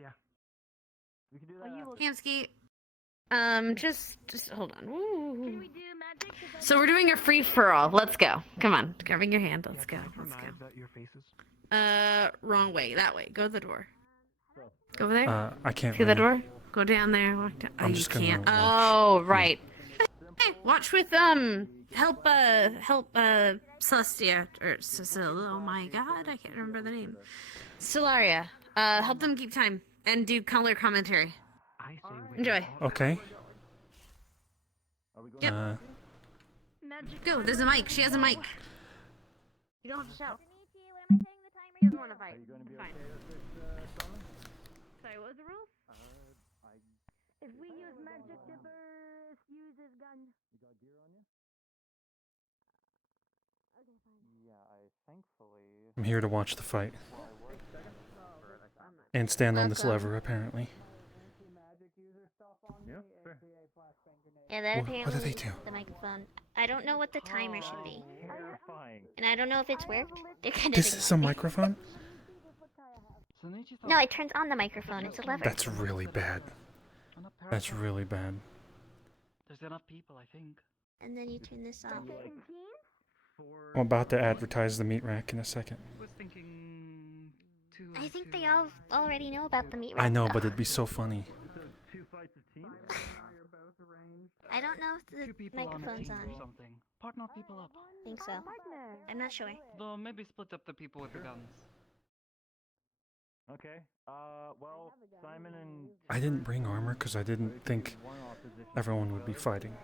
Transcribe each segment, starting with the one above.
Yeah. We can do that. Hamski, just hold on. Ooh. So we're doing a free for all. Let's go. Come on, grabbing your hand. Let's go. Let's go. Your faces. Wrong way. That way. Go to the door. Go over there. I can't. See the door? Go down there. Walk down. I'm just gonna watch. Oh, right. Hey, watch with help Celestia or oh my God, I can't remember the name. Stellaria. Help them keep time and do color commentary. Enjoy. Okay. Yep. Go. There's a mic. She has a mic. You don't have to shout. He doesn't want to fight. Fine. Sorry, what was the rules? If we use magic dippers, use his gun. You got gear on you? Okay, fine. Yeah, thankfully. I'm here to watch the fight. And stand on this lever, apparently. Yeah, fair. Yeah, that apparently What do they do? the microphone. I don't know what the timer should be. Terrifying. And I don't know if it's worked. They're kind of This is a microphone? No, it turns on the microphone. It's a lever. That's really bad. That's really bad. There's enough people, I think. And then you turn this off. I'm about to advertise the meat rack in a second. Was thinking I think they all already know about the meat rack. I know, though. but it'd be so funny. Two fights of team? I don't know if the microphone's on. Something. Partner people up. I think so. I'm not sure. Though maybe split up the people with the guns. Okay. Well, Simon and I didn't bring armor because I didn't think everyone would be fighting.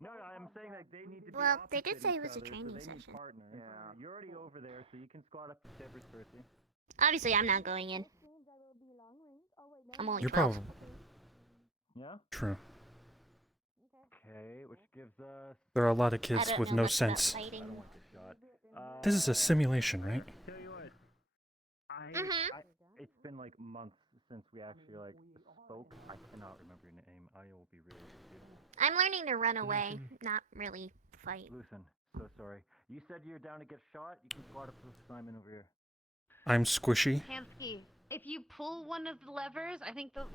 No, I'm saying like they need to be Well, they did opposite say each it was a other, so training they need session. partners. Yeah. You're already over there, so you can squat up to Deborah's Percy. Obviously, I'm not going in. I'm only You're 12. probably Yeah? true. Okay, which gives us There are a lot of I kids don't with know no much about sense. fighting. a shot. This is a simulation, right? Tell you what, it's been like months since we actually like spoke. I cannot remember your name. I will be really with you. I'm learning to run away, not really fight. Lucen, so sorry. You said you're down to get shot. You can squat up with Simon over here. I'm squishy. Hamski, if you pull one of the levers, I think that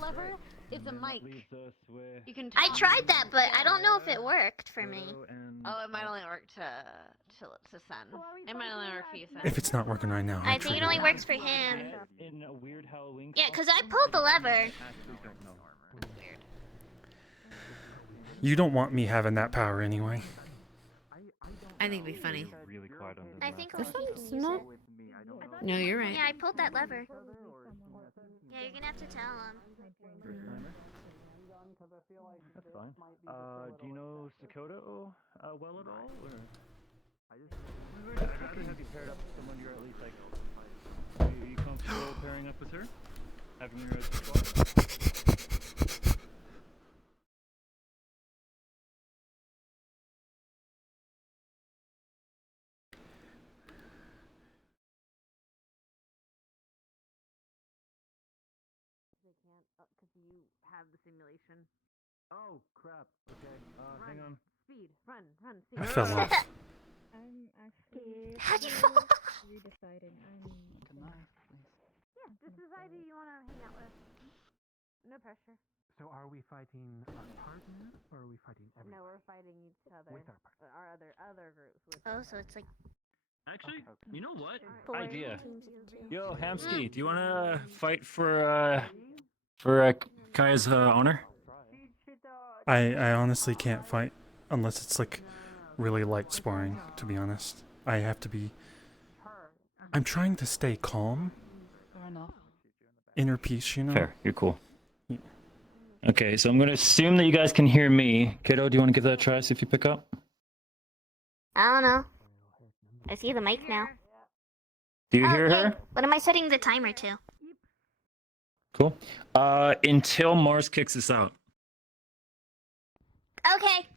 lever is a mic. Leaves us with You can. I talk. tried that, but I don't know if it worked for me. Frodo and Oh, it might only work to send. It might only work for you, If send. it's not working right now, I think it only works for him. in a weird Halloween. Yeah, because I pulled the lever. Actually don't know. Weird. you don't want me having that power anyway. I think it'd be funny. Really quiet on I think This only he one's can use not. it. No, you're right. Yeah, I pulled that lever. Yeah, you're gonna have to tell him. That's fine. Do you know Sakota well at all? Or? I'd rather have you paired up with someone you're at least like. Are you comfortable pairing up with her? Having her as the squad? They can't, because you have the simulation. Oh crap. Okay. Hang on. Speed. Run. I fell off. I'm actually How'd you fall? redeciding. Yeah, just decide who you want to hang out with. No pressure. So are we fighting our partner, or are we fighting everyone? No, we're fighting each other. With our partner. Our other groups. With Oh, so it's like Actually, you know what? 4 Idea. teams of 2. Yo, Hamski, do you want to fight for Kaya's honor? I honestly can't fight unless it's like really light sparring, to be honest. I have to be... I'm trying to stay calm. Fair enough. Inner peace, you know? Fair, you're cool. Yeah. Okay, so I'm going to assume that you guys can hear me. Kiddo, do you want to give that a try, see if you pick up? I don't know. I see the mic now. Do you Oh, hear yeah. her? What am I setting the timer to? Cool. Until Mars kicks us out. Okay.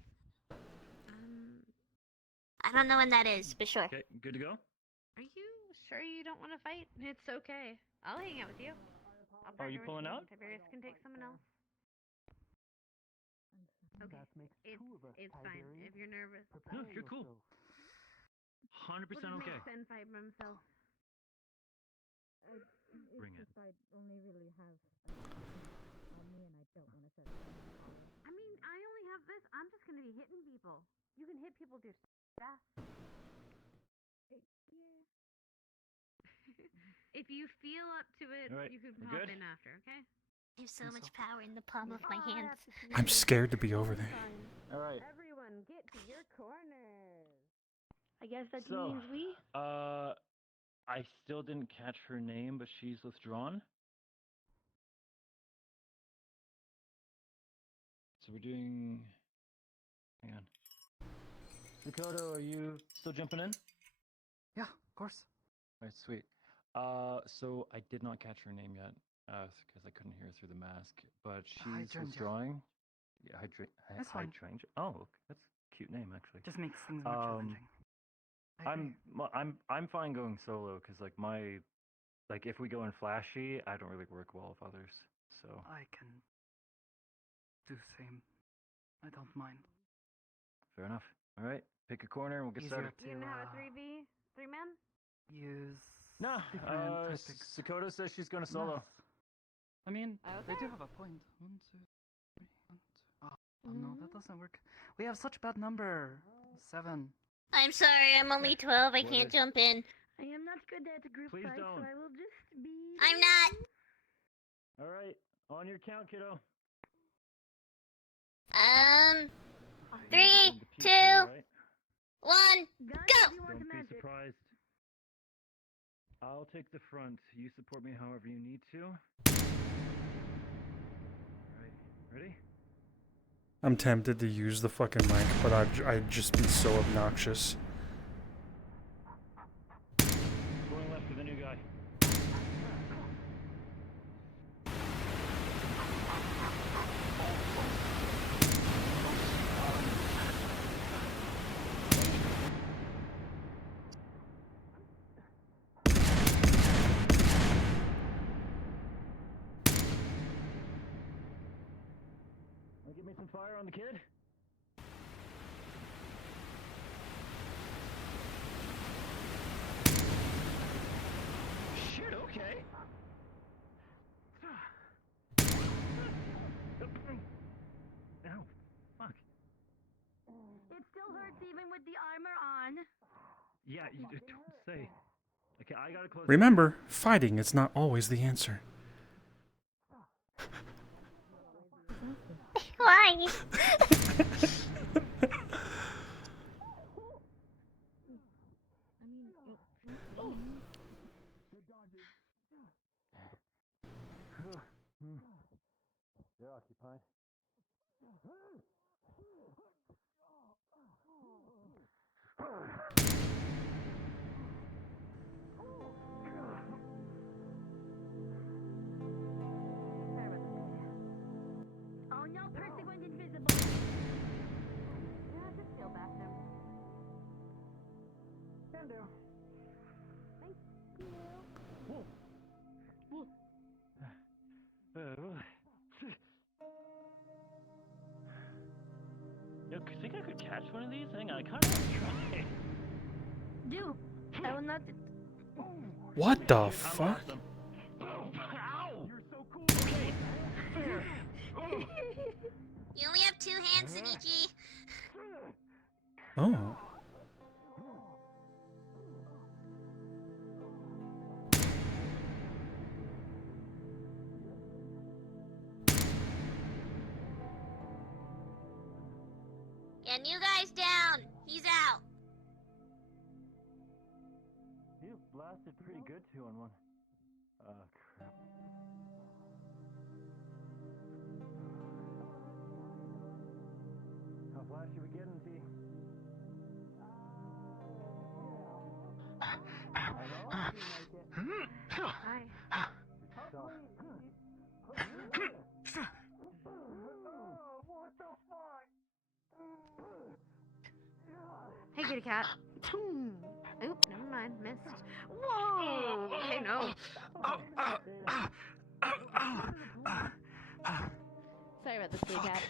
I don't know when that is, but sure. Okay, good to go? Are you sure you don't want to fight? It's okay. I'll hang out with you. I'll Are you partner with pulling out? Tiberius can take someone else. Okay. That makes It's, two of us. it's fine. Tiberius. If you're nervous, No, you're cool. 100% we'll just okay. make Sen fight by himself. It's Bring it. just I only really have on me, and I don't want to set I mean, I only have this. I'm just gonna be hitting people. You can hit people just fast. Yeah. If you feel up to it, All right, you can we're pop good? in after, okay? I have so much power in the palm of my hands. I'm scared to be over there. All right. Everyone, get to your corners. I guess that So, means we. I still didn't catch her name, but she's withdrawn. So we're doing. Hang on. Dakota, are you still jumping in? Yeah, of course. All right, sweet. So I did not catch her name yet, because I couldn't hear through the mask. But she's Hydrangea. withdrawing. Yeah, That's fine. hydrangea. Oh, that's a cute name actually. Just makes things more challenging. I agree. I'm fine going solo because like if we go in flashy, I don't really work well with others. So I can do the same. I don't mind. fair enough. All right, pick a corner and we'll get Easier started. to You gonna have a 3v? 3 man? use No, different tactics. Dakota says she's going to solo. Nice. I mean, they Okay. do have a point. 1, 2, 3, 1, 2. Oh, no, that doesn't work. We have such bad number. 7. I'm sorry, I'm only 12. I What can't is- jump in. I am not good at group Please fight, don't. so I will just be. I'm not. All right, on your count, kiddo. 3, You're going to puke 2, me, right? 1, Guys, go! if you want Don't the be magic. surprised. I'll take the front. You support me however you need to. Alright, ready? I'm tempted to use the fucking mic, but I'd just be so obnoxious. Going left for the new guy. Wanna give me some fire on the kid? Shit, okay. Ow, fuck. It still hurts even with the armor on. Yeah, you don't say. Okay, I gotta close. Remember, fighting is not always the answer. Why? You're occupied. Oh no, Percy went invisible. Yeah, just feel back him. Can do. Thank you. Whoa. Whoa. Yo, think I could catch one of these? Hang on, I kind of want to try. Do. I will not. What the I'm fuck? awesome. Ow! You're so cool. Okay. Fair. Oh. You only have 2 hands, Sinichi. Oh. Yeah, new guy's down. He's out. You blasted pretty good 2-on-1. Crap. How flashy we getting, T? Hi. Hey, kitty cat. Oop, never mind. Missed. Whoa! Okay, no. Sorry about this, kitty cat.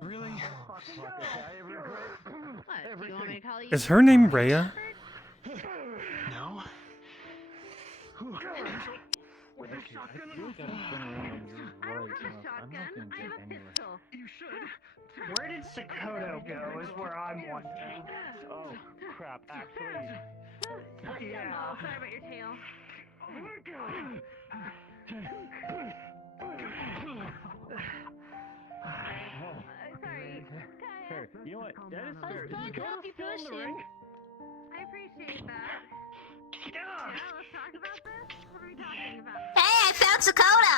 Really? What? Do you want me to call you? Is her name Rhea? you're gonna spin around and you're I don't right have a enough, I'm shotgun. not gonna I get have a anywhere. pistol. You should. Where did Sakoto go is where I'm wondering. Oh, crap, actually. Yeah. Oh, sorry about your tail. Sorry. Here, you know what? That is fair. Let's Is Dakota not be still in the pushing. ring? I appreciate that. Yeah, let's talk about this. What are we talking about? Hey, I found Sakoto!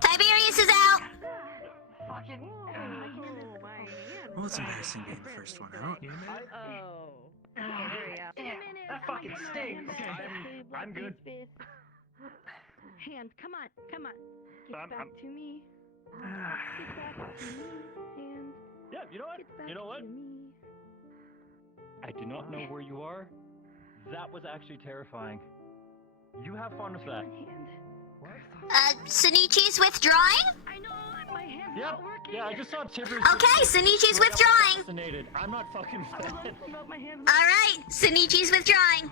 Tiberius is out! Oh, my hand. Well, it's embarrassing being the first one out. Oh. Okay, there we go. That fucking stinks. I'm good. Hand, come on, come on. Get I'm- back I'm- to me. Get back to me. Hand, Yeah, you know what? get back You know what? to me. I do not know where you are. That was actually terrifying. You have fun with that. Hand. Sonichi's withdrawing? I know, my hand's Yep. not working. Yeah, I just saw Tiberius. Okay, Sonichi's withdrawing! Fascinated. I'm not fucking fan. My hand's Alright, Sonichi's withdrawing.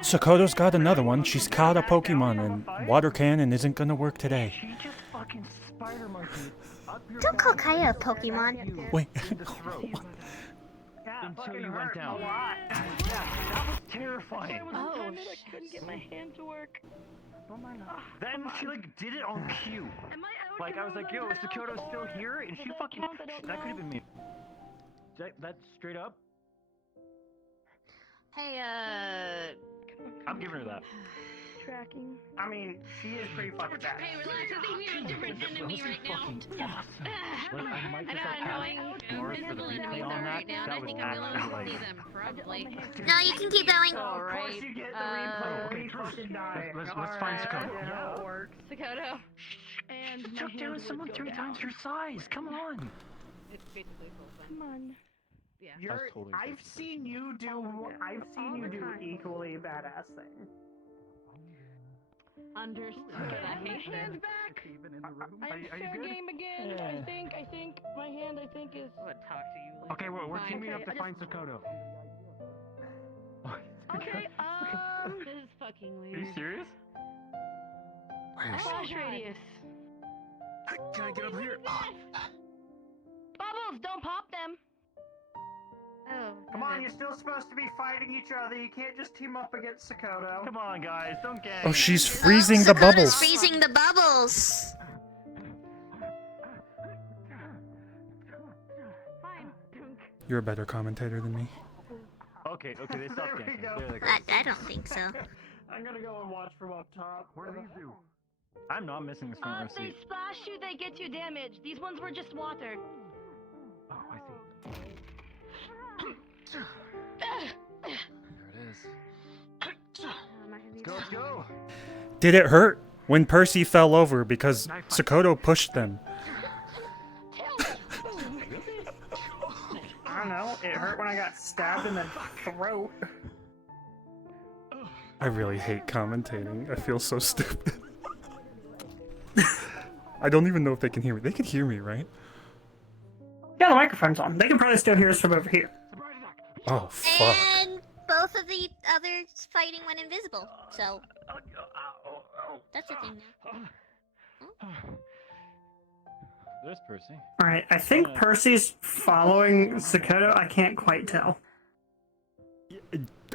Sakoto's got another one. She's caught a Pokemon, and water cannon isn't gonna work today. She just fucking spider monkeyed up your Don't call back Kaya a and Pokemon. Wait. in the throat. Yeah, Until fucking you went hurt down. a lot. Yeah, that was terrifying. Oh, I couldn't get my hand to work. Then she like did it on cue. Am I out? Like I was like, yo, is Dakota's still here? And she fucking. That could have been me. That's straight up. Hey, I'm giving her that. Tracking. I mean, she is pretty fucking bad. Hey, relax. I think you're a different enemy right now. Like, I might I just know, like annoying. ask Laura for the Invisible replay enemies on are that. right now, and That I was think I'm the only actually one who like. see them, probably. No, you can keep going. So, of course Alright, you get the replay. okay, We fucking die. let's find Sakoto. Yeah, it works. Sakoto. And Just my took hand down would someone go 3 down. times her size. Come on. It's basically full Come on. Yeah. You're, totally I've joking. seen you do. I've seen you do equally badass things. Understood. I My hate hand's this. back. Even in the room. I'm fair game again. Yeah. I think my hand. I think is. I would talk to you later. Okay, well, we're Fine. teaming up Okay, to I find Sakoto. Okay. This is fucking Are weird. you serious? Flash radius. Can I get up here? Bubbles, don't pop them. Oh. Come on, you're still supposed to be fighting each other. You can't just team up against Sakoto. Come on, guys, don't gang. Oh, she's freezing the Sakoto's bubbles. freezing the bubbles. Fine. You're a better commentator than me. Okay, they stopped There we ganking. go. There they go. I don't think so. I'm gonna go and watch from up top. What do these do? I'm not missing this front row If they seat. splash you, they get you damage. These ones were just water. Oh, I see. There it is. Let's go. Did it hurt when Percy fell over because Sakoto pushed them? I don't know. It hurt when I got stabbed in the throat. I really hate commentating. I feel so stupid. I don't even know if they can hear me. They can hear me, right? Yeah, the microphone's on. They can probably still hear us from over here. Oh, fuck. And both of the others fighting went invisible. So, that's a thing now. There's Percy. Alright, I think Percy's following Sakoto. I can't quite tell.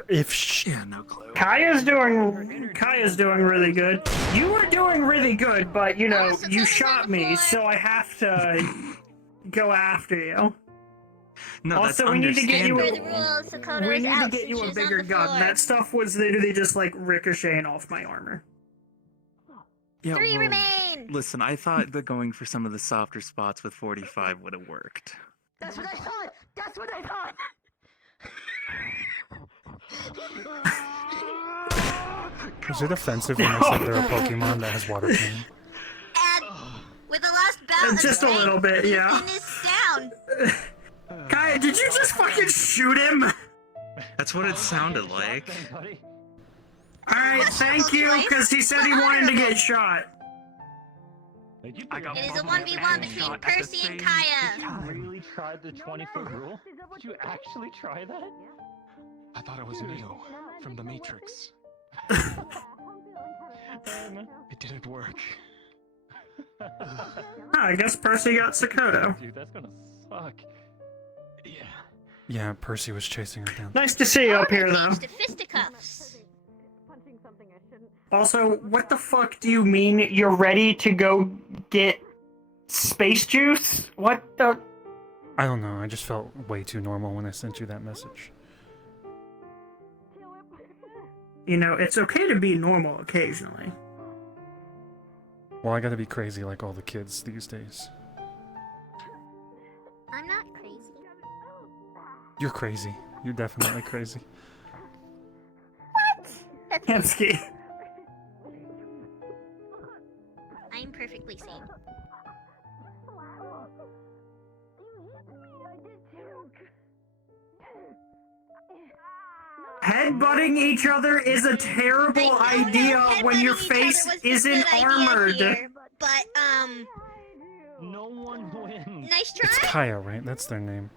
Yeah, no clue. Kaya's doing really good. You were doing really good, but you know, Oh, you Sakoto's shot on the me, floor. so I have to go after you. No, Also, that's we need to get you. For the understandable. rules, Sakoto We is need out to get you since a she's on bigger the gun. floor. That stuff was literally just like ricocheting off my armor. Yeah, 3 well, remain! listen, I thought that going for some of the softer spots with 45 would have worked. That's what I thought. That's what I thought. Is it offensive when I said they're a Pokemon that has water cannon? And with the last bout of Just a strength, little bit, yeah. Ethan is down. Kaya, did you just fucking shoot him? That's what it sounded like. Thanks, buddy. Alright, thank you, because he said he wanted to get shot. Did you I got It is a bubbled 1v1 and between shot at the Percy and same Kaya. time. You really tried the 20-foot rule? Did you actually try that? I thought it was Neo from the Matrix. It didn't work. I guess Percy got Sakoto. Dude, that's gonna suck. Yeah. Yeah, Percy was chasing her down. Nice to see you up here, though. Change to fisticuffs. Also, what the fuck do you mean you're ready to go get space juice? What the? I don't know, I just felt way too normal when I sent you that message. You know, it's okay to be normal occasionally. Well, I gotta be crazy like all the kids these days. I'm not crazy. You're crazy. You're definitely crazy. That's Hamski. I'm perfectly sane. Headbutting each other is a terrible idea when your face isn't armored. But No one wins. nice It's try. Kaya, right? That's their name.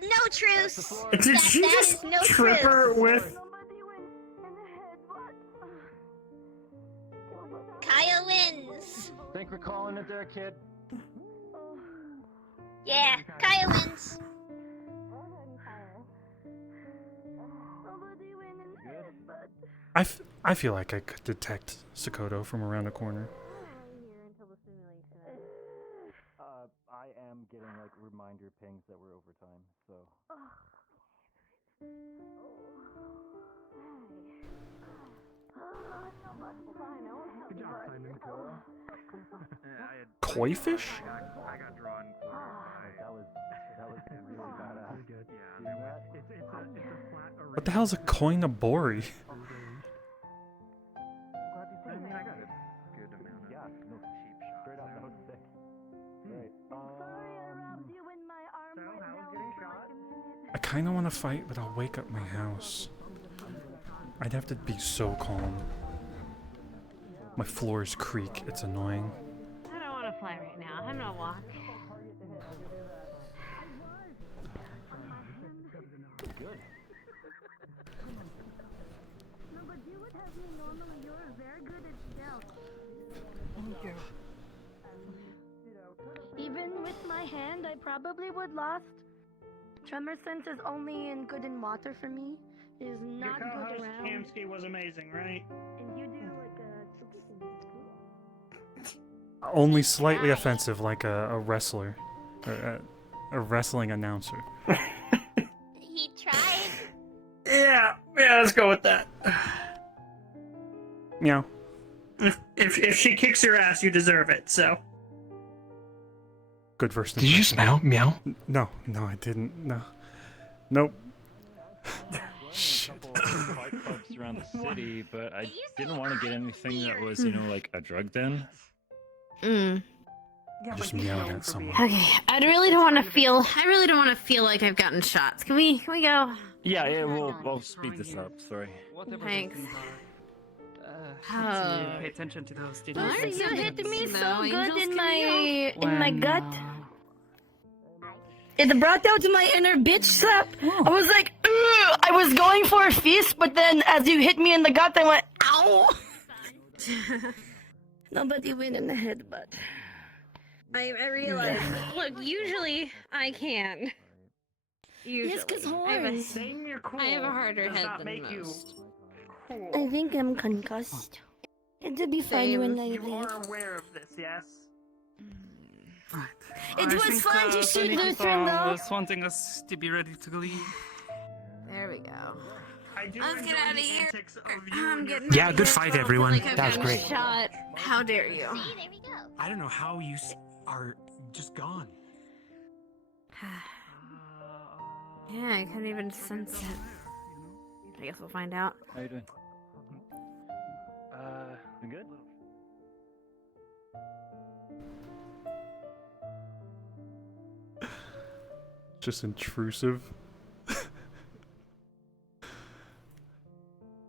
No truce. Did she that just is no trip her truce. with? Kaya wins. Think we're calling it there, kid? Yeah, Kaya wins. I feel like I could detect Sakoto from around the corner. I am getting like reminder pings that we're overtime, so. Good job, Simon. Koi fish? I got drawn. That was really badass. Really good. Yeah, it's a flat. What the hell's a koinobori? I mean, I got a good amount of cheap shots. Straight up, that was sick. Right. So, how was getting shot? I kind of want to fight, but I'll wake up my house. I'd have to be so calm. My floors creak. It's annoying. I don't want to fly right now. I'm gonna walk. Even with my hand, I probably would lost. Tremor sense is only in good in water for me. It is Your not co-host good around. Hamski was amazing, right? And you do like a Only slightly offensive, like a wrestler. Or a wrestling announcer. He tried. Yeah, let's go with that. Meow. If she kicks your ass, you deserve it. So. Good first Did you just meow? No, I didn't. No. Nope. Shit. Fight clubs around the city, but I didn't want to get anything that was, you know, like a drug den. Just meowed at someone. Okay, I really don't want to feel like I've gotten shots. Can we go? Yeah, we'll speed this up. Sorry. Thanks. Pay attention to those. Did Why are you hit me so No, good angels in can my gut. It brought out my inner bitch slap. I was like, ugh! I was going for a feast, but then as you hit me in the gut, I went, ow! Nobody win in the head, but I realized. Look, usually I can. Usually. Yes, 'cause I have a- horns. Saying you're cool I have a harder does head not than make you most. cool. I think I'm concussed. It'll be fine when I You leave. are aware of this, yes? It was fun to shoot Lutheran, though. was wanting us to be ready to leave. There we go. I do Let's get enjoy out of the here. antics of you I'm and your getting Yeah, out of good here. fight, I feel everyone. like I've That was gotten great. Shot. How dare you? See, there we go. I don't know how you are just gone. Yeah, I couldn't even sense it. I guess we'll find out. How you doing? You good? Just intrusive.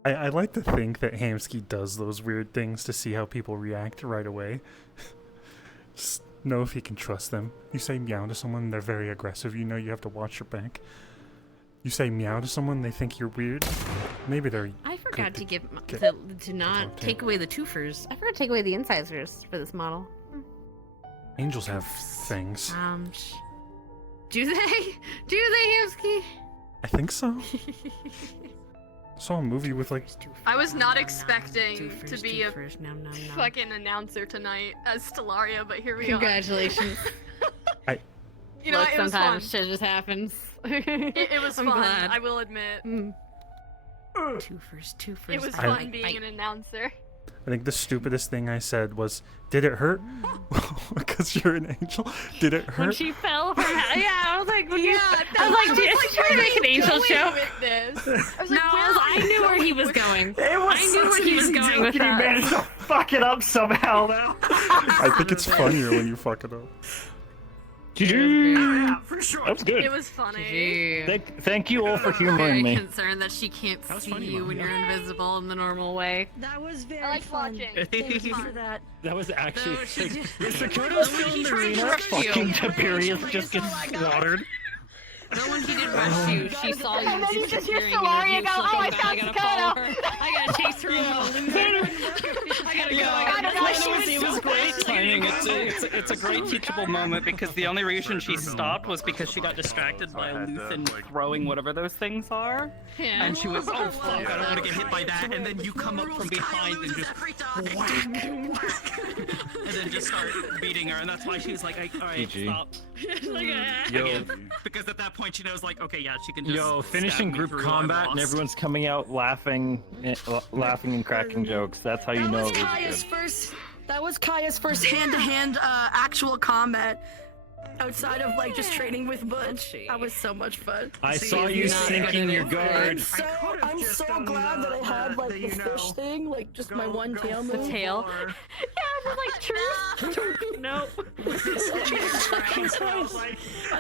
I like to think that Hamski does those weird things to see how people react right away. Just know if he can trust them. You say meow to someone, they're very aggressive, you know you have to watch your back. You say meow to someone, they think you're weird. Maybe they're forgot to give get to not talk to take you. away the twofers. I forgot to take away the incisors for this model. Angels have things. Do they? Do they, Hamski? I think so. Saw a movie with like. I was not expecting to be a nom, nom. fucking announcer tonight as Stellaria, but here we Congratulations. You know, Look, it was fun. sometimes shit just happens. It was I'm fun, glad. I will admit. Twofers. It was fun being an announcer. I think the stupidest thing I said was, "Did it hurt?" Because you're an angel. Did it hurt? When she fell from yeah, I was like, I was like, where trying to make an angel going joke. with this? I was No, like, I knew where he was going. I knew where he was going with You that. managed to fuck it up somehow, though. I think it's funnier when you fuck it up. GG. For sure. That was good. It was funny. Thank you all for humoring Very me. concerned that she can't see you when you're invisible in the normal way. That was very I like fun. watching. Thank you for that. That was actually. No, she Like, did- is Dakota still in the arena? Fucking Tiberius just gets slaughtered. No, when she did rush you, she saw you And then you just hear disappearing and Stellaria you go, flipping "Oh, I back, found gotta follow Dakota." her. I gotta chase her. I gotta go. It was great timing. It's a great teachable moment because the only reason she stopped was because she got distracted by Luthen throwing whatever those things are. Yeah. And she was, oh fuck, I don't want to get hit by that. And then you come up from behind and just whack. And then just start beating her. And that's why she was like, alright, GG. stop. Yo, Because at that point she knows like, okay, yeah, she can just yo, stab finishing me group through, combat I'm and lost. everyone's coming out laughing and cracking jokes. That's how you know it was Kaya's good. first. That was Kaya's first hand-to-hand actual combat. Outside of like just training with Butch, that was so much fun. I saw you sinking your I'm guard. so glad that I had like the fish thing, like just my one tail move. The tail. Yeah, just like truth. Nope. I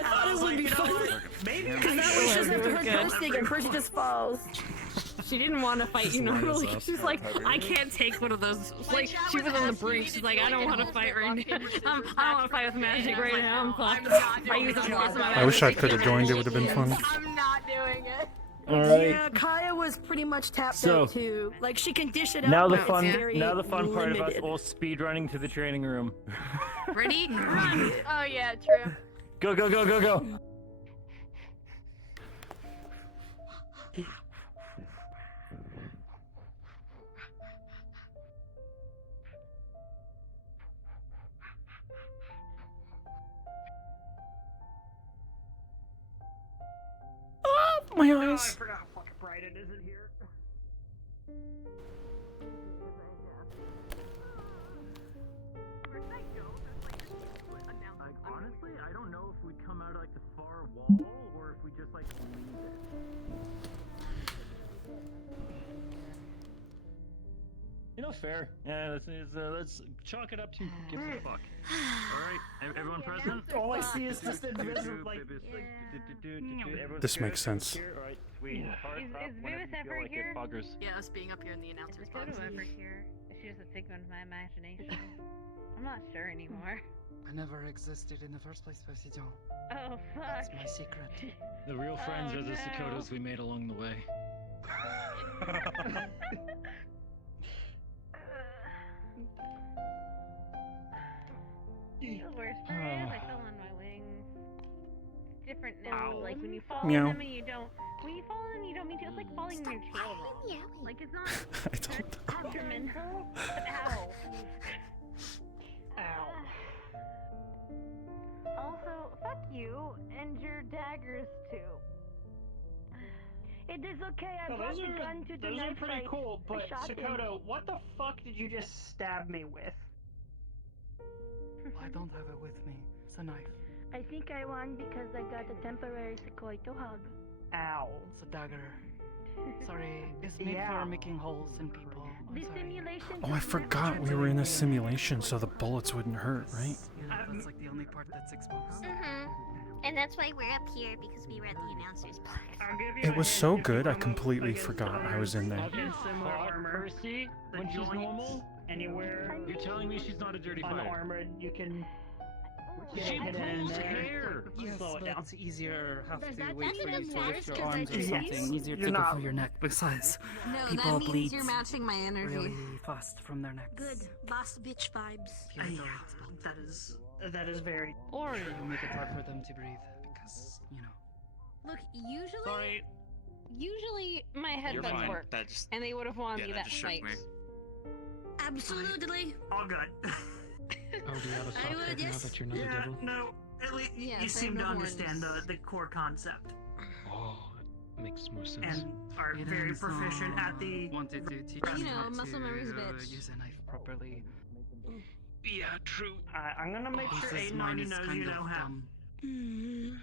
thought it would be fun. Because that way she doesn't have to hurt Percy again. Percy just falls. She didn't want to fight you normally. She's like, I can't take one of those. Like, she was on the brink. She's like, I don't want to fight right now. I don't want to fight with magic right now. I'm fucked. I use a force of my I wish I magic. could have joined. It would have been fun. I'm not doing it. Alright. Yeah, Kaya was pretty much tapped So- out too. Like she can dish it out. Now the but it's fun, very now the fun part of us limited. all speed running to the training room. Ready? Come on. Oh yeah, true. Go, go, go, go, go. My Oh, I eyes. forgot how fucking bright it is in here. Like, honestly, I don't know if we'd come out of like the far wall or if we just like leave it. You know, fair. Yeah, let's chalk it up to give a fuck. Alright, everyone present? All I see is just invisible, like. This makes sense. Alright, sweet. Hard top is whenever Vivis you feel ever like here? it, buggers. Yeah, us being up here in the announcer's Is Dakota box. ever here? Is she just a figment of my imagination? I'm not sure anymore. I never existed in the first place, President. Oh, fuck. That's my secret. The real friends Oh, are the no. Sakotas we made along the way. The worst part is I fell on my wings. It's different now. Like when you fall Meow. in them and you don't. When you fall in, you don't mean to. It's like falling in your tail wrong. Like it's not I don't know. detrimental, but ow. Ow. Also, fuck you and your daggers too. It is okay. I No, brought those the gun to the are knife pretty fight. cool, I but shot him. Dakota, what the fuck did you just stab me with? I don't have it with me. It's a knife. I think I won because I got a temporary sequoia to hug. Ow. It's a dagger. Sorry, it's made Yeah. for making holes in people. I'm The sorry. simulation. Oh, I forgot we were in a simulation, so the bullets wouldn't hurt, right? Yeah, that's like the only part that's exposed. Mm-hmm. And that's why we're up here, because we were at the announcer's box. I'll give you It a was hint, so if good, you I come up completely against forgot I her was in there. in similar armor, Percy, the when she's joints, normal, anywhere you're telling me she's not a dirty fighter. unarmored, you can She pulls there. hair. Yes, slow it down. It's easier. Have Does to that wait mean for you I'm to fast lift your 'cause I arms or can something. see? Easier to You're go not. through your neck. Besides, No, people that means bleed you're matching my energy. really fast from their necks. Good. Boss bitch vibes. Even though it's That is very. or you make it hard for them to breathe because you know. Look, usually, Sorry. usually my You're headphones fine. work, That just and they would have won yeah, me that that just shook fight. me. Absolutely. All good. Oh, do you have a soft would, head now yes. that you're not a Yeah, devil? no. At least Yes, I you seem have to no understand horns. the core concept Oh, it makes more sense. and are very proficient at the. Wanted to teach You you know, how muscle memory's a to bitch. use a knife properly. Yeah, true. I'm gonna make sure Because Aiden mine already is knows kind you know of how. dumb. Mm.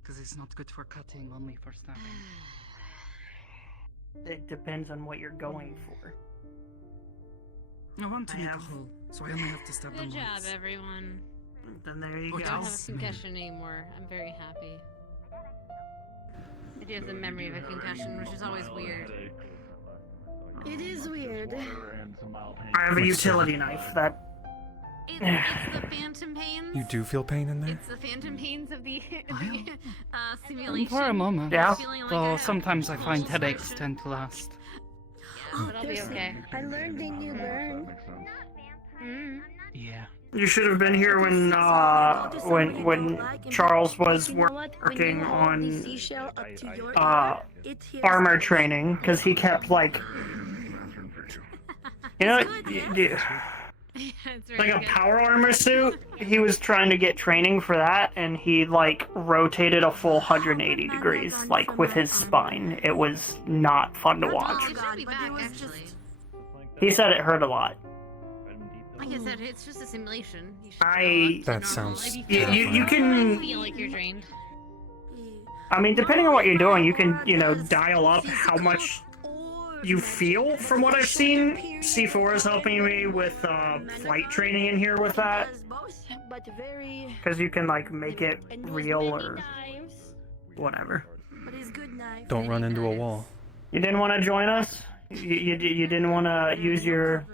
Because it's not good for cutting, only for stabbing. It depends on what you're going for. I want to I make have- a hole, so I only have to stab them Good job, once. everyone. Then there you Oh, I don't go. have a concussion anymore. I'm very happy. I do have the memory of a concussion, which is always weird. It is weird. I have a Like utility so. knife that. It's the phantom pains. You do feel pain in there? It's the phantom pains of the simulation. For a moment. Yeah. Feeling like I Though have sometimes I find full headaches suppression. tend to last. Yeah, but I'll be There's- okay. I learned and you learn. Mm. Yeah. You should have been here when Charles was working on armor training because he kept like you know It's very like a good. power armor suit. He was trying to get training for that, and he like rotated a full 180 degrees like with his spine. It was not fun to watch. It should be back, actually. He said it hurt a lot. Like I said, it's just a simulation. You should I- That sounds you terrifying. can. feel like you're drained. I mean, depending on what you're doing, you can, dial up how much you feel. From what I've seen, C4 is helping me with flight training in here with that, But very. because you can like make it And use real many or knives, whatever. but it's good knife. Don't run into a wall. You didn't want to join us? You didn't want to use your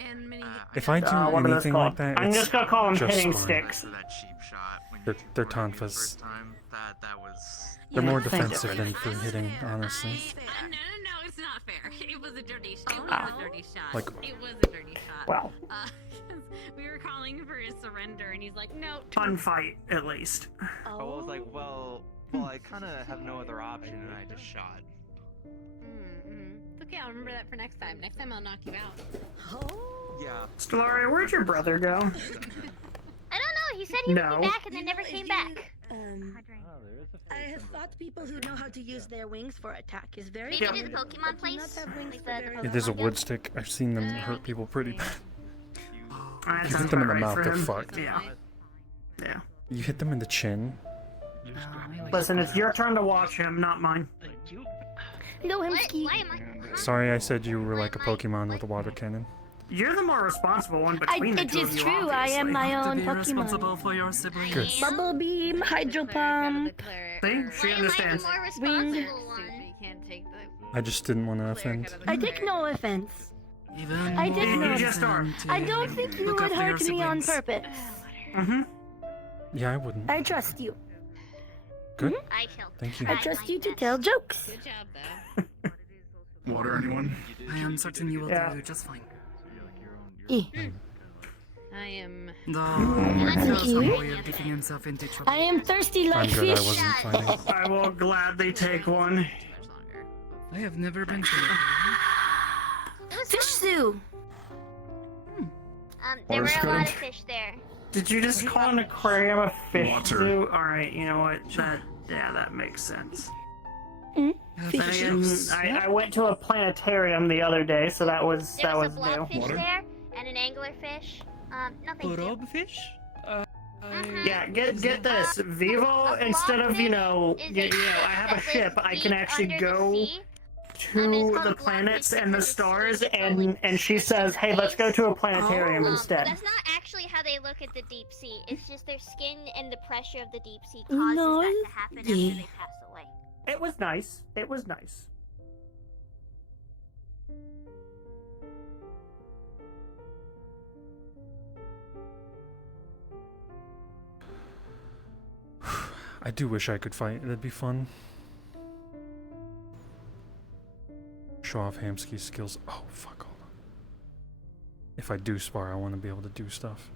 And many. If I do what are those anything called? like that, I'm it's just gonna call them just hitting fine. sticks. That cheap shot when They're you were tonfas. first time. That was. They're more Thank you. defensive than for hitting, honestly. No, it's not fair. It was a dirty shot. It was a dirty shot. Like- It was a dirty shot. Well, We were calling for his surrender, and he's like, no. fun fight at least. I was like, well, I kind of have no other option, and I just shot. It's okay, I'll remember that for next time. Next time I'll knock you out. Yeah. Stellaria, where'd your brother go? I don't know. He said he would No. be back and then never came back. I have thought people who know how to use their wings for attack is very Maybe good, do the Pokemon but do not place. have wings Like for the very Yeah, there's a long. wood stick. I've seen them hurt people pretty bad. That You sounds hit them in the about mouth, right they're for him. fucked. Yeah. Yeah. You hit them in the chin. Listen, it's your turn to watch him, not mine. No, What? Hamski. Why am I? Sorry, I said you were like a Pokemon with a water cannon. You're the more responsible one between the It two is of you, true. I am obviously. my To own be responsible Pokemon. for your siblings. Good. Bubble beam, hydro pump. See? She Why am I the understands. more Wing. responsible one? You can't take the I just didn't want to offend. I take no offense. Even I did more not. You just are. reason to I don't think you look would after your hurt me on siblings. purpose. Mm-hmm. Yeah, I wouldn't. I trust you. Good. I shall. Thank you. I trust you to tell jokes. good job, though. Water, anyone? I am certain you will Yeah. do just fine. Eh. I am. Though, Thank Charles you. some way of getting himself into trouble. I am thirsty I'm like good, I fish. wasn't fighting. I will gladly take one. I have never been to Fish zoo. There were Water's a lot good. of fish there. Did you just call an aquarium a fish Water. zoo? Alright, you know what? That makes sense. Fishes. I went to a planetarium the other day, so that was There was a new. blobfish Water? there and an anglerfish. Nothing. to- Blobfish? Yeah, get this. Vivo, instead of, Is a I have a that ship, lives I can deep actually under the go sea. to called the a planets blobfish and the because it stars, swims slowly and she says, hey, let's go to a planetarium instead. That's not actually how they look at the deep sea. It's just their skin and the pressure of the deep sea causes No, that to happen after yeah. they pass away. It was nice. It was nice. I do wish I could fight. That'd be fun. Show off Hamski's skills. Oh, fuck, hold on. If I do spar, I want to be able to do stuff.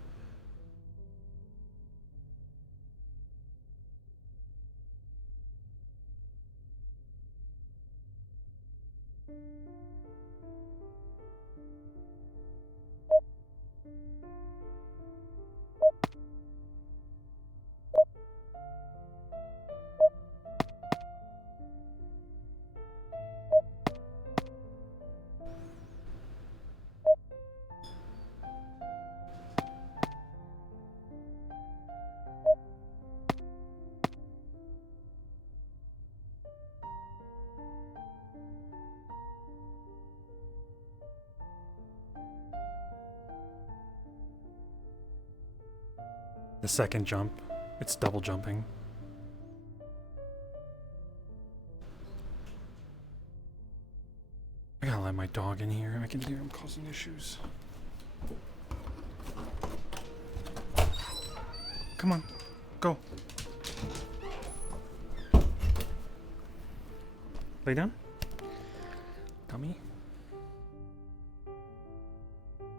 The second jump, it's double jumping. I gotta let my dog in here. I can hear him causing issues. Come on, go. Lay down. Dummy.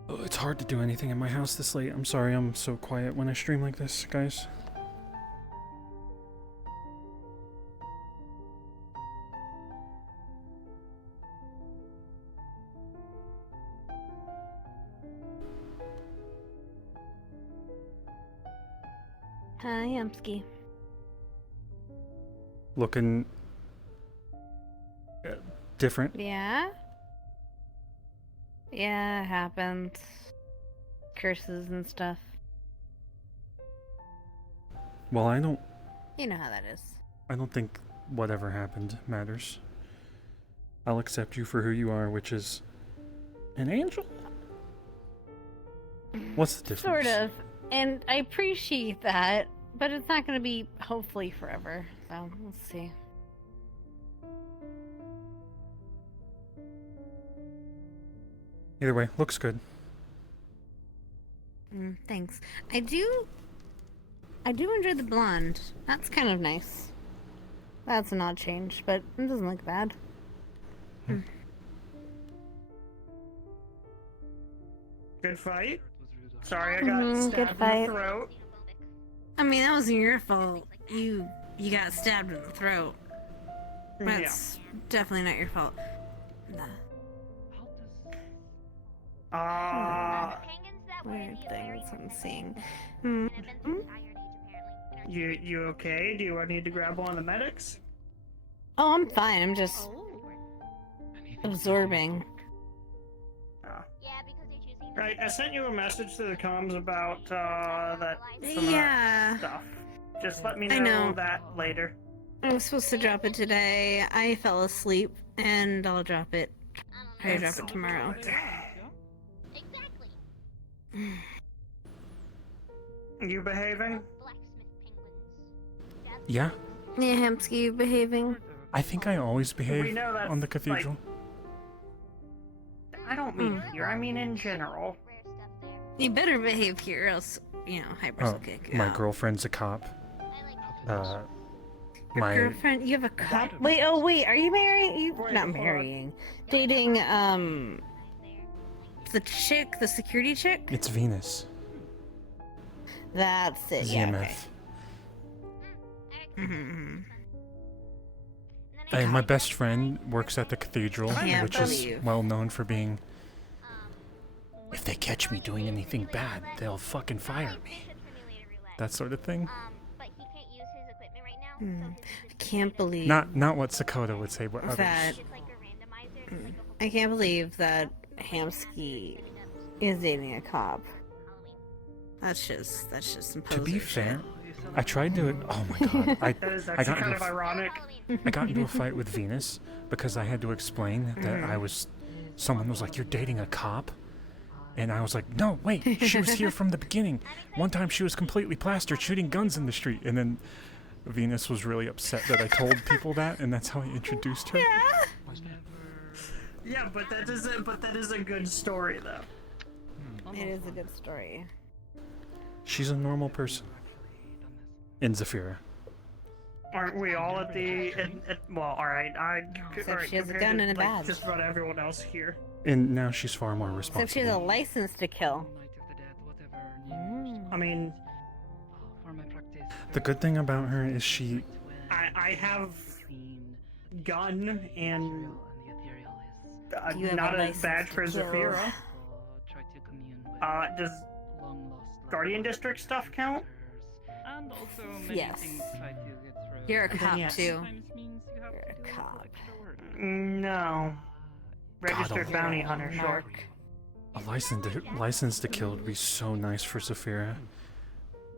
Oh, it's hard to do anything in my house this late. I'm sorry I'm so quiet when I stream like this, guys. Hi, Hamski. Looking different. Yeah? Yeah, it happens. Curses and stuff. Well, I don't You know how that is. think whatever happened matters. I'll accept you for who you are, which is an angel? What's the difference? Sort of. And I appreciate that, but it's not going to be, hopefully, forever. So, we'll see. Either way, looks good. Thanks. I do enjoy the blonde. That's kind of nice. That's an odd change, but it doesn't look bad. Good fight. Sorry, I got stabbed good in fight. the throat. I mean, that wasn't your fault. You got stabbed in the throat. That's definitely not your fault. Nah. Weird things I'm seeing. You okay? Do you need to grab one of the medics? Oh, I'm fine. I'm just absorbing. Right, I sent you a message through the comms about that stuff. Just let me know that later. I was supposed to drop it today. I fell asleep, and I'll drop it. I'll drop it tomorrow. You behaving? Yeah? Yeah, Hamski, you behaving? I think I always behave We know that's, on the cathedral. I don't mean here, I mean in general. You better behave here, or else, Hypers will kick you My out. girlfriend's a cop. Your My girlfriend? You have a cop? Wait, are you marrying? Not marrying. Dating, the chick, the security chick? It's Venus. That's it, yeah, okay. Hey, my best friend works at the cathedral, which is well known for being... If they catch me doing anything bad, they'll fucking fire me. That sort of thing. I can't believe... Not what Sakota would say, but others. I can't believe that Hamski is dating a cop. That's just some To be poser fair, shit. I tried to... Oh my god. I got kind of ironic. I got into a fight with Venus because I had to explain that I was... Someone was like, you're dating a cop? And I was like, no, wait, she was here from the beginning. One time she was completely plastered shooting guns in the street. And then Venus was really upset that I told people that, and that's how I introduced her. Yeah, but that is a good story though. It is a good story. She's a normal person. In Zafira. Aren't we all at the? Well, all right. Except all right, she has a compared gun to, and a like, badge. just about everyone else here. And now she's far more Except she has a responsible. license to kill. I mean, The good thing about her is she. I have gun and You have not a a license badge to for kill. Zafira. Does Guardian District stuff count? And also Yes. things try to get through. You're a cop yes. too. You're a cop. No. Registered God, bounty hunter, short. A license to kill would be so nice for Zafira.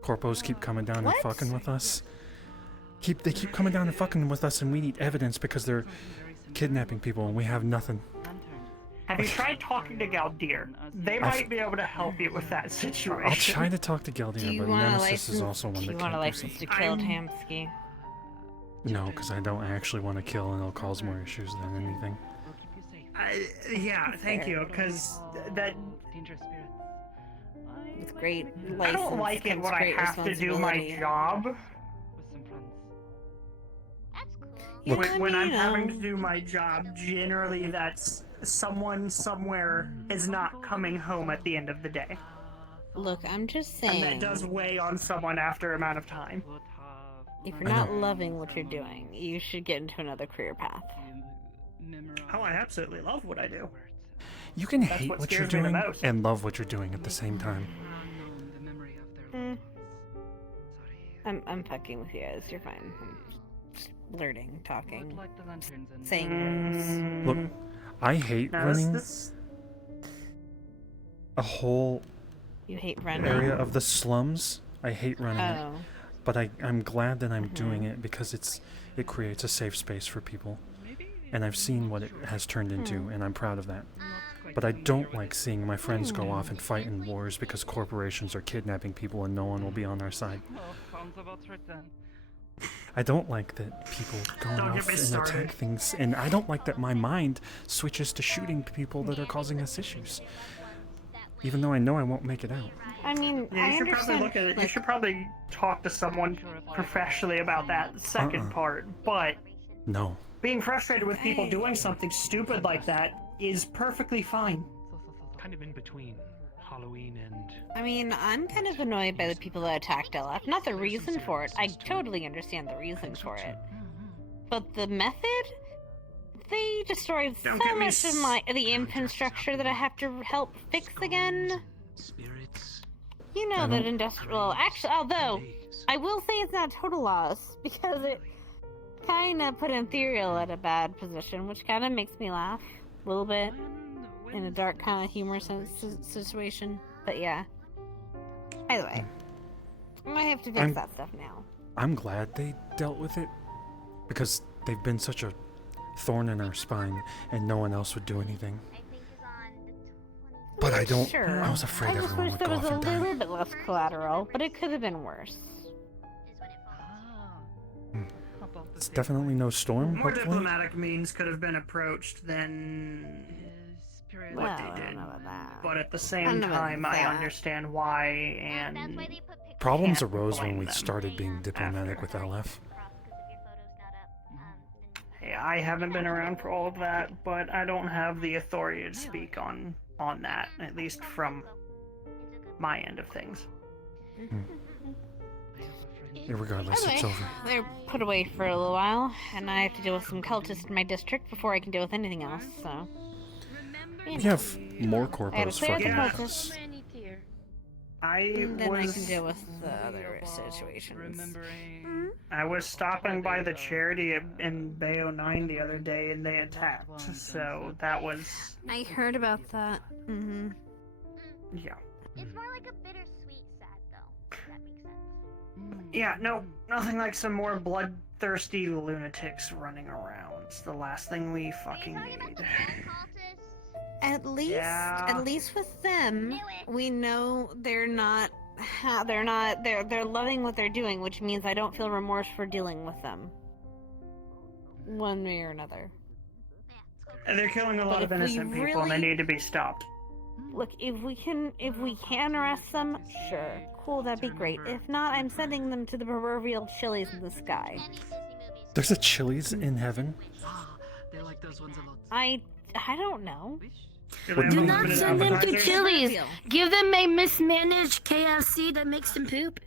Corpos keep coming down and fucking with us. They keep coming down and fucking with us, and we need evidence because they're kidnapping people and we have nothing. Have you tried talking to Galdir? They might be able to help you with that situation. I'll try to talk to Do Galdia, you but want a Nemesis license? is also one Do that you can't want a do license to something. kill Hamski? No, because I don't actually want to kill, and it'll cause more issues than anything. Yeah, thank you, because that... With great license I don't like it comes when I great have to do my responsibility. job. Yeah, When I'm you having know. to do my job, generally that's someone somewhere is not coming home at the end of the day. Look, I'm just saying. And that does weigh on someone after amount of time. If you're not loving what you're doing, you should get into another career path. Oh, I absolutely love what I do. You can That's hate what what you're scares me the doing most. and love what you're doing at the same time. I'm fucking with you guys. You're fine. I'm just flirting, talking, saying Mm. words. Look, I hate No, running this- a whole You hate running? area of the slums. I hate running Oh. it. But I'm glad that I'm doing it because it creates a safe space for people. And I've seen what it has turned into, and I'm proud of that. But I don't like seeing my friends go off and fight in wars because corporations are kidnapping people and no one will be on our side. I don't like that people go Don't get off me and started. attack things, and I don't like that my mind switches to shooting people that are causing us issues. Even though I know I won't make it out. I mean, Yeah, I you should probably understand. look at it. You like, should probably talk to someone professionally about that second part. But No. being frustrated with people doing something stupid like that is perfectly fine. Kind of in between Halloween and I mean, I'm kind of annoyed by the people that attacked LF. Not the reason for it. I totally understand the reason for it. But the method? They destroyed Don't so get me much of the infrastructure that I have to help fix again. spirits. You know that industrial... Actually, although, I will say it's not a total loss, because it kind of put Ethereal at a bad position, which kind of makes me laugh a little bit in a dark kind of humor situation. But yeah. Either way, I might have to fix that stuff now. I'm glad they dealt with it because they've been such a thorn in our spine and no one else would do anything. But I don't. Sure. I was afraid I just everyone wish would there go was off a and die. little bit less collateral, but it could have been worse. It's definitely no storm, More hopefully. diplomatic means could have been approached than what Well, they I did. don't know about that. But at the I same don't know about time, I that. understand why, and Problems can't arose when blame we them started being diplomatic with LF. Hey, I haven't been around for all of that, but I don't have the authority to speak on that, at least from my end of things. Regardless, it's Anyway, over. they're put away for a little while, and I have to deal with some cultists in my district before I can deal with anything else, so... We have more I had corpos to clear out the fucking with cultists. us. Then I was can deal with the other situations. I was stopping by the charity in Bay 09 the other day, and they attacked. So that was I heard about that. Mm-hmm. yeah. It's more like a bittersweet sad, though. If that makes sense. Yeah, no, nothing like some more bloodthirsty lunatics running around. It's the last thing we fucking need. At least with them, we know they're loving what they're doing, which means I don't feel remorse for dealing with them. One way or another. They're killing a lot of if we innocent people, and they really- need to be stopped. Look, if we can arrest them, sure, cool, that'd be great. If not, I'm sending them to the proverbial chilies in the sky. There's a Chili's in heaven. They like those ones a lot. I don't know. What Do do not you- send them to appetizers? Chili's. Give them a mismanaged KFC that makes them poop.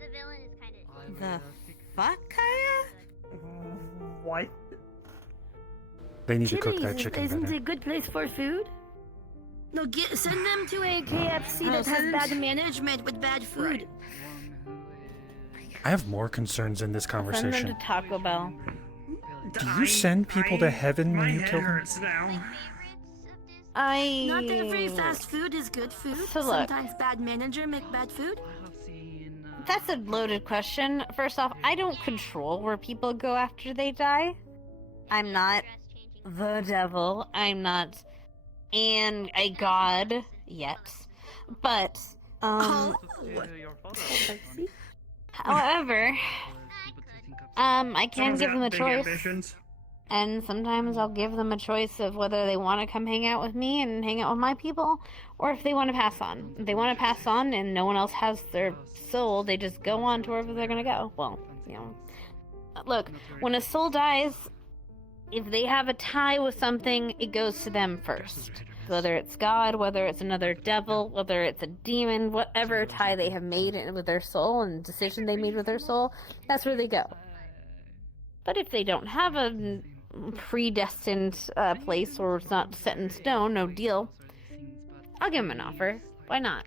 The villain is kind of. The fuck, Kaya? What? They need to cook Chili's that chicken isn't better. a good place for food. No, send them to a KFC that has bad management with bad food. I have more concerns in this Send them conversation. to Taco Bell. Do you send people to heaven when my you head kill them? hurts now. Not every fast food is good food. So look. Sometimes bad manager make bad food. That's a loaded question. First off, I don't control where people go after they die. I'm not the devil. I'm not a god yet. But, however, I can Someone's give got them a big choice. ambitions. And sometimes I'll give them a choice of whether they want to come hang out with me and hang out with my people, or if they want to pass on. If they want to pass on and no one else has their soul, they just go on to wherever they're going to go. Well, you know. Look, when a soul dies, if they have a tie with something, it goes to them first. Whether it's God, whether it's another devil, whether it's a demon, whatever tie they have made with their soul and decision they made with their soul, that's where they go. But if they don't have a predestined place or it's not set in stone, no deal, I'll give them an offer. Why not?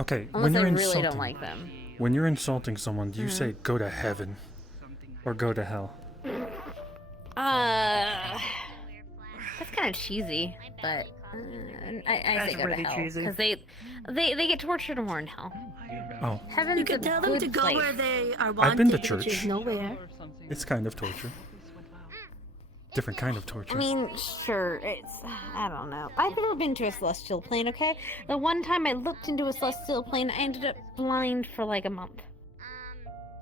Okay, Unless when I you're really insulting, don't like them. when you're insulting someone, do you say go to heaven or go to hell? That's kind of cheesy, but I That's say go to pretty hell cheesy. because they get tortured more in hell. Oh, Heaven's You can a tell them good to go place. where they are wanted, I've been to which church. is nowhere. It's kind of torture. Different kind of torture. I mean, sure, I don't know. I've never been to a celestial plane, okay? The one time I looked into a celestial plane, I ended up blind for like a month.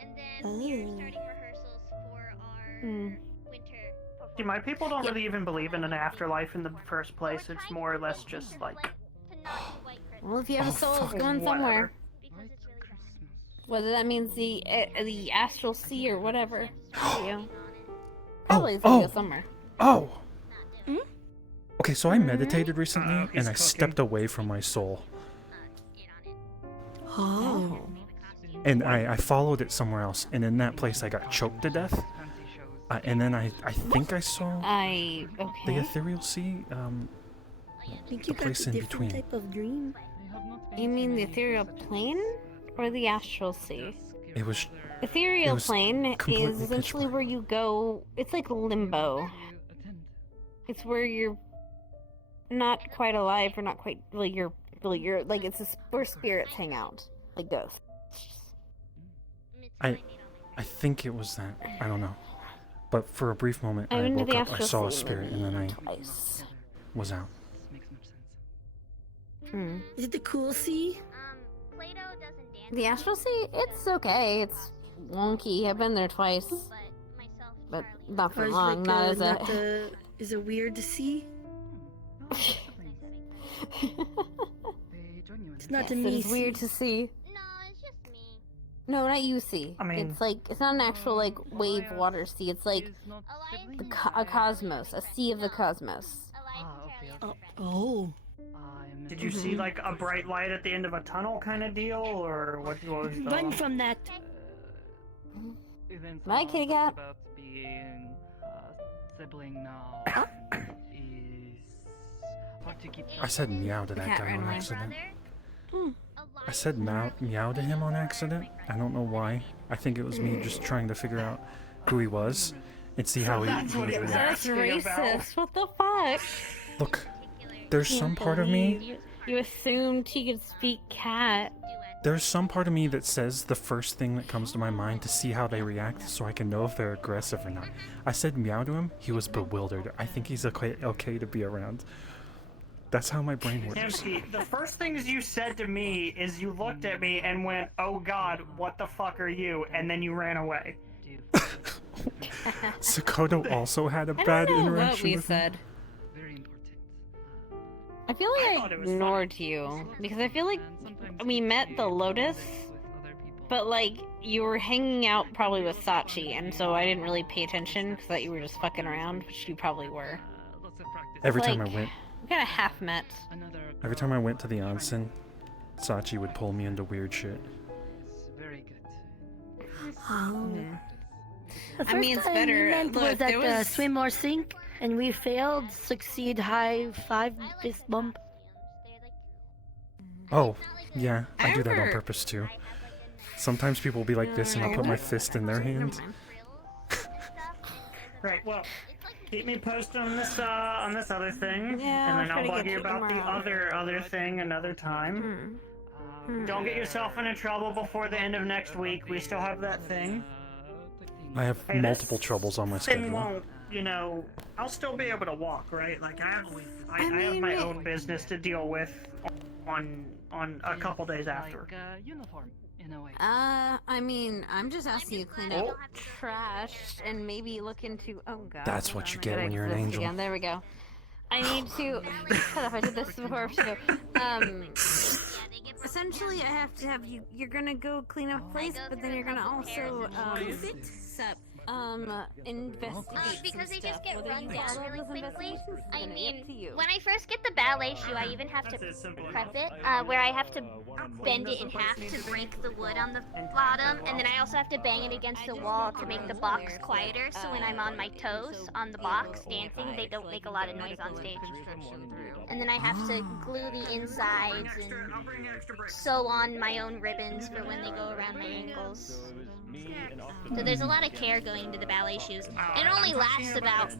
And then we're starting rehearsals for our winter performance. See, my people don't really even believe in an afterlife in the first place. It's more or less just like. Well, if you have a soul, it's going somewhere. Whether that means the astral sea or whatever. You know. Probably it's gonna go somewhere. Oh! Okay, so I meditated recently and I stepped away from my soul. Oh. And I followed it somewhere else, and in that place I got choked to death. And then I think I saw the okay. ethereal sea, I think the you got place a in different between. type of dream. You mean the ethereal plane or the astral sea? It was Ethereal was plane completely is pitch essentially where you go. It's like limbo. It's where you're not quite alive or not quite like you're like it's where spirits hang out, like ghosts. I think it was that. I don't know. But for a brief moment, I've I been to woke the up, I astral saw a sea spirit, and then I twice. was out. Is it the cool sea? Plato doesn't dance. The astral sea, it's okay. It's wonky. I've been there twice, but not Or for is long. like, Not as not a. the, is it weird to see? It's not to Yes, me. it's weird to see. No, it's just me. No, not you see. I mean- it's like it's not an actual like wave water sea. It's like a cosmos, a sea of the cosmos. Oh. Did you see like a bright light at the end of a tunnel kind of deal, or what was the? Run from that. My kitty cat. About being sibling now is hard to keep. I said meow to The that cat guy ran on away. accident. I said meow to him on accident. I don't know why. I think it was me just trying to figure out who he was and see how he That's what he was That's asking about. racist. What the fuck? Look, there's some part of me. You assumed he could speak cat. There's some part of me that says the first thing that comes to my mind to see how they react so I can know if they're aggressive or not. I said meow to him. He was bewildered. I think he's okay to be around. That's how my brain works. Hamski, the first things you said to me is you looked at me and went, "Oh God, what the fuck are you?" And then you ran away. Sakoto also had a I bad don't know what interaction we with said. him. Very important. I feel like I thought it was ignored you because I feel like we met the Lotus But like, you were hanging out probably with Sachi, and so I didn't really pay attention because thought you were just fucking around, which you probably were. Every time I Like, went, we kind of half met. every time I went to the onsen, Sachi would pull me into weird shit. Very good. The I mean, first it's time better. we went Look, was at there the was- swim or sink, and we failed. Succeed high 5 fist bump. Oh, yeah, I do that on remember- purpose too. Sometimes people will be like this, and I'll put my fist in their hand. Right. Well, keep me posted on this other thing, Yeah, and then I'll I'll try to bug get you to about the tomorrow. other thing another time. Don't get yourself into trouble before the end of next week. We still have that thing. I have Hey, multiple this troubles on my thing schedule. won't, you know, I'll still be able to walk, right? Like I have mean, my own business to deal with on a couple days after. Like uniform in a way. I mean, I'm just asking you to clean up trash and maybe look into. Oh god. That's what you I get gotta when you're an exist angel. Again. There we go. I need to. Shut up! I did this before too. Essentially, I have to have you. You're gonna go clean up place, but then you're gonna also investigate. Because they some just stuff. get Whether run you down follow really those quickly. investigations is I gonna be mean, up to you. when I first get the ballet shoe, I even have to prep it, where I have to bend it in half to break the wood on the bottom, and then I also have to bang it against the wall to make the box quieter, so when I'm on my toes on the box dancing, they don't make a lot of noise on stage. And then I have to glue the insides and sew on my own ribbons for when they go around my ankles. So there's a lot of care going into the ballet shoes. It only lasts about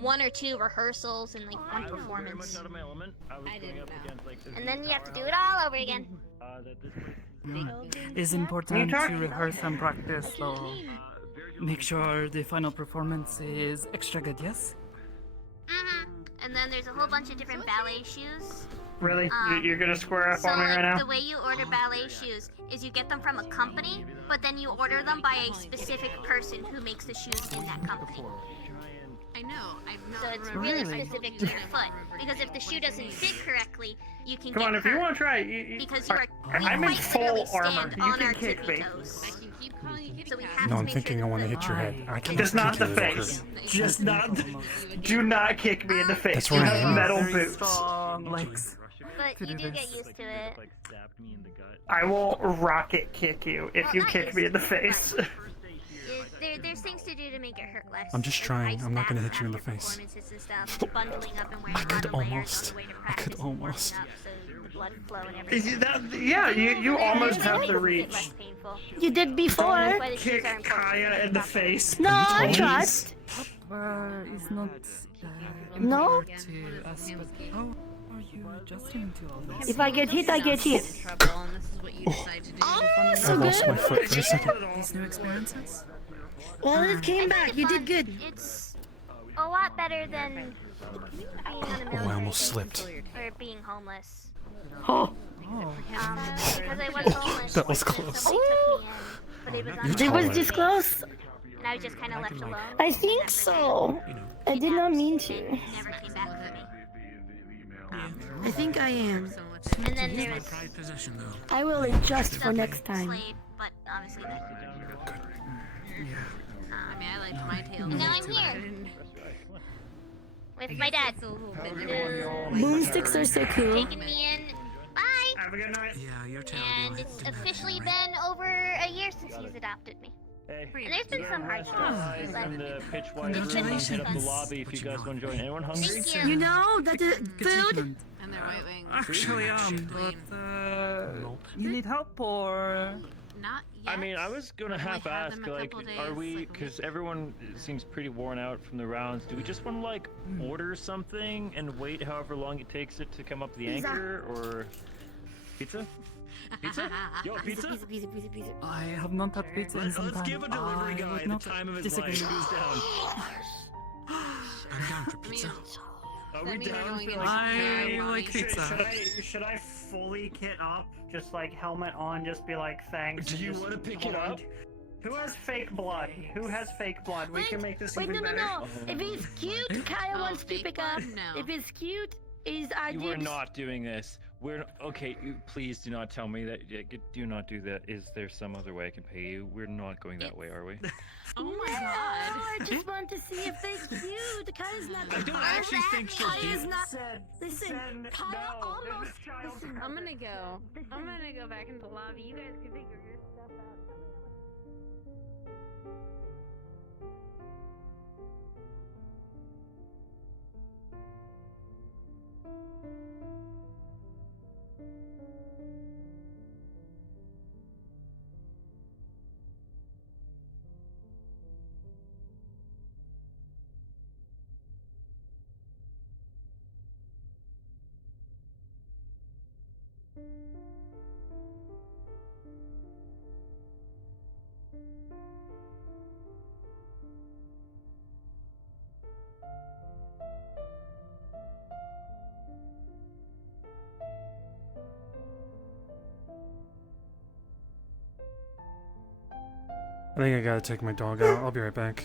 1 or 2 rehearsals and like 1 performance. I didn't know. And then you have to do it all over again. It's important to rehearse and practice, so make sure the final performance is extra good, yes? And then there's a whole bunch of different ballet shoes. Really? You're gonna square up So on me like right now? the way you order ballet shoes is you get them from a company, but then you order them by a specific person who makes the shoes in that company. I know. So it's really specific to your foot. Because if the shoe doesn't fit correctly, you can Come get on, if you hurt. want to try it, Because you are I'm in quite full literally armor. stand You on can our kick tippy me. toes. So we have No, to I'm make thinking sure I want to that hit your head. I can't Just not kick the you over. face. Just not. Do not kick me in the face. That's You where I have am. metal Very boots. strong legs. But to you do do this. get used to it. I will rocket kick you if you not kick used me to in the it, face. but there's things to do to make it hurt less. I'm just trying. Ice I'm not gonna baths hit you in the after face. performances and stuff, bundling up and wearing I a lot could of layers almost. on the way to I practice could and warming almost. up so the blood flow and everything. Yeah, you almost have the Makes it reach. less painful. You did before. That's why the shoes Kick are important. Kaya in the face. No, I Please. trust. It's not No? important to us, but how are you adjusting to all this? If I get hit, I get hit. Trouble, and this is what you decide to do. Oh, I so lost my good. foot for a second. These new experiences? Well, it came back. You did good. It's a lot better than being on a military Oh, I almost base slipped. or being homeless. Oh, Because I was homeless. That was and close. somebody took me in, but it was on You're a it was taller. this close. and I was just kind of left alone. I think so. I did not mean to. Never came back for me. I think I am. And then there was Pride possession, though. I will adjust for next time. Slade, but honestly that. I mean, I liked my tail. And now I'm here with my dad. Boomsticks are so cool. Taking me in. Bye. Have a good night. Yeah, your tail. And it's officially been over a year since he's adopted me. Hey, And there's been some hardships, guys but in the pitch white It's room been and hit up the fun. lobby if you guys want to join. Anyone hungry? Thank you. You know that the food. Achievement. And their white wings. Actually, but you need help or? Not yet. I mean, I was gonna I've only half had ask, them a like, couple are days, we? like a Because week. everyone seems pretty worn out from the rounds. Do we just want to like order something and wait however long it takes it to come up the Pizza. anchor, or pizza? Pizza? Yo, pizza? Pizza. I have not had pizza in some Let's time. give a delivery I guy would the not time of his disagree. life. Who's down? I'm down for pizza. Are Then we we were down going for into like? I like Should, pizza. should I fully kit up? Just like helmet on, just be like thanks. Do and you just wanna pick it hold on. up? Who has fake blood? Who has fake blood? We can make this Wait, even no. better. If he's cute, Kaya wants to fake pick up. blood? No. If it's cute, is I You did. are not doing this. We're okay. Please do not tell me that. Do not do that. Is there some other way I can pay you? We're not going that way, are we? Oh my No, god. I just want to see if they're cute. Kaya's not. I don't actually think she'll Kaya's do. not. Listen, Kaya almost. Listen, I'm gonna go. I'm gonna go back into the lobby. You guys can figure your stuff out. I think I gotta take my dog out. I'll be right back.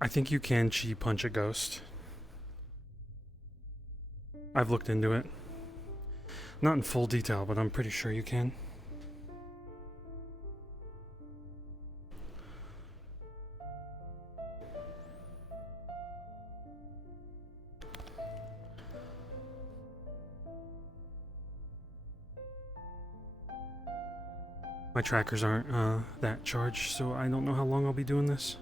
I think you can chi punch a ghost. I've looked into it. Not in full detail, but I'm pretty sure you can. My trackers aren't that charged, so I don't know how long I'll be doing this.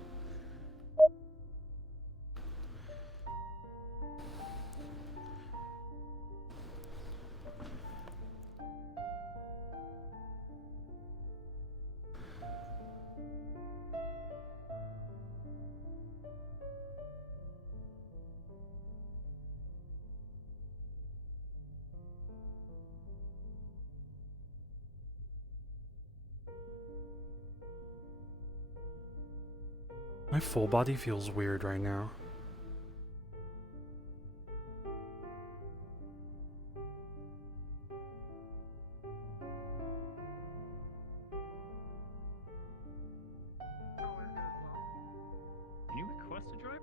My full body feels weird right now. Can you request a driver?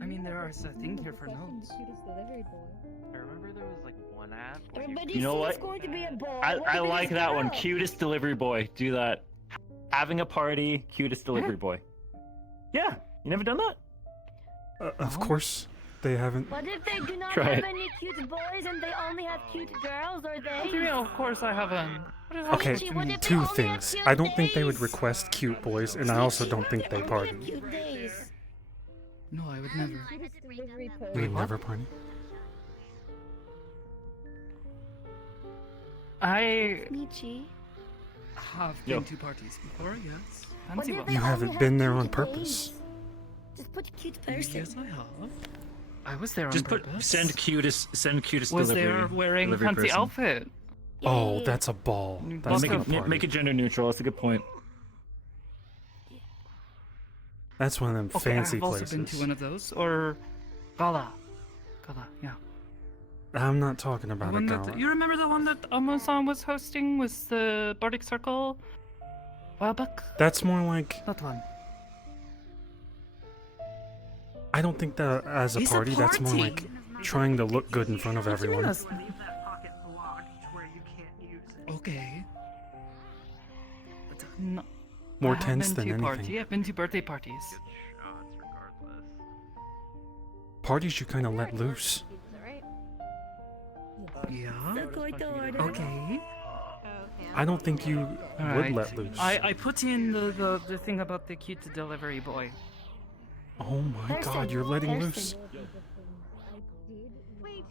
I mean, there is a thing here for notes. I remember there was like one ad. where Everybody You know says what? it's going to be a boy. I What if it like is that a one. girl? Cutest delivery boy. Do that. Having a party, cutest delivery boy. Yeah, you never done that? Of course, they haven't. What if they do not Try have it. any cute boys and they only have cute girls, or they? Yeah, of course I haven't. Okay, Richie, what if they two only have things. cute I don't think they would days? request cute boys, and I also don't think they Only party. have cute days. No, I would never. We would never party. I Michi. have Yo. been to parties before, yes. What Fancy if one. they You only haven't have been there cute on purpose. days? Just put cute person. Yes, I have. I was there on Just put purpose. send cutest Was delivery. there wearing delivery fancy person. outfit? Oh, that's a ball. That's Make not a it, party. make it gender neutral. That's a good point. That's one of them Okay, fancy I've also places. been to one of those. Or gala. Gala, yeah. I'm not talking The about a one gala. that, you remember the one that Amazon was hosting with the Bardic Circle? A while back? That's more like. That one. I don't think that as a It's a party, that's more party. like trying to look good in front of everyone. Leave that pocket blocked where you can't use it. Okay. But, no, More I have tense been than to anything. I've been to birthday parties. parties you kind of let loose. Yeah. Okay. I don't think you would Alright. let loose. I put in the thing about the cute delivery boy. Oh my god, you're letting loose.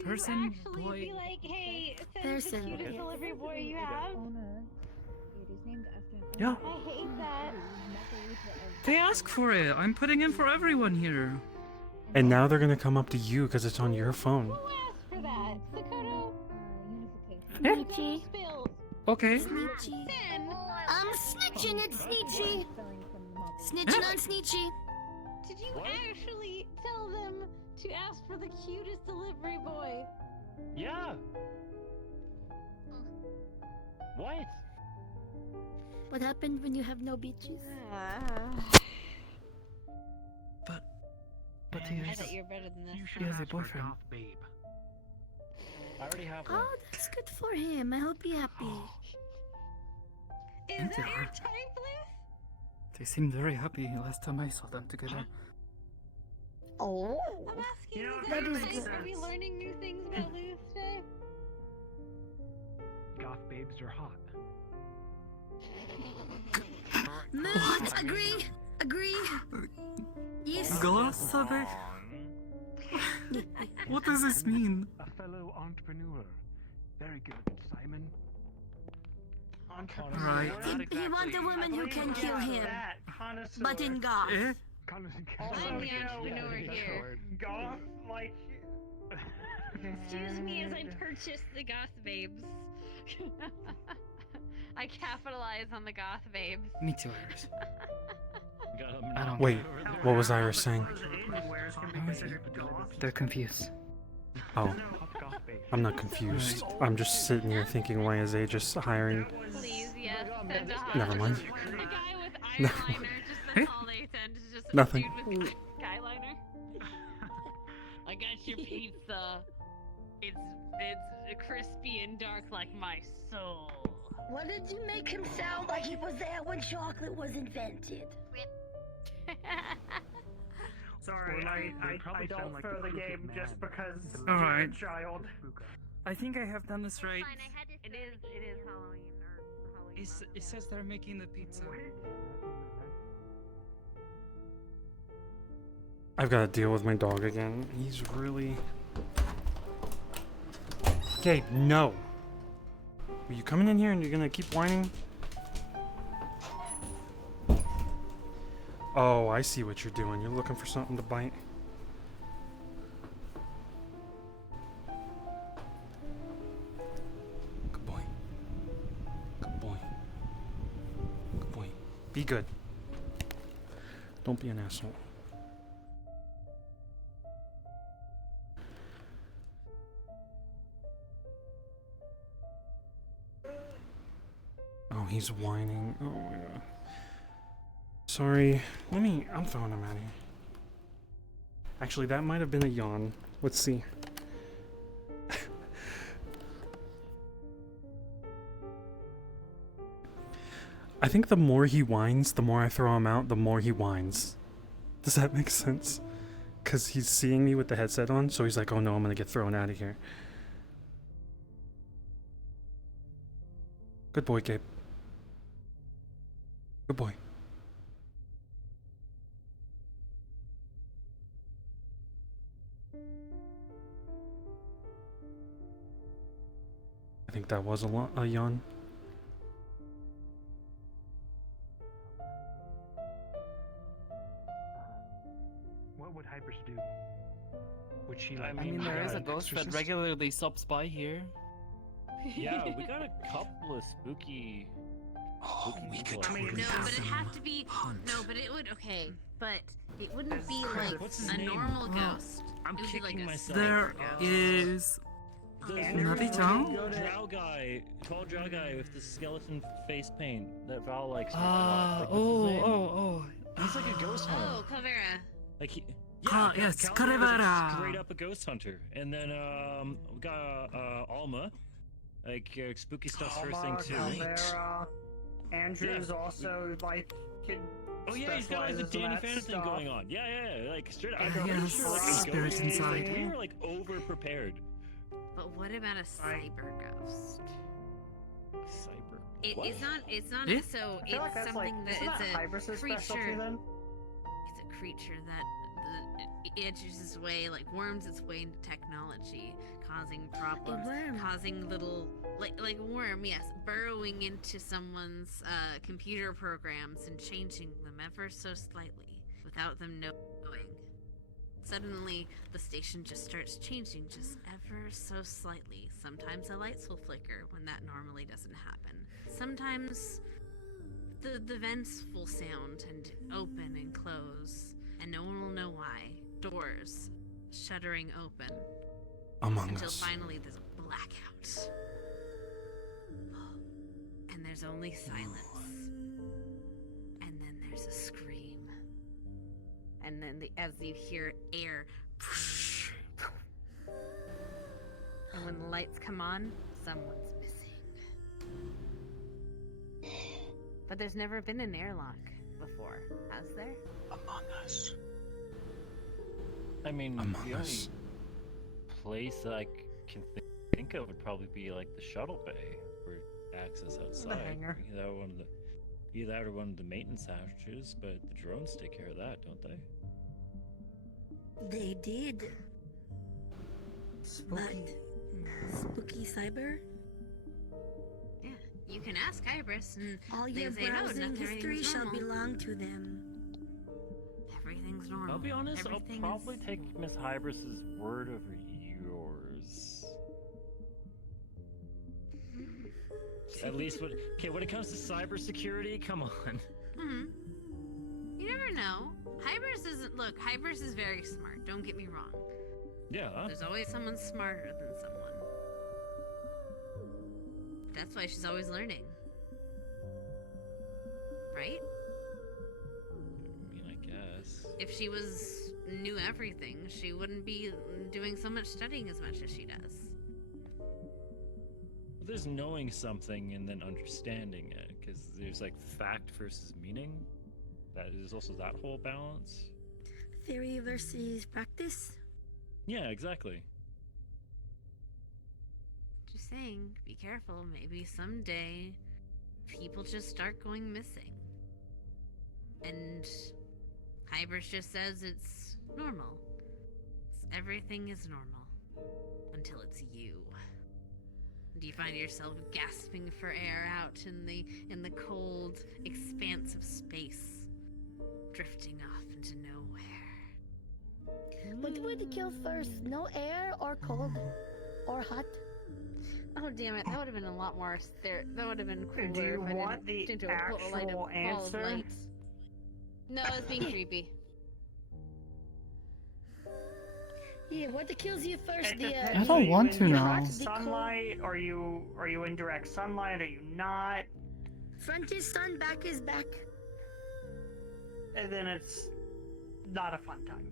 Person, boy. Be like, hey, send the cutest delivery boy you have. Yeah. I hate that. They ask for it. I'm putting in for everyone here. And now they're gonna come up to you because it's on your phone. Who asked for that? Sakoto? Yeah. Okay. Snitchy. I'm snitching at Sneechy. Snitching on Sneechy. Did you actually tell them to ask for the cutest delivery boy? Yeah. What? What happened when you have no beaches? But he I has, bet you're better than this. he has a boyfriend. I already have one. Oh, that's good for him. I hope he's happy. And they are. They seemed very happy last time I saw them together. Oh. I'm asking you, that is guys, good. are we learning new things about Luth today? Goth babes are hot. Moods, agree. Agree. Yes. Glossade? What does this mean? A fellow entrepreneur. Very good, Simon. Right. He wants a woman who can kill him. But in goth. Eh? I'm the entrepreneur here. Goth, like... Excuse me as I purchase the goth babes. I capitalize on the goth babes. Me too, Iris. I don't Wait, what was Iris saying? They're confused. Oh, I'm not confused. I'm just sitting here thinking, why is A just hiring? Please, yes, send a Never mind. The guy with No. eyeliner, just that's all they send. Is just Nothing. a dude with eyeliner. I got your pizza. It's crispy and dark like my soul. What did you make him sound like he was there when chocolate was invented? Sorry, I don't throw the game just because All you're right. a child. I think I have done this right. It is Halloween or Halloween. It says they're making the pizza. I've got to deal with my dog again. He's really... Gabe, no! Are you coming in here and you're gonna keep whining? Oh, I see what you're doing. You're looking for something to bite. Good boy. Good boy. Good boy. Be good. Don't be an asshole. Oh, he's whining. Oh my god. Sorry. I'm throwing him out of here. Actually, that might have been a yawn. Let's see. I think the more he whines, the more I throw him out, the more he whines. Does that make sense? Because he's seeing me with the headset on, so he's like, oh no, I'm gonna get thrown out of here. Good boy, Gabe. Good boy. I think that was a yawn. What would Hypers do? Would she like? I mean, there is a ghost that regularly subs by here. Yeah, we got a couple of spooky. We could No, but it had to be. No, but it would. Okay, but it wouldn't be like What's his a name? normal ghost. I'm It would be like kicking a myself. There is. Another town? Tall drow guy with the skeleton face paint that Val likes. Oh. He's like a ghost hunter. Oh, Caveira. Like he, Yes, Calvin was Caveira. straight up a ghost hunter. And then we got Alma, like spooky stuff's her thing too. Calvera, Andrew's also like can. Oh yeah, he's got like the specializes in Danny that Phantom thing stuff. going on. Yeah, like straight up. Yeah, I'm he pretty has sure like spirits inside. we were like over prepared. But what about a cyber ghost? Cyber. It's not. It's not. Yeah. So I feel like it's that's something like, that isn't it's that a Hybris's specialty creature. then? It's a creature that edges its way, like worms its way into technology, causing problems, causing little like worm, yes, burrowing into someone's computer programs and changing them ever so slightly without them knowing. Suddenly, the station just starts changing just ever so slightly. Sometimes the lights will flicker when that normally doesn't happen. Sometimes the vents will sound and open and close, and no one will know why. Doors shuttering open. Among until Us. finally there's a blackout. And there's only silence. And then there's a scream. And then as you hear air. And when the lights come on, someone's missing. But there's never been an airlock before, has there? Among Us. I mean, Among the Us. only place that I can think of would probably be like the shuttle bay for access outside. hangar. Either that or one of the maintenance hatches, but the drones take care of that, don't they? They did. Spooky. Spooky cyber? Yeah, you can ask Ibris, and All they your say, no, browsing nothing, history everything's shall normal. belong to them. Everything's normal. I'll be honest, Everything I'll probably is... take Miss Hybris's word over yours. At least when it comes to cybersecurity, come on. You never know. Hybris is very smart, don't get me wrong. Yeah. There's always someone smarter than someone. That's why she's always learning. Right? I mean, I guess. If she knew everything, she wouldn't be doing so much studying as much as she does. There's knowing something and then understanding it, because there's like fact versus meaning. That is also that whole balance. Theory versus practice? Yeah, exactly. Just saying, be careful. Maybe someday people just start going missing. And Hybris just says it's normal. Everything is normal. Until it's you. Do you find yourself gasping for air out in the cold expanse of space, drifting off into nowhere? What would you kill first? No air or cold? Or hot? Oh damn it! That would have been a lot more. That would have been cooler. Do you if I want didn't the into a ball of actual answer? lights. No, I was being creepy. Yeah, what kills you first? It The depends. I don't Are you want in to know. direct sunlight? Are you in direct sunlight? Are you not? front is sun, back is back. And then it's not a fun time.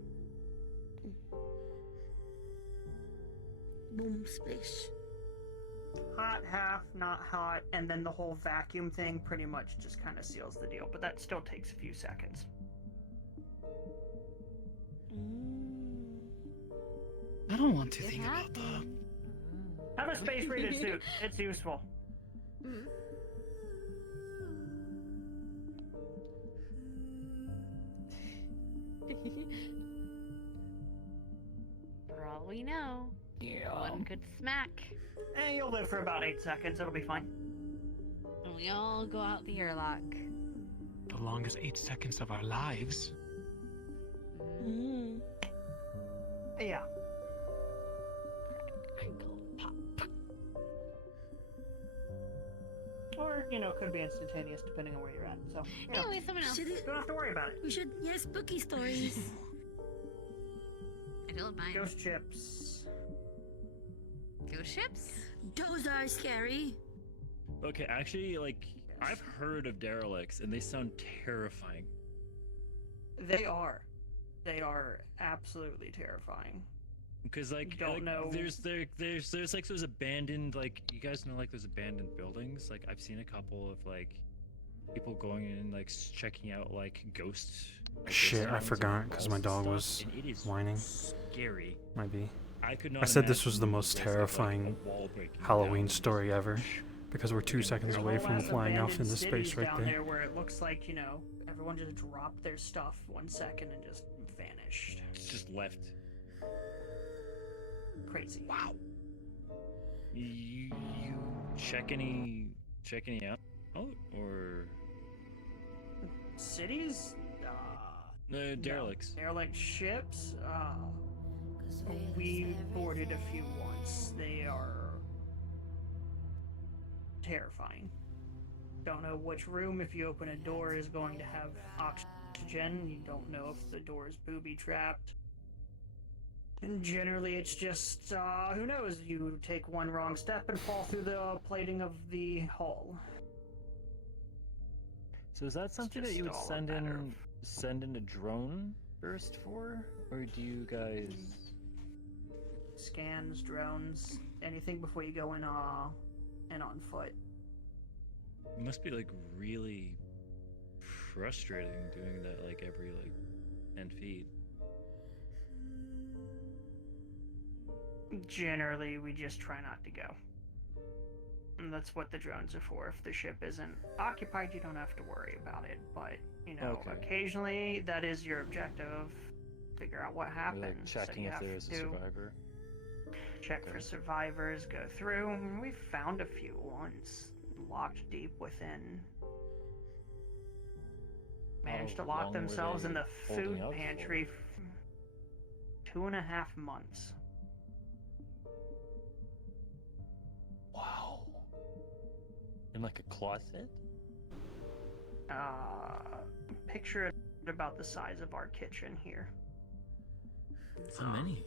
Boom, splish. Hot, half, not hot, and then the whole vacuum thing pretty much just kind of seals the deal, but that still takes a few seconds. I don't want to think about that. Have a space rated suit. It's useful. For all we know, one could smack. And you'll live for about 8 seconds. It'll be fine. And we all go out the airlock. The longest 8 seconds of our lives. Yeah. Crinkle, pop. Or, could be instantaneous depending on where you're at. So, Anyway, someone else. don't have to worry about it. We should, spooky stories. I don't mind. Ghost chips. Ghost ships? Those are scary. Okay, actually, like, I've heard of derelicts, and they sound terrifying. They are. They are absolutely terrifying. Because like, Don't know. there's like those abandoned, like, you guys know, like those abandoned buildings. Like I've seen a couple of like people going in and like checking out like ghosts. Shit, I forgot because my dog was whining. Scary. Might be. I could not. I said this was the imagine most this, like, terrifying a wall breaking Halloween down. story ever. Because we're 2 seconds away from flying off into space right down there. where it looks like, you know, everyone just dropped their stuff 1 second and just vanished. It's just left. Crazy. Wow. You check any out or cities? derelicts. Derelict ships? We boarded a few once. They are terrifying. Don't know which room, if you open a door, is going to have oxygen. You don't know if the door is booby-trapped. And generally, it's just, who knows? You take one wrong step and fall through the plating of the hull. So is that something that you would send in a drone burst for? Or do you guys... Scans, drones, anything before you go in on foot. It must be like really frustrating doing that like every like 10 feet. Generally, we just try not to go. And that's what the drones are for. If the ship isn't occupied, you don't have to worry about it. But, you know, occasionally that is your objective. Figure out what happened. Like checking if there is a survivor. Check for survivors, go through. We found a few once, locked deep within. Managed to lock themselves in the food pantry. 2.5 months. Wow. In like a closet? Picture it about the size of our kitchen here. So many.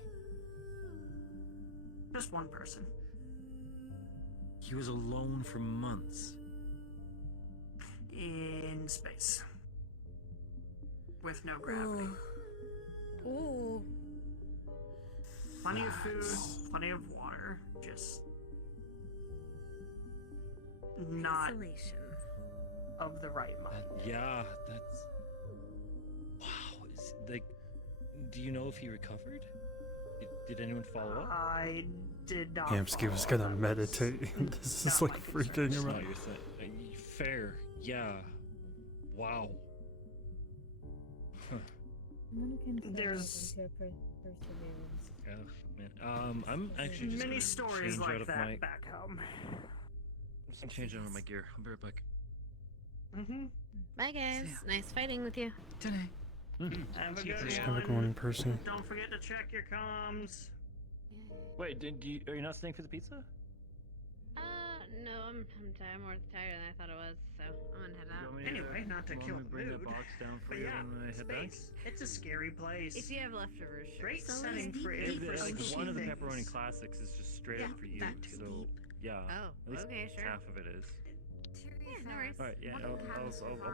Just one person. He was alone for months. In space. With no gravity. Ooh. Plenty of food, plenty of water, just not isolation of the right mind. Yeah, that's... Wow, is like... Do you know if he recovered? Did anyone follow up? I did not. Hamski was gonna meditate. This is like freaking It's him not out. your thing. Fair, yeah. Wow. Huh. There's perseverance. Oh, man. I'm actually just many gonna stories change out like of that my... back home. I'm just gonna change out of my gear. I'll be right back. Bye guys. Nice fighting with you. Today. Have a good Just one. gotta go in person. Don't forget to check your comms. Wait, are you not staying for the pizza? No, I'm tired. I'm more tired than I thought I was, so I'm gonna head out. Anyway, not to kill the bring mood. the box down for But you yeah, when I head back? space. It's a scary place. If you have leftovers, sure. Great setting for Like sushi one of the things. pepperoni classics is just straight up for you. that too So yeah, Oh, at least okay, sure. half of it is. Yeah, no worries. All right, yeah, I'll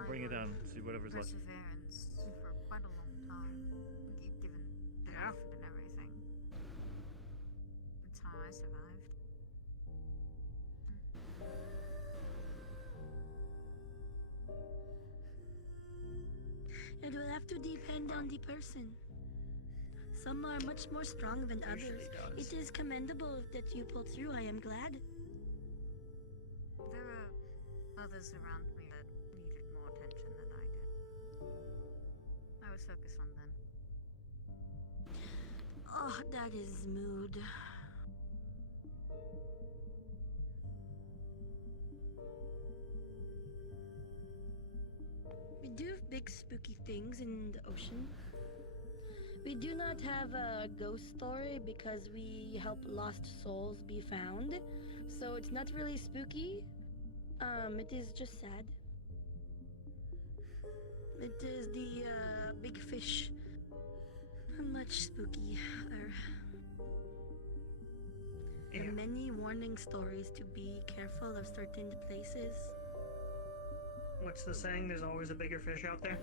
bring it down. See whatever's left. Perseverance for quite a long time, given the Yeah. effort and everything. That's how I survived. It will have to depend on the person. Some are much more strong than others. It is commendable that you pulled through. I am glad. There were others around me that needed more attention than I did. I was focused on them. Oh, that is mood. We do big spooky things in the ocean. We do not have a ghost story because we help lost souls be found. So it's not really spooky. It is just sad. It is the big fish. Much spooky. There are many warning stories to be careful of certain places. What's the saying? There's always a bigger fish out there.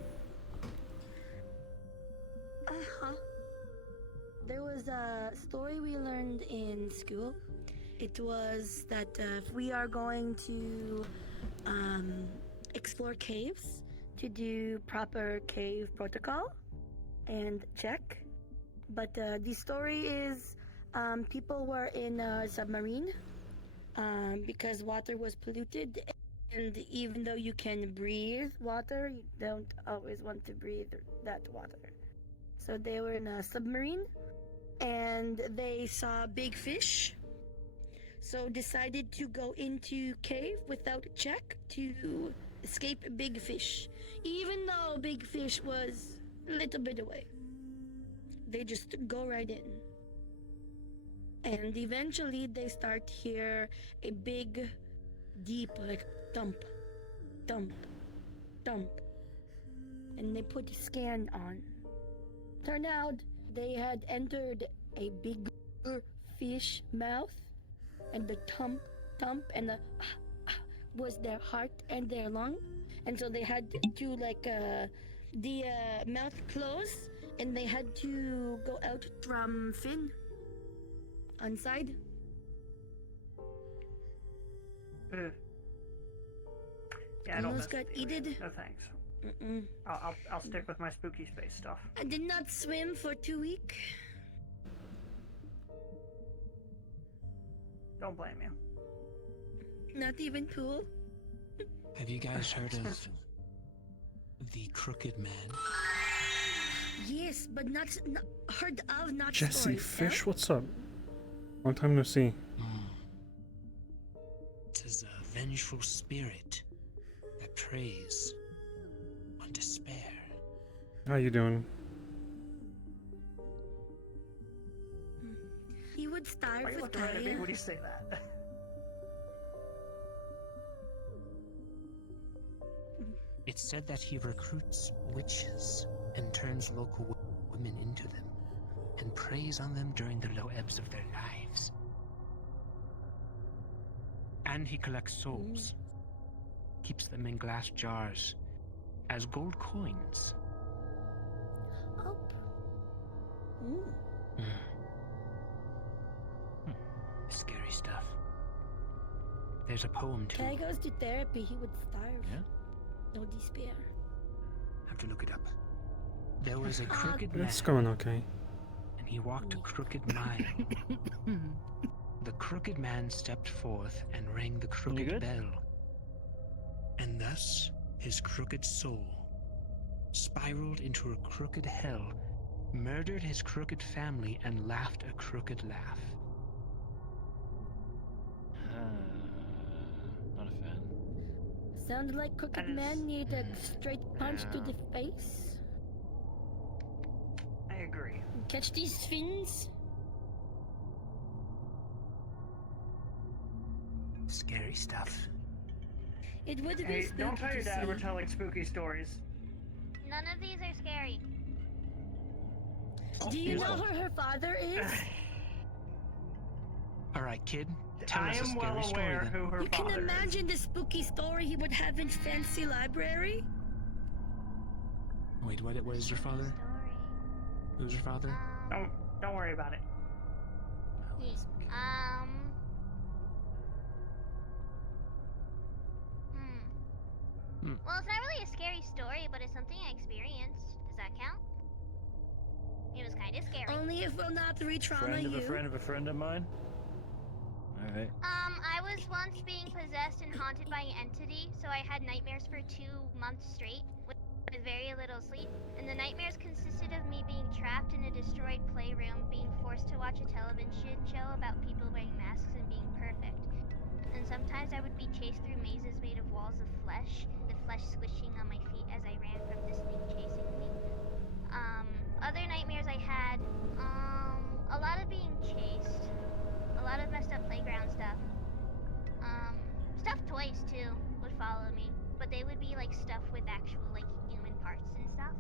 Uh-huh. There was a story we learned in school. It was that if we are going to explore caves to do proper cave protocol and check. But the story is people were in a submarine because water was polluted, and even though you can breathe water, you don't always want to breathe that water. So they were in a submarine and they saw big fish, so decided to go into cave without a check to escape big fish, even though big fish was a little bit away. They just go right in. And eventually they start hear a big, deep, like thump, thump, thump. And they put a scan on. Turned out they had entered a big fish mouth, and the thump, thump, and the was their heart and their lung. And so they had to the mouth close, and they had to go out from fin inside. Yeah, I don't Almost mess got with these. eaten. No thanks. Mm-mm. I'll stick with my spooky space stuff. I did not swim for 2 weeks. Don't blame you. Not even pool. Have you guys heard of the Crooked Man? Yes, but not heard of, not Jesse stories. Fish, what's up? Long time no see. Tis a vengeful spirit that preys on despair. How you doing? He would starve Why are you with looking right at me Kaya. when you say that? It's said that he recruits witches and turns local women into them, and preys on them during the low ebbs of their lives. And he collects souls, keeps them in glass jars as gold coins. Oh. Scary stuff. There's a poem too. Kaya goes to therapy, he would starve. Yeah? No despair. Have to look it up. There was a crooked man, It's going okay. and he walked a crooked mile. The crooked man stepped forth and rang the crooked bell. And thus, his crooked soul spiraled into a crooked hell, murdered his crooked family, and laughed a crooked laugh. Not a fan. Sounded like Crooked Man need a straight punch to the face. I agree. Catch these fins. Scary stuff. It would be Hey, spooky don't tell your to dad see. we're telling spooky stories. None of these are scary. Do you know who her father is? All right, kid. Tell I us a am scary well story aware then. who her You can father is. imagine the spooky story he would have in fancy library. Wait, what is your father? Who's your father? Don't worry about it. Well, it's not really a scary story, but it's something I experienced. Does that count? It was kind of scary. Only if we'll not re-trauma Friend of you. a friend of a friend of mine? Alright. I was once being possessed and haunted by an entity, so I had nightmares for 2 months straight with very little sleep. And the nightmares consisted of me being trapped in a destroyed playroom, being forced to watch a television show about people wearing masks and being perfect. And sometimes I would be chased through mazes made of walls of flesh, the flesh squishing on my feet as I ran from this thing chasing me. Other nightmares I had, a lot of being chased, a lot of messed up playground stuff. Stuffed toys too would follow me, but they would be like stuff with actual like human parts and stuff.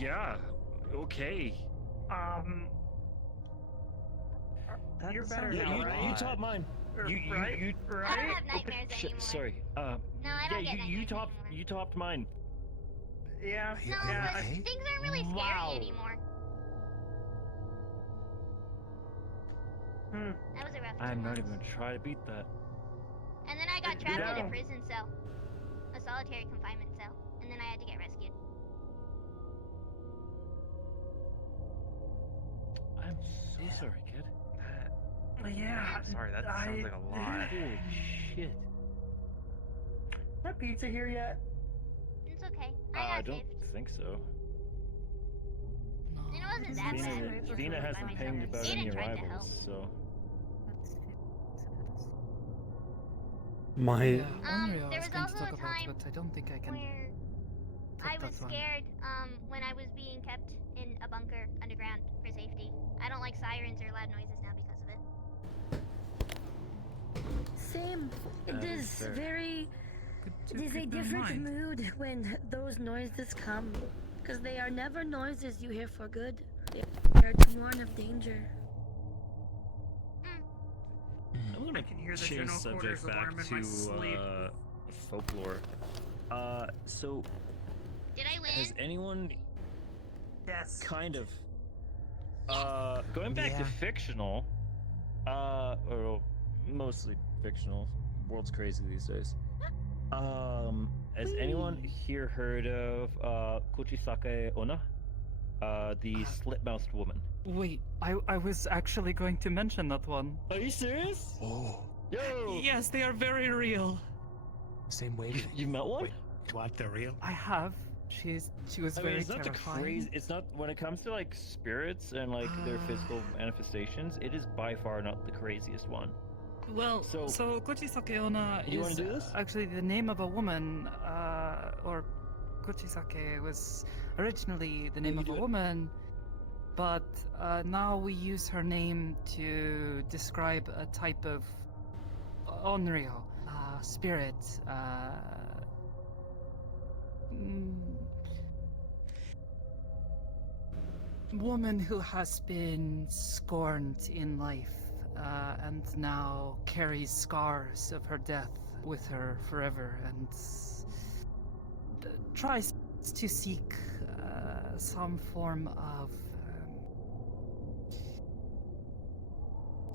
Yeah. Okay. You're better Yeah, now, you, right? you taught mine. You right? you. I don't have nightmares anymore. Sorry. No, I don't get you topped you topped mine. Yeah. No, but things aren't really scary Wow. anymore. That was a rough 2 I'm not months. even gonna try to beat that. And then I got trapped in a prison cell, a solitary confinement cell, and then I had to get rescued. I'm so sorry, kid. Yeah. Sorry, that sounds like a lot. Holy shit. Is that pizza here yet? It's okay. I don't think so. It wasn't that bad. Vina hasn't pinged about any arrivals, so. My Unreal. There I was was going to also talk a about, time but I don't think I can. where I was scared when I was being kept in a bunker underground for safety. I don't like sirens or loud noises now because of it. Same. It is very. It is a different mood when those noises come, because they are never noises you hear for good. They are to warn of danger. I'm gonna change subject back to folklore. So did I win? Has anyone kind of going back to fictional, or mostly fictional, world's crazy these days. Has anyone here heard of Kuchisake Onna? The slit-mouthed woman. Wait, I was actually going to mention that one. Are you serious? Oh. Yo! Yes, they are very real. Same way. You met one? Wait, what? They're real? I have. She was very it's not terrifying. the crazy. It's not when it comes to like spirits and like their physical manifestations. It is by far not the craziest one. Well, so Kuchisake Onna is actually the name of a woman, or Kuchisake was originally the name of a woman, but now we use her name to describe a type of onryo, spirit, woman who has been scorned in life. And now carries scars of her death with her forever, and tries to seek some form of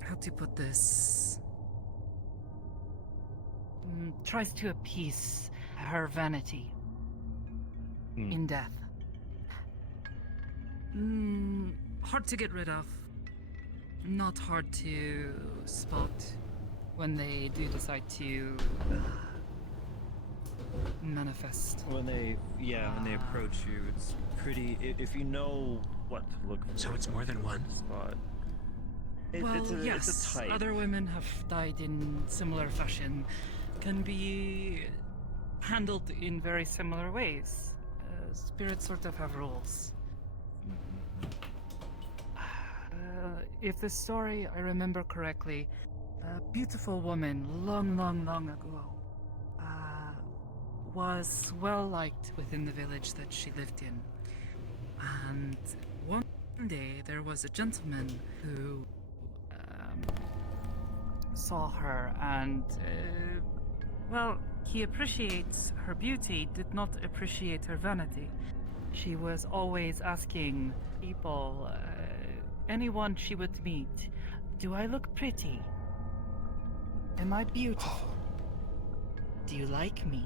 how to put this, tries to appease her vanity in death. Hard to get rid of. Not hard to spot when they do decide to manifest. When they approach you, it's pretty. If you know what to look for. So it's more than one spot. Yes, it's a type. other women have died in similar fashion. Can be handled in very similar ways. Spirits sort of have rules. If the story I remember correctly, a beautiful woman long ago was well liked within the village that she lived in. And one day there was a gentleman who saw her and, he appreciates her beauty, did not appreciate her vanity. She was always asking people, anyone she would meet, do I look pretty? Am I beautiful? Do you like me?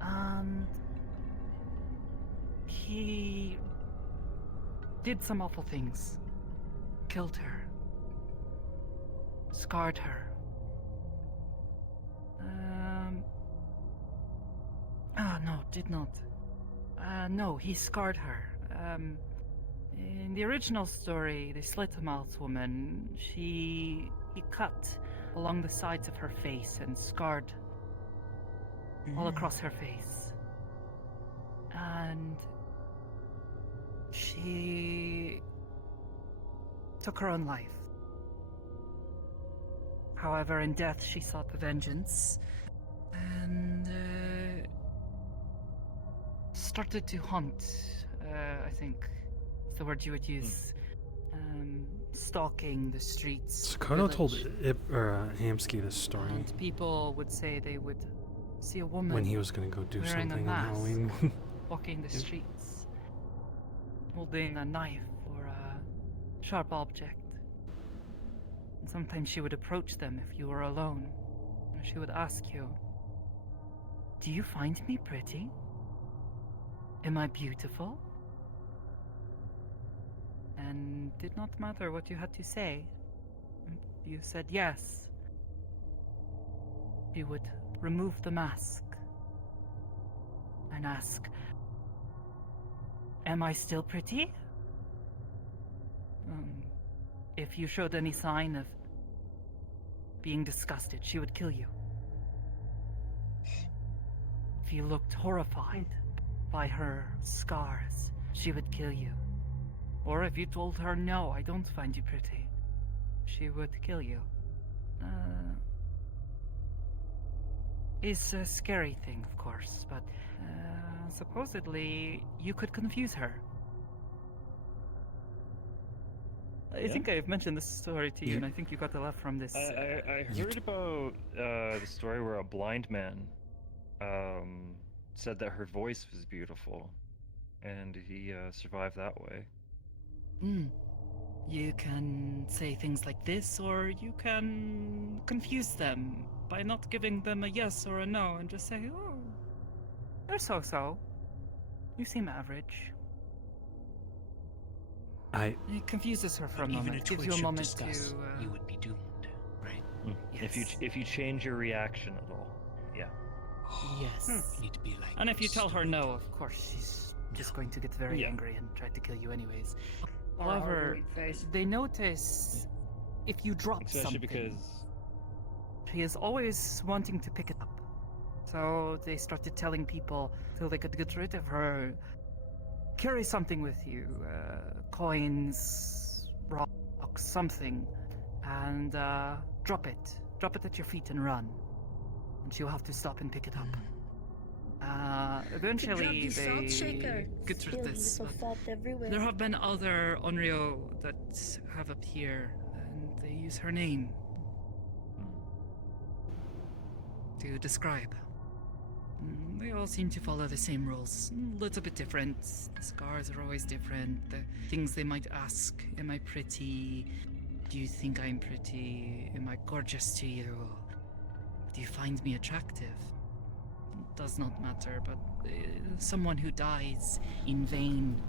And he did some awful things. Killed her. Scarred her. No, did not. No, he scarred her. In the original story, the slit-mouthed woman, he cut along the sides of her face and scarred all across her face. And she took her own life. However, in death, she sought vengeance and started to haunt, I think is the word you would use, stalking the streets. Sakoto told Hamski this story. And people would say they would see a woman when he was going to go do wearing something a on mask, Halloween. walking the streets, holding a knife or a sharp object. And sometimes she would approach them if you were alone. she would ask you, "Do you find me pretty? Am I beautiful?" And did not matter what you had to say. If you said yes, he would remove the mask and ask, "Am I still pretty?" If you showed any sign of being disgusted, she would kill you. If you looked horrified by her scars, she would kill you. Or if you told her, "No, I don't find you pretty," she would kill you. It's a scary thing, of course, but supposedly you could confuse her. I think I've mentioned this story to you, and I think you got a laugh from this. I heard about the story where a blind man said that her voice was beautiful, and he survived that way. You can say things like this, or you can confuse them by not giving them a yes or a no and just say, "Oh, they're so-so. You seem average." It confuses her for a Even moment, gives you a moment to... you would be doomed, right? Yes. If you change your reaction at all, yeah. Yes. You need to be like. And if you tell her no, of course, she's just going to get very angry and try to kill you anyways. However, they notice if you drop Especially something, because she is always wanting to pick it up. So they started telling people till they could get rid of her, carry something with you, coins, rocks, something, and drop it. Drop it at your feet and run. And she'll have to stop and pick it up. Eventually they get rid of this. There have been other Onryo that have appeared, and they use her name to describe. They all seem to follow the same rules. A little bit different. The scars are always different. The things they might ask: "Am I pretty? Do you think I'm pretty? Am I gorgeous to you? Do you find me attractive?" It does not matter, but someone who dies in vain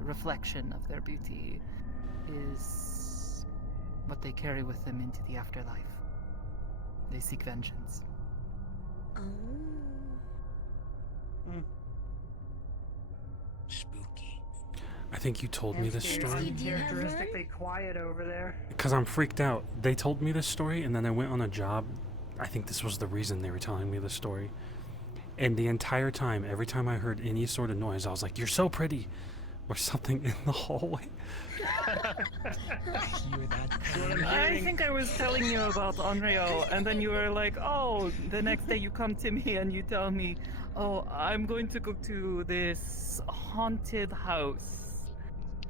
reflection of their beauty is what they carry with them into the afterlife. They seek vengeance. Spooky. I think you told me this story. Characteristically quiet over there. Because I'm freaked out. They told me this story, and then I went on a job. I think this was the reason they were telling me this story. And the entire time, every time I heard any sort of noise, I was like, "You're so pretty," or something in the hallway. I think I was telling you about Onryo, and then you were like, "Oh," the next day you come to me and you tell me, "Oh, I'm going to go to this haunted house."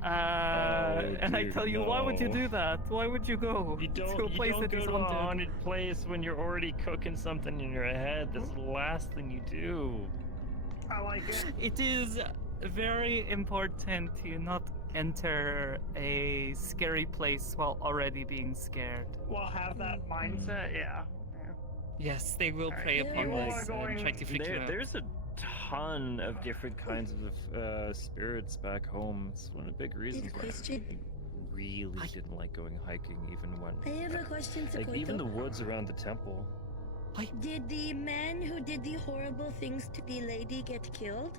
And I tell you, "Why would you do that? Why would you go to a place that is go to a haunted?" haunted place when you're already cooking something in your head. That's the last thing you do. I like it. It is very important to not enter a scary place while already being scared. Well, have that mindset, yeah. Yes, they will prey upon us and try to freak you out. There's a ton of different kinds of spirits back home. It's one of the big reasons why I really didn't like going hiking, even when I have a question, like Sekoito. even the woods around the temple. Did the man who did the horrible things to the lady get killed?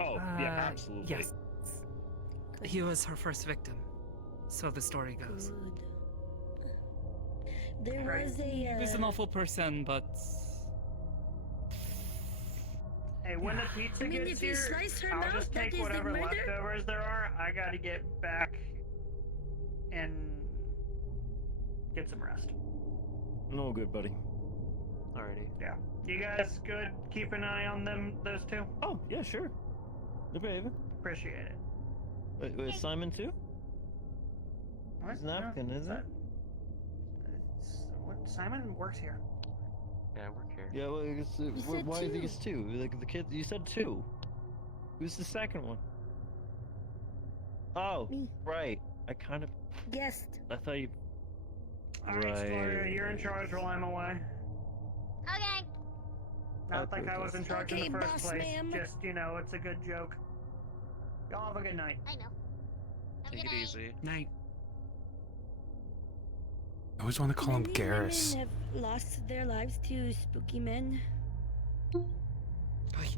Oh, yeah, absolutely. Yes. He was her first victim, so the story goes. There was a. He's an awful person, but. Hey, when the pizza I mean, gets if you here, slice her I'll mouth, just that take is the whatever murder? leftovers there are. I gotta get back and get some rest. No good, buddy. Alrighty. Yeah. You guys good? Keep an eye on those two? Oh, yeah, sure. They're behaving. Appreciate it. Wait, Simon too? What? He's an African, isn't it? What? Simon works here. Yeah, I work here. Yeah, well, I guess, said why do you think two. it's two? Like the kid, you said two. Who's the second one? Oh, Me. right. I kind of. Guessed. I thought you. Alright, Gloria, you're in charge while I'm away. Okay. Not like I was in charge in the first place. Just, you know, it's a good joke. Y'all have a good night. I know. Take it easy. Night. I always want to call him Garrus. Many women have lost their lives to spooky men.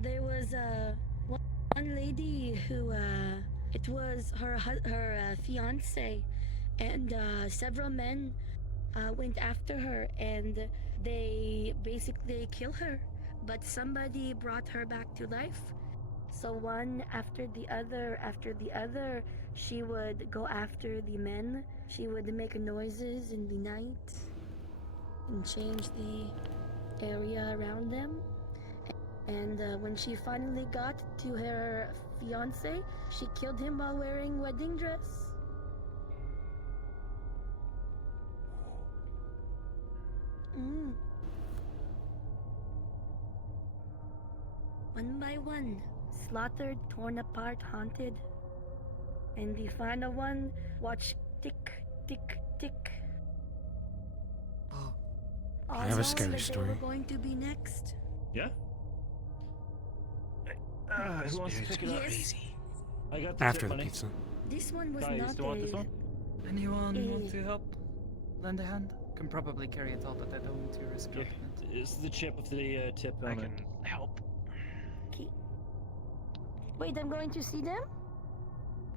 There was one lady who it was her fiance, and several men went after her, and they basically killed her. But somebody brought her back to life. So one after the other, she would go after the men. She would make noises in the night and change the area around them. And when she finally got to her fiance, she killed him while wearing wedding dress. One by one, slaughtered, torn apart, haunted. And the final one, watch tick, tick, tick. I have a scary story. They were going to be next. Yeah? Who wants to pick it up? I got the After tip the money. pizza. This one was Guys, not do you want this a... one? Anyone want to help? Lend a hand? Can probably carry it all, but I don't want to risk dropping it. This is the chip of the tip I on it. can help. Okay. Wait, I'm going to see them?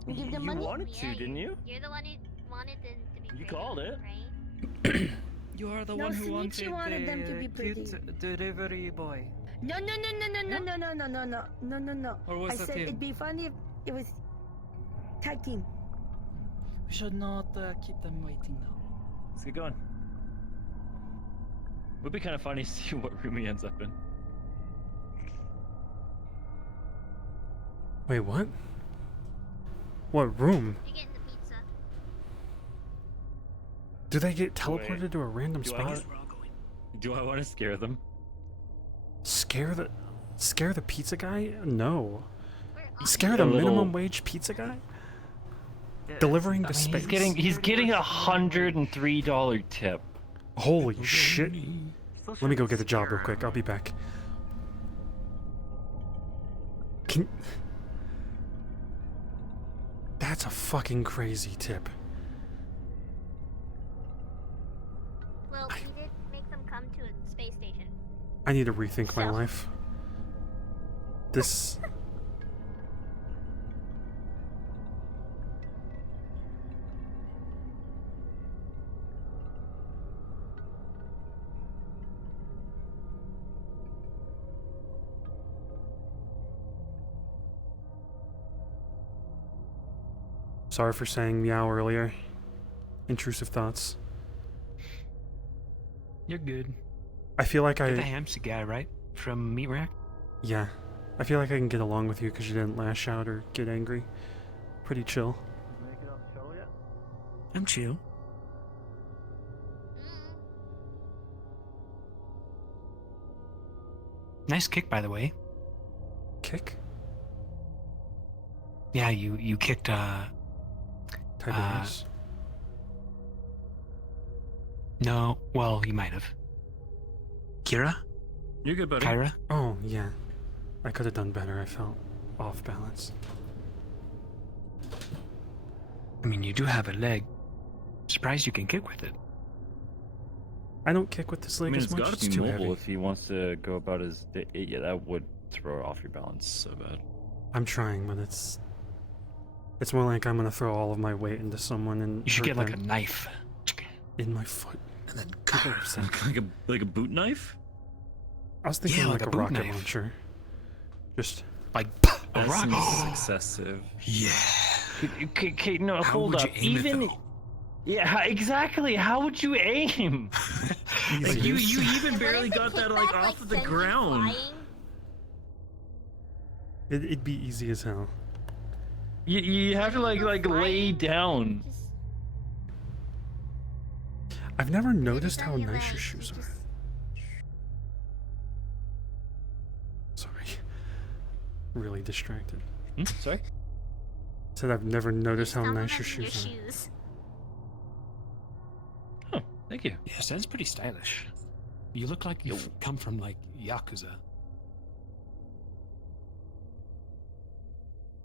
You give them You money? wanted to, didn't you? You're the one who wanted them to be You pretty, called it. right? You are the No, one who Shinichi wanted them to be pretty. cute delivery boy. No. Or was I that said him? it'd be funny if it was tag team. We should not keep them waiting now. Let's get going. Would be kind of funny to see what room he ends up in. Wait, what? What room? You're getting the pizza. Do they get teleported to a random Do spot? Do I want to scare them? Scare the pizza guy? No. Scare A the little- minimum wage pizza guy? Delivering to space? He's getting $103 tip. Holy shit. Let me go get a job real quick. I'll be back. That's a fucking crazy tip. Well, we did make them come to a space station. I need to rethink my So- life. This... Sorry for saying meow earlier. Intrusive thoughts. You're good. I feel like You're the Hamski guy, right? From Meat Rack? Yeah. I feel like I can get along with you because you didn't lash out or get angry. Pretty chill. Make it off the show yet? I'm chill. Nice kick, by the way. Kick? Yeah, you kicked, Tiberius. No, well, you might have. Kira? You're good, buddy. Kyra? Oh, yeah. I could have done better. I felt off balance. I mean, you do have a leg. Surprised you can kick with it. I don't kick with this leg I mean, as it's much. got It's to be too mobile heavy. if he wants to go about his. Yeah, that would throw off your balance so bad. I'm trying, but it's more like I'm gonna throw all of my weight into someone and You should hurt get like a them knife. in my foot. And then like a boot knife. I was thinking Yeah, like like a a boot rocket knife. launcher. Just like That rocket. seems excessive. Yeah. Okay, no, How hold would up. you aim it, Even. though? Yeah, exactly. How would you aim? Like you even And what barely if the got that kickback, like off of the sends you ground. flying? it'd be easy as hell. You have to like lay down. I've never noticed how nice your shoes are. Sorry. Really distracted. Sorry? Said I've never noticed how Stumble nice your on shoes are. shoes. Thank you. Yes, that's pretty stylish. You look like you've come from, like, Yakuza.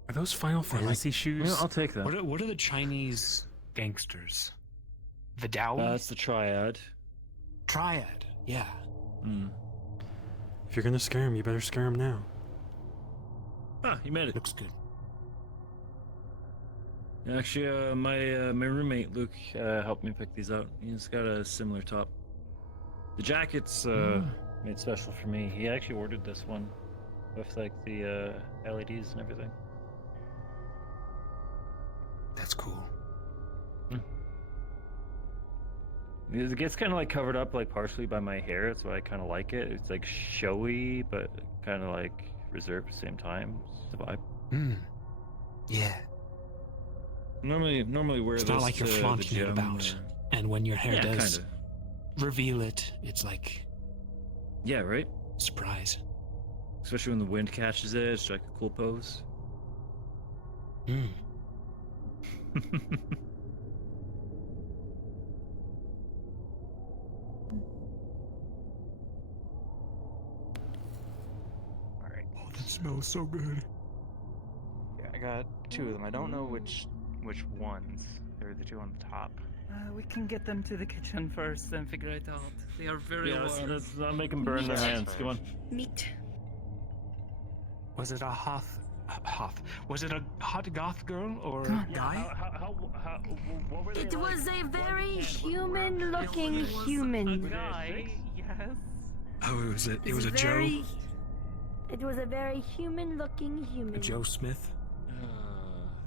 Are those Final Fantasy shoes? Yeah, I'll take them. What are the Chinese gangsters? The Dao? That's the Triad. Triad, yeah. If you're gonna scare him, you better scare him now. Ah, you made it. Looks good. Actually, my roommate Luke helped me pick these out. He's got a similar top. The jacket's made special for me. He actually ordered this one with like the LEDs and everything. That's cool. It gets kind of like covered up like partially by my hair. That's why I kind of like it. It's like showy, but kind of like reserved at the same time. It's the vibe. Yeah. Normally wear it's this not like you're flaunting it about. And when your hair does reveal it, it's like... Yeah, right? Surprise. Especially when the wind catches it, it's like a cool pose. Alright. Oh, that smells so good. Yeah, I got 2 of them. I don't know which ones. They're the 2 on the top. We can get them to the kitchen first and figure it out. They are very warm. Let's not make them burn their hands. Come on. Meat. Was it a Was it a hot goth girl or guy? What were they It was a very What human-looking human. Guy, yes. Oh, it was a Joe? It was a very human-looking human. A Joe Smith?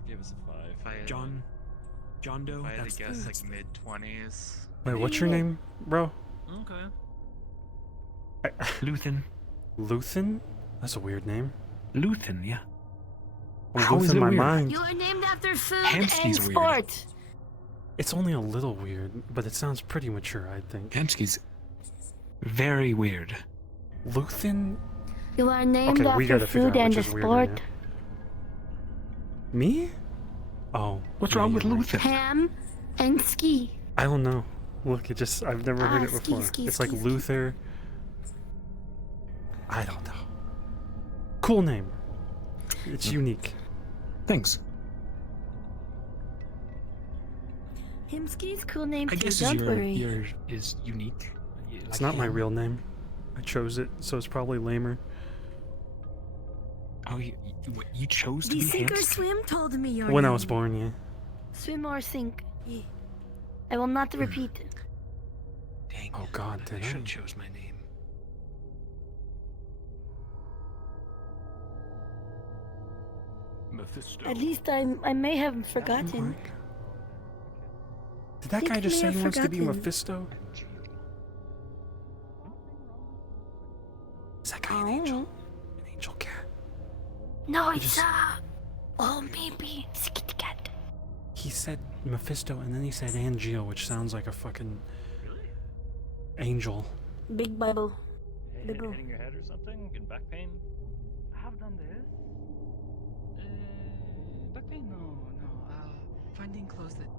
Give us a 5. John Doe? If I had to guess, like mid-20s. Wait, what's your name, bro? Okay. Luthen. Luthen? That's a weird name. Luthen, yeah. Oh, How is Luthen, it my weird? mind. You are named after food Hamski's and weird. sport. It's only a little weird, but it sounds pretty mature, I think. Hamski's very weird. Luthen? You are named Okay, we after gotta figure food out and which a is weirder sport. now. Me? Oh. What's yeah, wrong with you're right. Luthen? Ham and ski. I don't know. Look, I've never heard it ski, before. ski, It's ski, like ski. Luther. I don't know. Cool name. It's unique. Thanks. Hamski's cool name I too, guess don't worry. yours is unique. It's not my real name. I chose it, so it's probably lamer. Oh, you chose to The be sink or Hamski? swim told me your When I name. was born, yeah. Swim or sink. Yeah. I will not repeat. Dang. Oh God, did I should I? have chose my name. Mephisto. At least I may have forgotten. Did that Think guy just may say have he wants to be forgotten. Mephisto? Is that guy an Oh. angel? An angel cat? No, He it's just- oh maybe it's a kitty cat. He said Mephisto and then he said Angel, which sounds like a fucking angel. Big Bible. Hitting your head or something? Getting back pain? I have done this. Back pain? No. Finding clothes that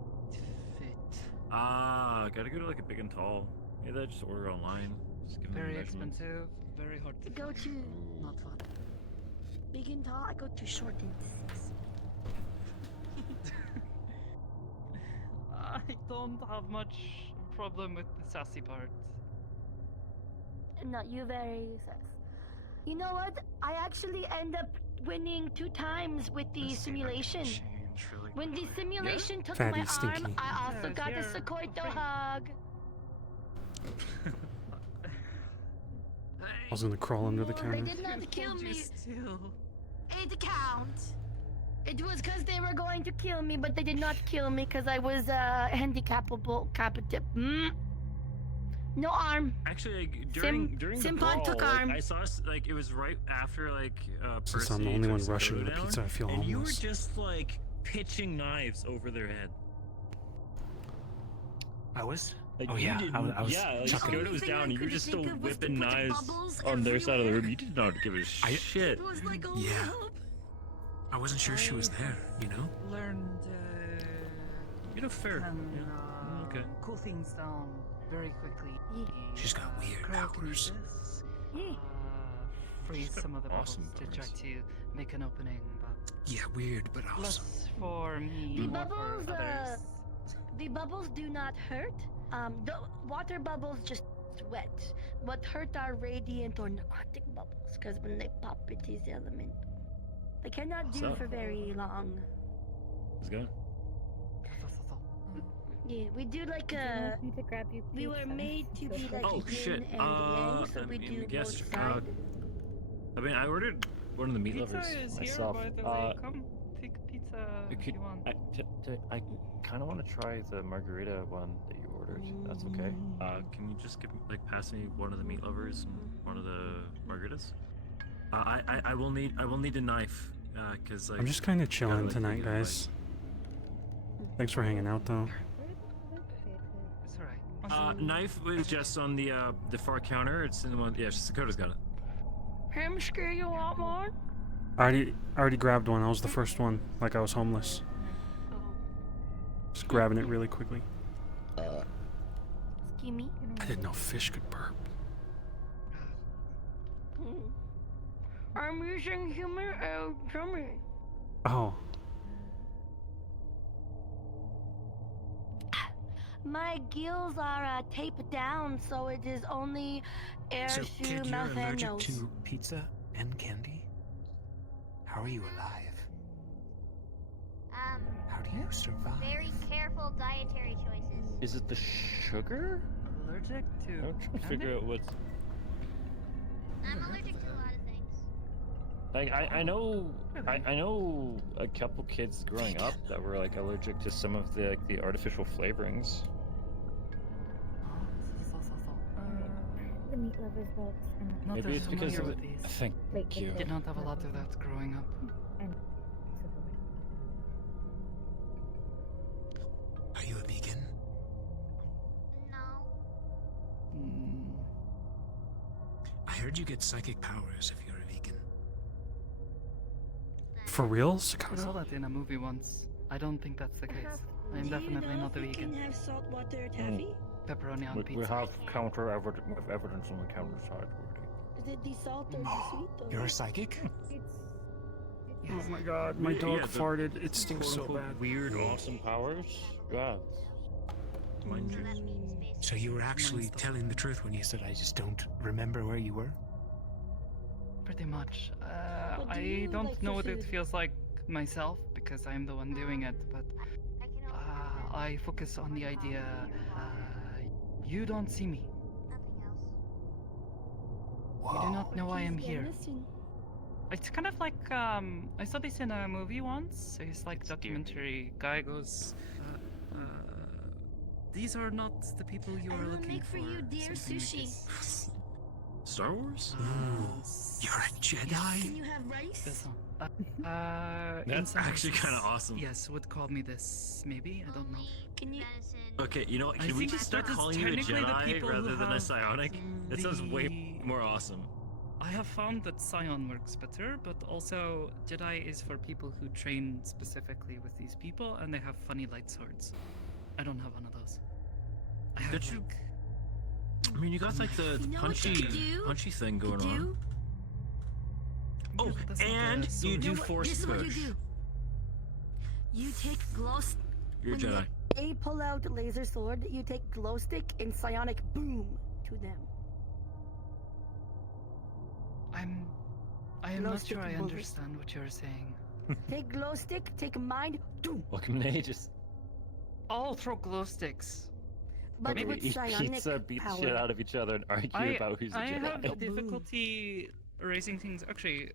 fit. Ah, gotta go to like a big and tall. Maybe I just order online. Just give them Very the measurements. expensive. Very hard to Go to Not fun. big and tall. I go to short and six. I don't have much problem with the sassy part. No, you very sus. You know what? I actually end up winning 2 times with the simulation. When the simulation took Fatty my stinky. arm, I also Yes, got a here. Sequoia hug. I was gonna crawl under the They counter. did not kill me. Still. It count. It was because they were going to kill me, but they did not kill me because I was handicapable. No arm. Actually, like, during the Simpon brawl, took like, arm. I saw like it was right after like Since I'm Percy the only took one rushing Scoto the down, pizza, I feel and you were homeless. just like pitching knives over their head. I was? Like, Oh, you yeah, didn't- I was yeah, like chucking. Scoto was down, and you were just still whipping knives bubbles on their side of the everywhere. room. You did not give a shit. It was like, oh, Yeah. help. I wasn't sure she was there, you know? Learned You know, fair. can Yeah. Okay. cool things down very quickly. She's got weird powers. Freeze some of the bubbles Awesome to try powers. to make an opening, but Yeah, weird, but awesome. less for me, The more bubbles, for others. the bubbles do not hurt. The water bubbles just wet. What hurt are radiant or narcotic bubbles, because when they pop, it is element. They cannot do So? for very long. Let's go. Yeah, we do like a. We were made to be like Oh yin shit. and yang, so we do guess. both sides. I mean, I ordered one of the meat Pizza lovers is myself. here, by the way. Come take pizza if could, you want. I kind of want to try the margarita one that you ordered. That's okay. Can you just pass me one of the meat lovers and one of the margaritas? I will need a knife because I'm just kind of chilling tonight, guys. Thanks for hanging out, though. It's alright. Knife was just on the far counter. It's in the one. Yeah, Dakota's got it. Hamski, you want one? I already grabbed one. I was the first one, like I was homeless. Just grabbing it really quickly. Excuse me. I didn't know fish could burp. I'm using humor drummer. Oh. My gills are taped down, so it is only air So, to kid, you're mouth and allergic nose. to pizza and candy? How are you alive? How do you survive? Very careful dietary choices. Is it the sugar? Allergic to I'm trying to candy? figure out what's. I'm allergic to a lot of things. Like I know a couple kids growing up that were like allergic to some of the the artificial flavorings. The meat lovers box and Not Maybe as it's because familiar of with the. these. Thank you. Did not have a lot of that growing up. and Are you a vegan? I heard you get psychic powers if you're a vegan. For real, I saw Sakata? that in a movie once. I don't think that's the case. I'm definitely not a You vegan. can have saltwater taffy. Pepperoni on We pizza. have counter evidence on the counter side. Is it the salt or the sweet? Or You're a psychic? Oh my god, my dog farted. It stinks so quote-unquote bad. Weird, awesome powers. Yeah. Mind you. So you were actually telling the truth when you said I just don't remember where you were? Pretty much. What do I you don't like know for what it food? feels like myself because I'm the one doing it, but I focus on the idea you don't see me. You do not know I am here. It's kind of like I saw this in a movie once. It's like documentary guy goes, these are not the people you are looking make for you, dear something like sushi. this. Star Wars? You're a Jedi? Can you have rice? This one. That's in some actually cases, kinda awesome. Yes, would call me this, maybe? I don't know. Can you? Okay, you know what? I Can we think just start that is calling you a technically the Jedi people who rather than a have psionic? That sounds way more awesome. I have found that Scion works better, but also Jedi is for people who train specifically with these people and they have funny light swords. I don't have one of those. I have Don't you? I mean, you got like the You know what you could do? punchy thing going do? on. Oh, that's not and the you sword. do No, force this is what you push. do. You take glow. You're a when Jedi. They pull out laser sword. You take glow stick and psionic boom to them. I am Glow not stick sure I bullets. understand what you're saying. Take glow stick. Take mind. Doom. Welcome to Aegis. I'll throw glow sticks. But Okay, with we eat psionic pizza, beat the power. shit out of each other, and argue about who's a I Jedi. have difficulty erasing things. Actually,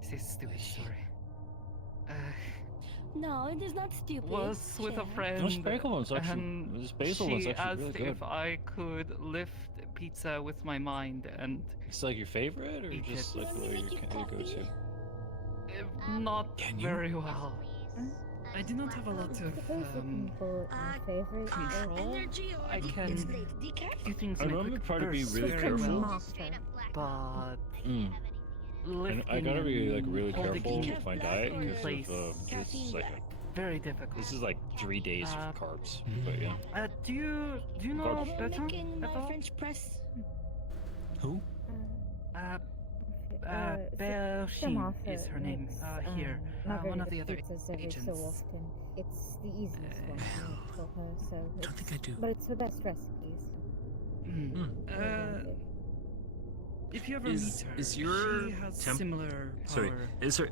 this is a stupid story. No, it is not stupid. Was with a Chad. friend. Those bagel ones actually- and this basil one's she actually asked really good. if I could lift pizza with my mind, and It's like your favorite, or Eat just it. like the way your go-to? not Can you? very well. I do not have a lot of looking for my favorite control. Energy or I can it's late. Decaf? do things I in a normally quick try to be burst really very careful. well, but Mm. And I lifting gotta be like and really holding careful it with my diet in because place. of just like very difficult. This is like 3 days of carbs, but yeah. Do you know Bertrand Making at my all? French press. Who? Berchine is her name. Here, one of the other pizzas every agents. so often. It's the easiest one to make for her, so Don't think I do. But it's the best recipes. If you ever meet her, is your she has similar power. Sorry, is her?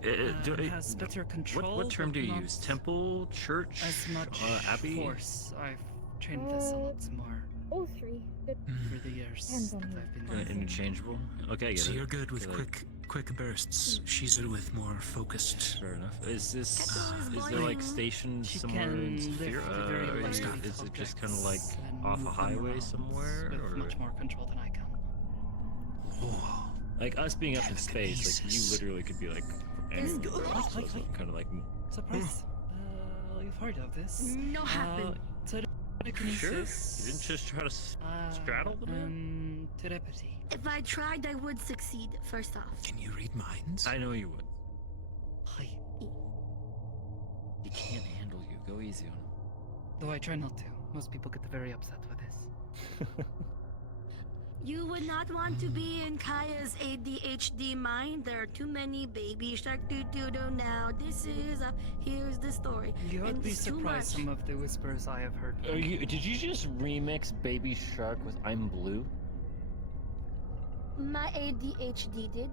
Has better control. What term do you but use? Temple, church, as much abbey? force. I've trained this a lot more All three. But over the years depends on that you. I've been doing. Interchangeable. Okay, I get So it. you're good with Like, quick bursts. She's good with more focused. fair enough. Is there like stationed She somewhere can in lift Sphera, very or light is it just kind of like objects and off a move them highway around somewhere, with or much more control than I can. Oh, like us being up in space? Like you literally could be like anywhere. Kind of like Surprise! You've heard of this? No happen. sure. You Telekinesis. didn't just try to straddle the man? Telepathy. If I tried, I would succeed, first off. can you read minds? I know you would. Hi. He can't handle you. Go easy on him. Though I try not to. Most people get very upset with this. You would not want to be in Kaya's ADHD mind. There are too many baby shark doo-doo-doo now. Here's the story. You would And be it's too surprised much. some of the whispers I have heard. Did you just remix Baby Shark with I'm Blue? My ADHD did.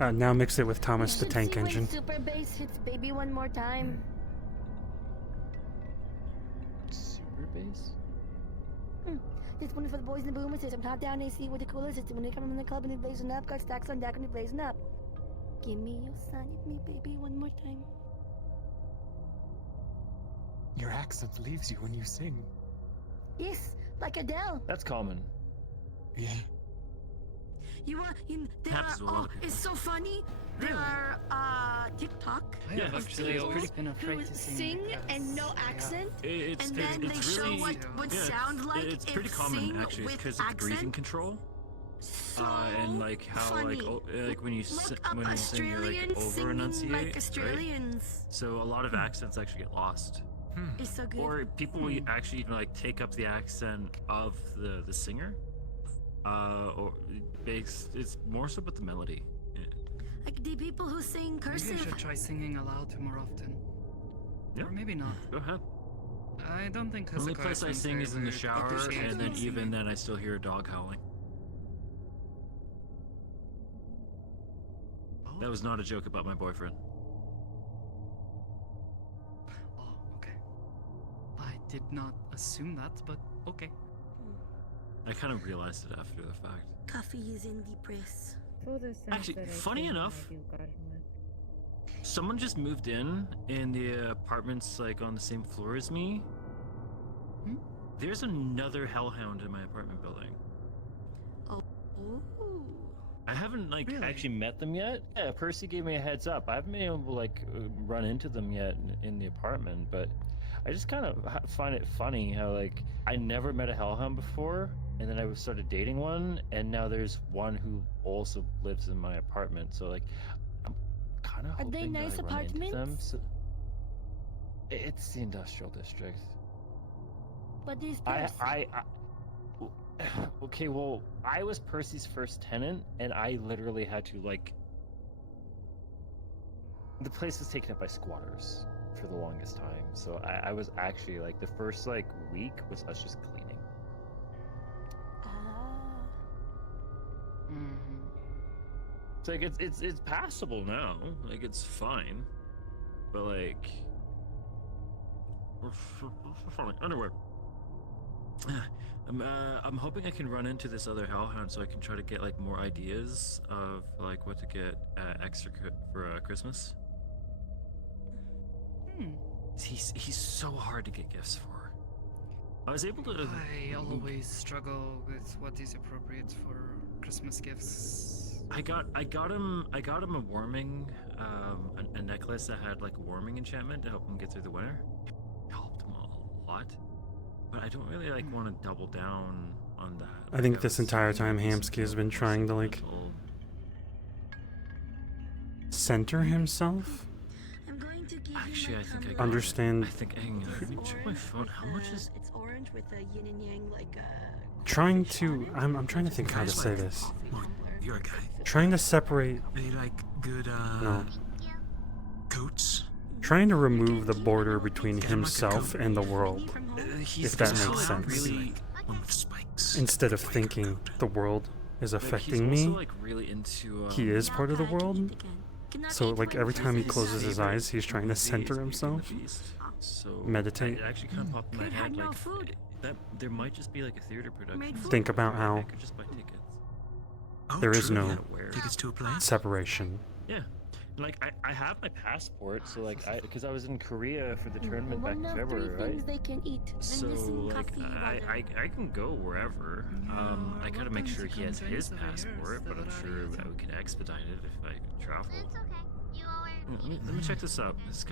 Now mix it with Thomas the You should Tank see when Engine. Super bass hits baby one more time. Super bass? This one is for the boys in the boomer system. Top down AC with the cooler system. When they come in the club and they blazing up, got stacks on deck and they blazing up. Give me your sign, hit me baby one more time. Your accent leaves you when you sing. Yes, like Adele. That's common. Yeah. Happens to a lot of it's so funny. There are TikTok I have actually people always been afraid who to sing and no accent, and then they it's show really, what would yeah, sound like it's if pretty common sing actually with because of the breathing accent. control. So And like how funny. like when you Look up when you sing you like Australians over singing enunciate, like right? Australians. So a lot of accents actually get lost. It's so good. Or people will actually even like take up the accent of the singer. Or it's more so about the melody. Yeah. Like the people who sing Maybe I cursive. should try singing aloud more often. Yeah. Or maybe not. Go ahead. I don't think The only Hezekiah place I sings sing very is in the weird. shower, Appreciate and then it. even then I still hear a dog howling. That was not a joke about my boyfriend. Oh, okay. I did not assume that, but okay. I kind of realized it after the fact. Coffee is in the press. Actually, funny enough, someone just moved in the apartments like on the same floor as me. There's another hellhound in my apartment building. Oh. I haven't like actually met them yet. Yeah, Percy gave me a heads up. I haven't been able to like run into them yet in the apartment, but I just kind of find it funny how like I never met a hellhound before, and then I started dating one, and now there's one who also lives in my apartment. So like, I'm kind of Are they hoping nice that I run into them. apartments? So it's the industrial district. But these Okay, well, I was Percy's first tenant, and I literally had to like. The place was taken up by squatters for the longest time, so I was actually like the first like week was us just cleaning. It's like it's passable now, like it's fine, but like we're falling underwear. I'm hoping I can run into this other hellhound so I can try to get like more ideas of like what to get extra for Christmas. He's so hard to get gifts for. I was able to. I always struggle with what is appropriate for Christmas gifts. I got him a warming a necklace that had like a warming enchantment to help him get through the winter. It helped him a lot. But I don't really like want to double down on that. I think this entire time Hamski has been trying to like center himself. Actually, I think I got Understand. it. I think. Hang on, let me check my phone. How much is? It's orange with a yin and yang, like Trying to. I'm trying to think how to say this. You're a guy. Trying to separate. They like good No. coats. Trying to remove the border between himself and the world, if that makes sense. Really one with spikes. Instead of thinking the world is affecting he's me, also, like, really into, he is part of the world. So, like, every time he closes his eyes, he's trying to center himself. So Meditate. It actually kind of popped in my head, like that there might just be like a theater production. Think about how I could just buy tickets. there is true, no yeah. Tickets to a play? separation. Yeah. Like I have my passport, so like because I was in Korea for the tournament back in February, right? things they can eat. So like I can go wherever. I gotta make sure he has his passport, but I'm sure we could expedite it if I could travel. Let me check this out. There's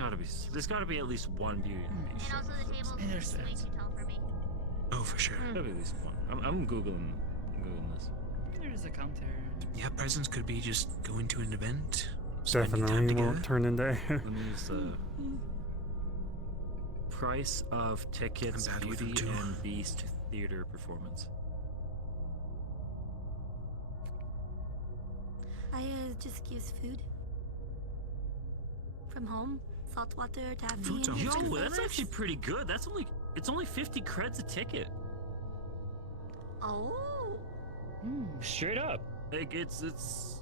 gotta be at least one beauty in the Beast. And also the table is way too tall for me. Oh, for sure. Gotta be at least one. I'm googling this. There's a counter. Yeah, presents could be just going to an event. Definitely won't turn into. Let me use the price of tickets, Beauty and Beast theater performance. I just gives food from home, salt water, taffy. Yo, that's actually pretty good. It's only 50 creds a ticket. Oh. Straight up. Like it's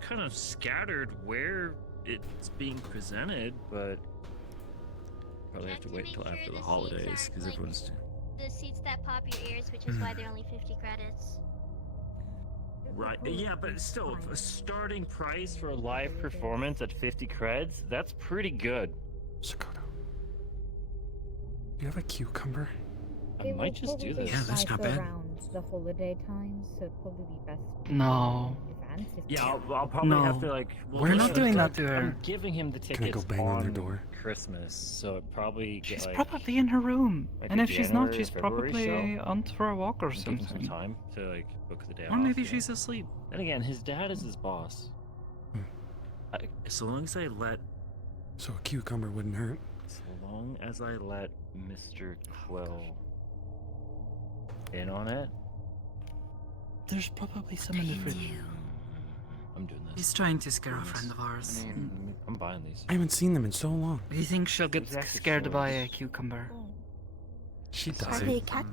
kind of scattered where it's being presented, but probably have to wait until after the holidays because everyone's. The seats that pop your ears, which is why they're only 50 credits. Right, yeah, but still, a starting price for a live performance at 50 creds, that's pretty good. Sakoto, do you have a cucumber? I might just do this. Yeah, that's not bad. Around the holiday time, so it'd probably be best. No. Yeah, I'll probably have to like. We're not doing that to her. I'm giving him the tickets Can I go bang on their door? Christmas, so it probably She's get, like, probably in her room, like and a if she's not, January, she's February probably show. on for a walk or Give him some something. time to like book the day Or off. maybe yeah. she's asleep. And again, his dad is his boss. So long as I let. So a cucumber wouldn't hurt. So long as I let Mr. Quill in on it. There's probably some in the fridge. I'm doing this. He's trying to scare a friend of ours. I'm buying these. I haven't seen them in so long. Do you think she'll get scared by a cucumber? She Are doesn't. they cat?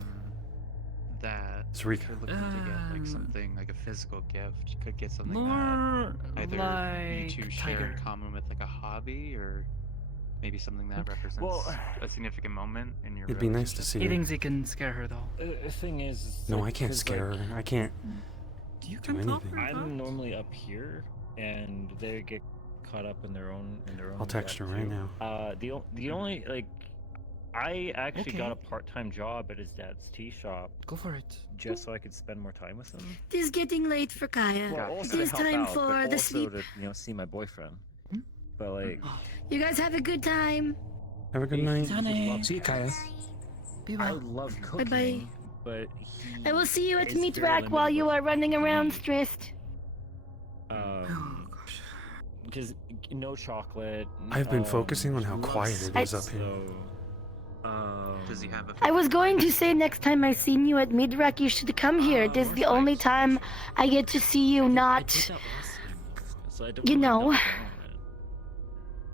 That It's Rika. if you're looking to get like something like a physical gift, you could get something More that either like you two share tiger. in common with like a hobby, or maybe something that represents a significant moment in your. It'd be nice to see He her. thinks he can scare her though. The thing is. No, like, I can't 'cause, scare like, her. I can't You do can talk anything. her. I'm normally up here, and they get caught up in their own. I'll text her debt, right too. now. The only like, I actually Okay. got a part-time job at his dad's tea shop. Go for it. Just so I could spend more time with him. It is getting late for Kaya. Well, It also is to help time out, for but the also sleep. to see my boyfriend. But like, You guys have a good time. Have a good night. See you, Kaya. Be I well. love cooking, Bye-bye. but I will see you at is Meat very Rack while limited you with are running around stressed. because no chocolate. I've been focusing on how less quiet it is up here. Does he have a? I was going to say next time I seen you at Meat Rack, you should come here. This is the only time I get to see you not, So I don't you know.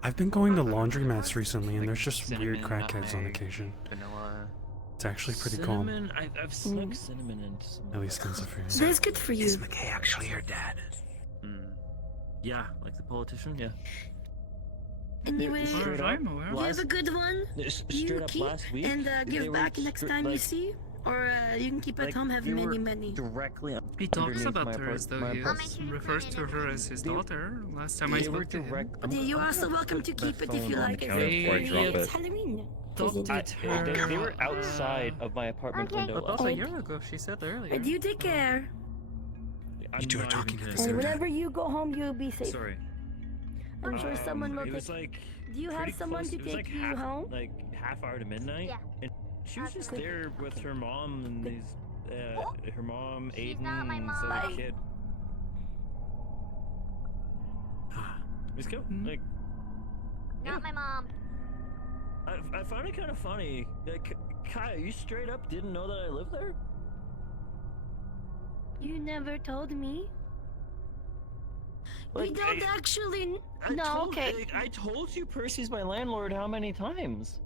I've been going to laundromats recently, and Like there's just weird cinnamon, crackheads on nutmeg, occasion. Vanilla. It's actually pretty calm, Cinnamon, I've snuck cinnamon into some. at least in Sophia. That's good for you. Is McKay actually her dad? Yeah, like the politician. Yeah. Anyway, Straight up, I'm aware. you have a good one. straight You up keep last week, and they give were back next time you like, see. Or you can keep at like, home, have they were many. directly He talks underneath about my her as though my he apartment. refers to her as his daughter. Last time I They were spoke to him. direct. But you're also welcome to keep it if you like. It's Halloween. Talked to her. They were outside of my apartment window About last a week. year ago, she said earlier. And you take care. You two are talking at the And same time. whenever you go home, you'll be safe. Sorry. I'm sure someone will It was take. like. Do you have pretty someone close. to It was take like you half, home? Like half hour to midnight. Yeah. And she was just there with her mom and these, her mom, She's Aiden, not my and mom. some other Bye. kid. He's like. Not my mom. I find it kind of funny. Like, Kaya, you straight up didn't know that I lived there? You never told me. Like, we don't actually. I told you Percy's my landlord how many times?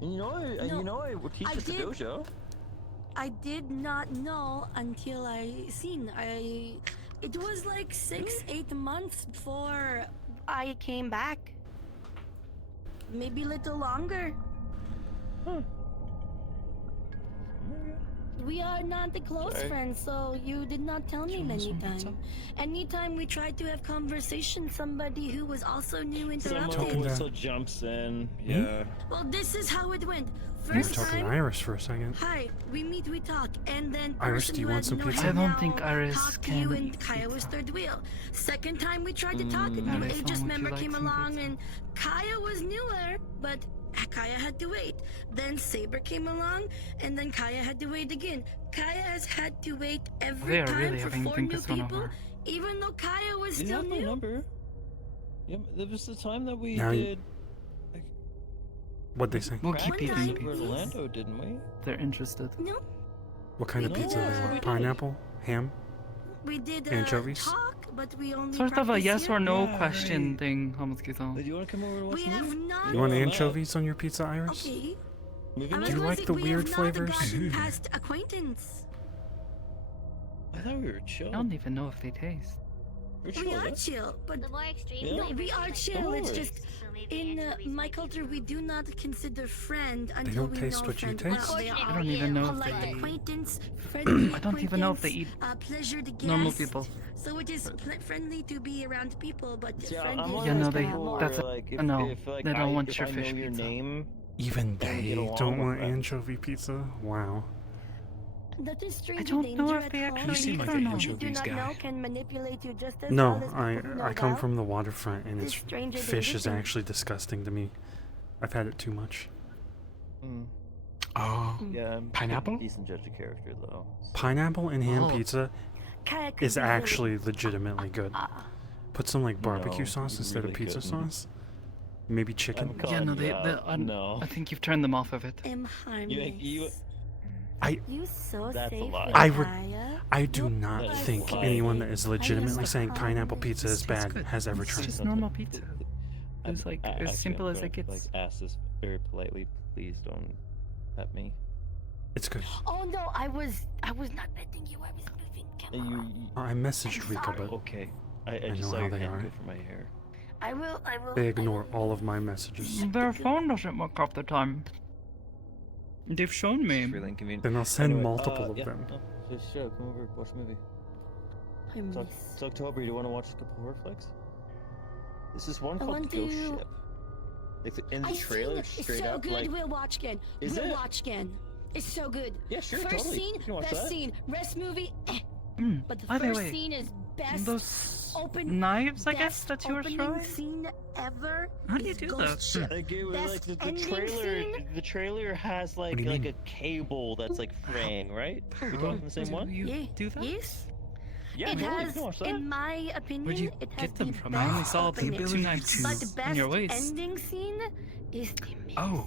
And you know I teach at the dojo. I did not know until it was like 6-8 months before I came back. Maybe a little longer. We are not the close friends, so you did not tell me many times. Anytime we tried to have conversation, somebody who was also new interrupted. Someone also jumps in. Yeah. Well, this is how it went. We were First talking time, Iris for a second. hi, we meet, we talk, and then Iris, person do you who want had some no pizza? hand I don't now think Iris talked to can you, eat and Kaya was third wheel. Second time we tried to talk, Iris, a just would member you came like some along, pizza? and Kaya was newer, but Kaya had to wait. Then Saber came along, and then Kaya had to wait again. Kaya has had to wait every They are time really for having 4 new Pincus on people, over. even though Kaya was You still have my new. number. Yep, there was the time that we Now you- did. What'd they say? We'll keep One eating time, the We're pizza. Orlando, didn't we? They're interested. No, What kind of We pizza did, they we want? did. Pineapple? Ham? we did Anchovies? talk, but we only Sort of a practiced yes here. or no Yeah, question right. thing, Hamski-san. Do you want to come over to watch We the have movie? not. You want where I'm anchovies on your pizza, Iris? Okay. Movie I was Do you gonna like say, the we weird have flavors? Not gotten past acquaintance. I thought we were chill. I don't even know if they taste. We're chill. We are right? chill, but The more extreme Yeah. no, flavors we are like chill. It's Alright. just in my culture we do not consider friend until don't we taste know what you friend. taste? Well, they I are don't even know if polite they- acquaintance, friendly I don't even know if they eat pleasure to guest. normal people. So it is friendly to be around people, but See, friendly I'm to one Yeah, of no, those they- people that's where, a- like, no, if like they don't want if your I fish know your pizza. name, Even Then we get they along don't with want friends. anchovy pizza? Wow. That is strange. I don't know danger if at they home. actually You seem eat like or an not. You do anchovies not guy. know can manipulate you just as No, well as people who know I come about. from the waterfront and This it's stranger fish danger is thing. actually disgusting to me. I've had it too much. Oh, yeah, I'm Pineapple? a decent judge of character though. Pineapple and ham Oh. pizza Kaya could is be really- actually legitimately good. Put some like barbecue No, sauce you instead of really pizza couldn't. sauce. Maybe chicken. Yeah, no, you out. No. I think you've turned them off of it. am harmless. You so That's a safe lie. with I would- Kaya. I do Nope. not That is think a lie. anyone that is legitimately like saying pineapple harmless. pizza is It's bad good. has ever It's tried. just normal pizza. It's like as Actually, simple I'm as it gonna, gets. Like, ask this very politely. Please don't pet me. It's good. Oh no, I was not petting you. I was moving camera. I messaged Rika, sorry. but Okay. I I just know saw how your they hand are. go for my hair. I will. they ignore all of my messages. Their phone doesn't work half the time. They've shown me. It's really inconvenient. Then I'll send Anyway, multiple of yeah, them. no, just come over, watch a movie. I It's, miss. it's October. Do you want to watch a couple horror flicks? This is one I called want Ghost to- Ship. Like in the I've trailer, seen it. straight It's so up, good. like We'll watch again. Is We'll it? watch again. It's so good. Yeah, sure, First totally. scene, You can watch best that. scene. Rest movie, but the By the first way, scene is best. Those open knives, I guess, best that you were opening throwing? scene ever. How do you is do Ghost that? Ship. Like, it was, Best like the ending trailer. scene? The trailer has like do you like mean? a cable that's like fraying, right? We talking the same one? You do that? Yes. Yeah, it totally. You has, can watch that. in my opinion, Where'd you it has get them the from? I only best saw the opening. two knives But the best in your waist. ending scene is the mist. oh.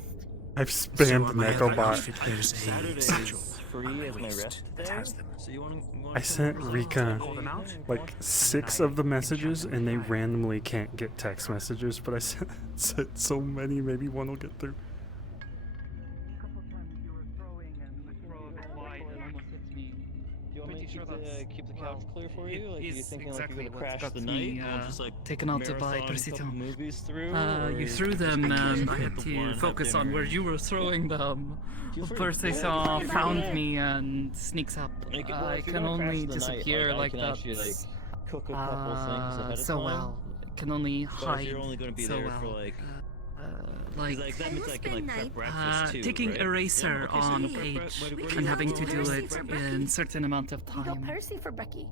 I've spammed my other Necobot. outfit, there's a Saturday satchel is free as my rest that day. has them. So you want to? I sent Rika like 6 of the messages and they randomly can't get text messages, but I sent so many, maybe one will get through. Keep the couch clear for you? Like, you is thinking exactly like you're what gonna crash got the me, night? and just like taken out by marathon a Percy couple Town. movies through? or You you threw just them, like, and hit I had the to one, have focus on dinner? where you were throwing them. You threw- Percy yeah, Town you found threw- me and sneaks up. Like, well, I if you're can gonna crash only the night, disappear I like can that. actually, like, cook a couple things ahead of So time. well. Can only But if hide you're only gonna be so there well. for like, like, that means I can like prep breakfast too, taking right? eraser Yeah, okay, so on you a prep- page what do and you having do? to do it in certain amount of We go time. Percy for Becky.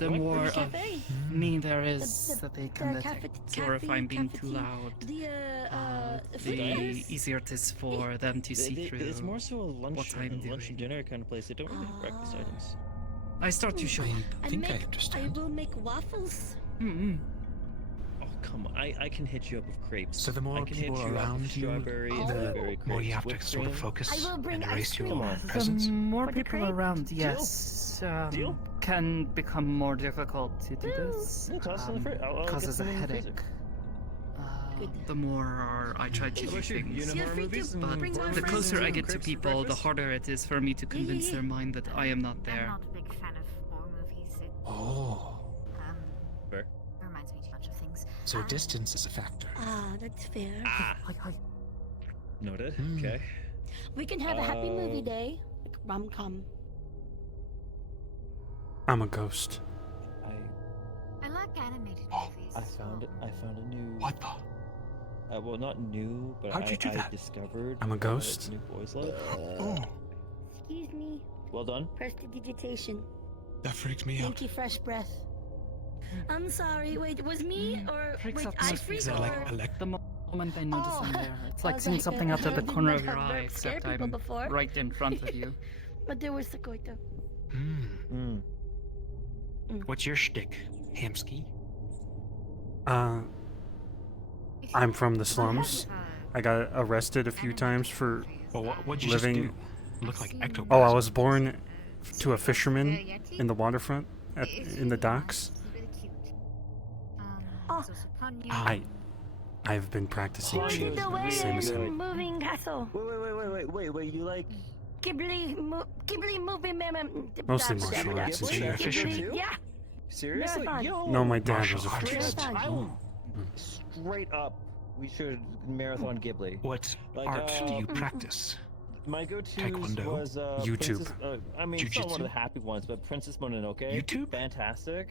The more The of cafe. me there is that they can the detect, or if I'm being too loud, The the easier it is for them to see through It's more so a lunch, what I'm doing. lunch and dinner kind of place. They don't really have breakfast items. I start to show up. I think I understand. I will make waffles. Mm-mm. come on, I can hit you up with crepes. So the I more can hit people you up with around you, strawberry and blueberry the more you crepes, have to whipped sort of cream. focus and erase your Come on. presence. The more For the people crepe? around, yes, Deal? can become more difficult to do this. Yeah, toss it in the fridge. I'll get Causes a some in the freezer. headache. The more I try to do things. But the closer I get to people, the harder it is for me to convince their mind that I am not I'm there. not a big fan of horror movies. It Oh, Fair. reminds me too much of things. so distance is a factor. Ah, that's fair. Ah. Noted. Okay. We can have a happy movie day, like rom-com. I'm a ghost. I like animated Oh, movies. I found a new. What the? Well, not new, but How'd you do that? I discovered. I'm a ghost? New boys love. Oh, Excuse me. Well done. Prestidigitation. that freaks me out. Thank you, fresh breath. I'm sorry. Wait, was me or Freaks wait? up I my freak Is that or like The moment I notice I'm there, it's I like was seeing something out of the I corner of didn't your have eye, nerve scare except people I'm before. right in front of you. But there was Sekoito. Hmm. What's your shtick, Hamski? I'm from the slums. I got arrested a few times for Well, what'd you living. just do? Look like ectoplasm. Oh, I was born to a fisherman in the waterfront, in the docks. I've been practicing Who chi, did the way same as in him. moving castle? Wait, you like... Ghibli movie Mostly martial arts and So you're a shit. fisherman? Yeah. Seriously? Marathon. Yo! No, my dad Martial was a artist. fisherman. Straight up, we should marathon Ghibli. What Like, art do you practice? My go-to Taekwondo? was YouTube. Princess, I mean, it's not one of Jiu-jitsu? the happy ones, but Princess Mononoke. YouTube? Fantastic.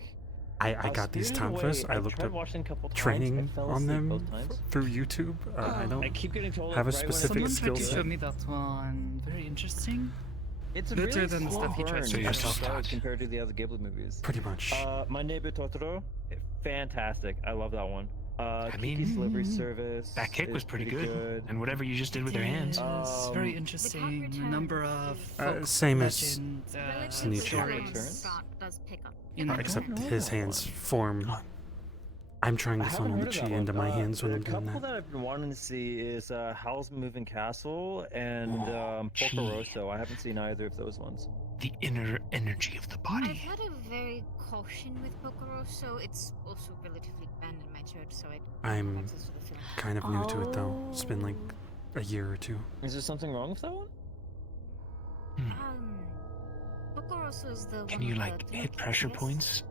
I got these spirited tonfas. away. I looked tried up watching a couple times, training I fell on asleep them both times. through YouTube. I don't I keep getting told have a right when it's specific Someone tried to skill show set. me that one. Very interesting. It's a Better really than the slow stuff he burn tries So to you're as do. self-taught. compared to the other Ghibli movies. Pretty much. My Neighbor Totoro, fantastic. I love that one. Kiki's Delivery Service. That kick is was pretty good. And whatever you just did with your hands. It's very interesting. A number of folk same as legend, Sneaky. stories. Does pick up. You know, Except his hands form. I'm trying to funnel the chi into my hands when I'm The doing couple that. that I've been wanting to see is Howl's Moving Castle and Pocoroso. I haven't seen either of those ones. The inner energy of the I've body. had a very caution with Pocoroso. It's also relatively banned in my church, so I I'm have access to the film. kind of new to it though. It's been like a year or two. Is there something wrong with that one? Pocoroso is the Can one you with like the hit pressure yes? points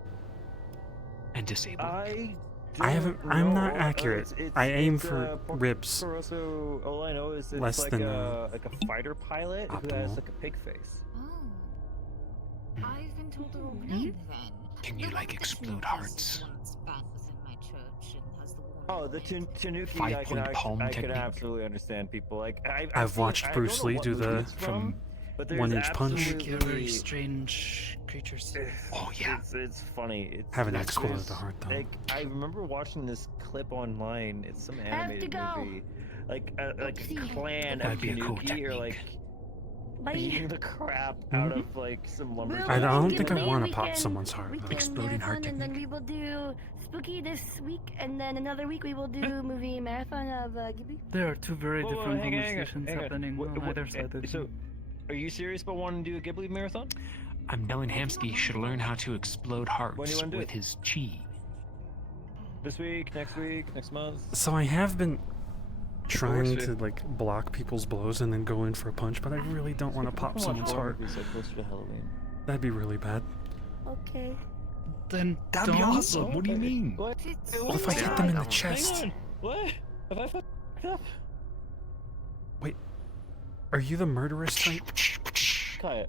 and disable? I haven't. I'm not know. accurate. It's- I aim it's, for ribs. Pocoroso, all I know is it's Less like than, like a fighter pilot who has optimal. like a pig face. Oh. I've been told the wrong name then. Can you The like one that's explode named hearts? is the one that's banned within my church and has the warning Oh, the name. Tanuki, I can, Five-point palm I can technique. absolutely understand people. Like I've seen- watched I Bruce don't know Lee what do movie the it's from, but there's one-inch punch. They're very absolutely- strange creatures. Oh yeah. It's funny. It's, Haven't it's- exploded it's- the heart, though. Like I remember watching this clip online. It's some animated go. movie. Like a Oopsie. clan That'd of be a cool Tanuki or like Bye. beating the crap out of like some lumberjack. I don't think I Ghibli want to weekend. pop someone's heart. We though. can Exploding heart marathon, and then technique. we will do spooky this week, and then another week we will do movie marathon of Ghibli. There are two very Whoa, whoa, different hang on, conversations hang on. happening on either side of So, you. are you serious about wanting to do a Ghibli marathon? I'm telling Hamski should learn how to explode hearts When do you wanna do with it? his chi. This week, next month? So I have been trying Works to like block people's blows and then go in for a punch, but I really don't want to pop someone's heart. So closer to Halloween. That'd be really bad. Okay. Then That'd be don't. awesome. What do you mean? What? Well, if I hit them in the Hang chest. on. What? Have I fucked up? Wait, are you the murderous type? Kaya.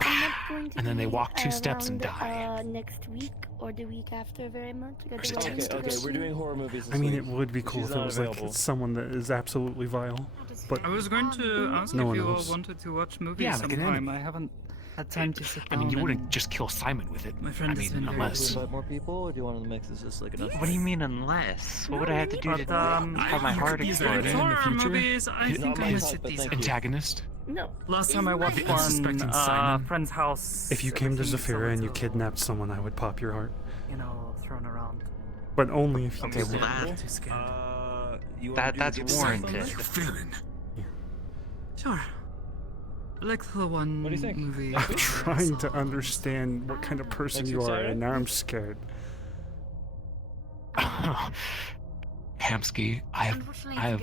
I'm not going to And then they be walk 2 steps and around, die. Next week or the week after very much. I got Where's the the wedding text? to Okay, go we're to. doing horror movies this I mean, week. it would be cool She's if it not was available. like someone that is absolutely vile. But I was going to ask No if one you all knows. wanted to watch movies Yeah, like an sometime. enemy. I haven't had time to sit I down. mean, you wouldn't and- just kill Simon with it. My friend I has mean, been very unless. busy. invite more people, or do you want to mix this just like enough? What do you mean unless? What would I have to do But, to have my you heart could use it. exploded? It's in the horror future? movies. I Not think my I must type, sit but these thank out. you. Antagonist? No. Last time I It's watched my- one, Suspecting Simon. friend's house. if you came to everything's Zafira and you so, kidnapped someone, I would pop your heart. you know, thrown around. But only if you Okay, do well, that. that's warranted. Sure. Like the one What do you think? movie. I'm trying to understand what kind of person you are, and now I'm scared. Hamski, I have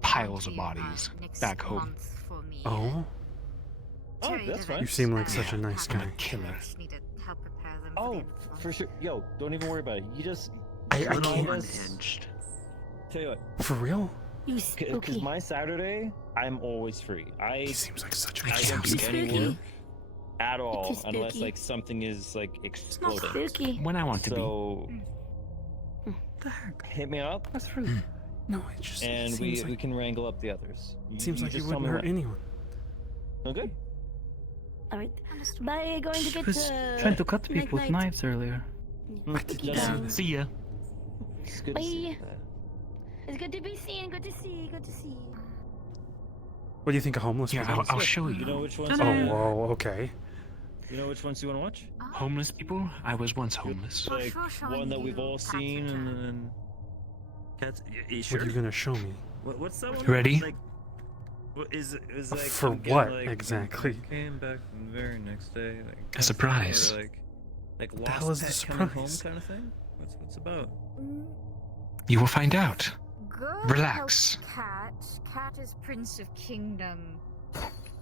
piles of bodies back home. Oh? Oh, that's fine. You seem like such a nice I'm guy. a killer. Oh, for sure. Yo, don't even worry about it. You just. I remind can't. us- Tell you what. For real? You Because spooky. my Saturday, I'm always free. He seems like such a I nice don't do guy. any work at all It's unless spooky. like something is like exploding. Spooky. When I want to be. So hit me up, That's really. No, it just and seems we like, can wrangle up the others. seems like you just tell wouldn't me hurt when. anyone. Okay. Alright. Bye, going to get Trying to cut night people with night. knives earlier. I didn't Just- see that. See ya. It's good to see Bye. that. It's good to be seen, good to see, good to see. What do you think of homeless Here, people? I'll show you. You know which ones? Oh, whoa, okay. You know which ones you want to watch? Homeless people? I was once homeless. Like one that we've all seen, and then. Cats. You What are you gonna show me? What's that one? Ready? Like, what is like For some what, like, exactly? Came back the very next day. Like, A surprise. Or like the lost hell is the pet coming home surprise? kind of thing. What's about? You will find out. Girl Relax. helped Cat. Cat is Prince of Kingdom.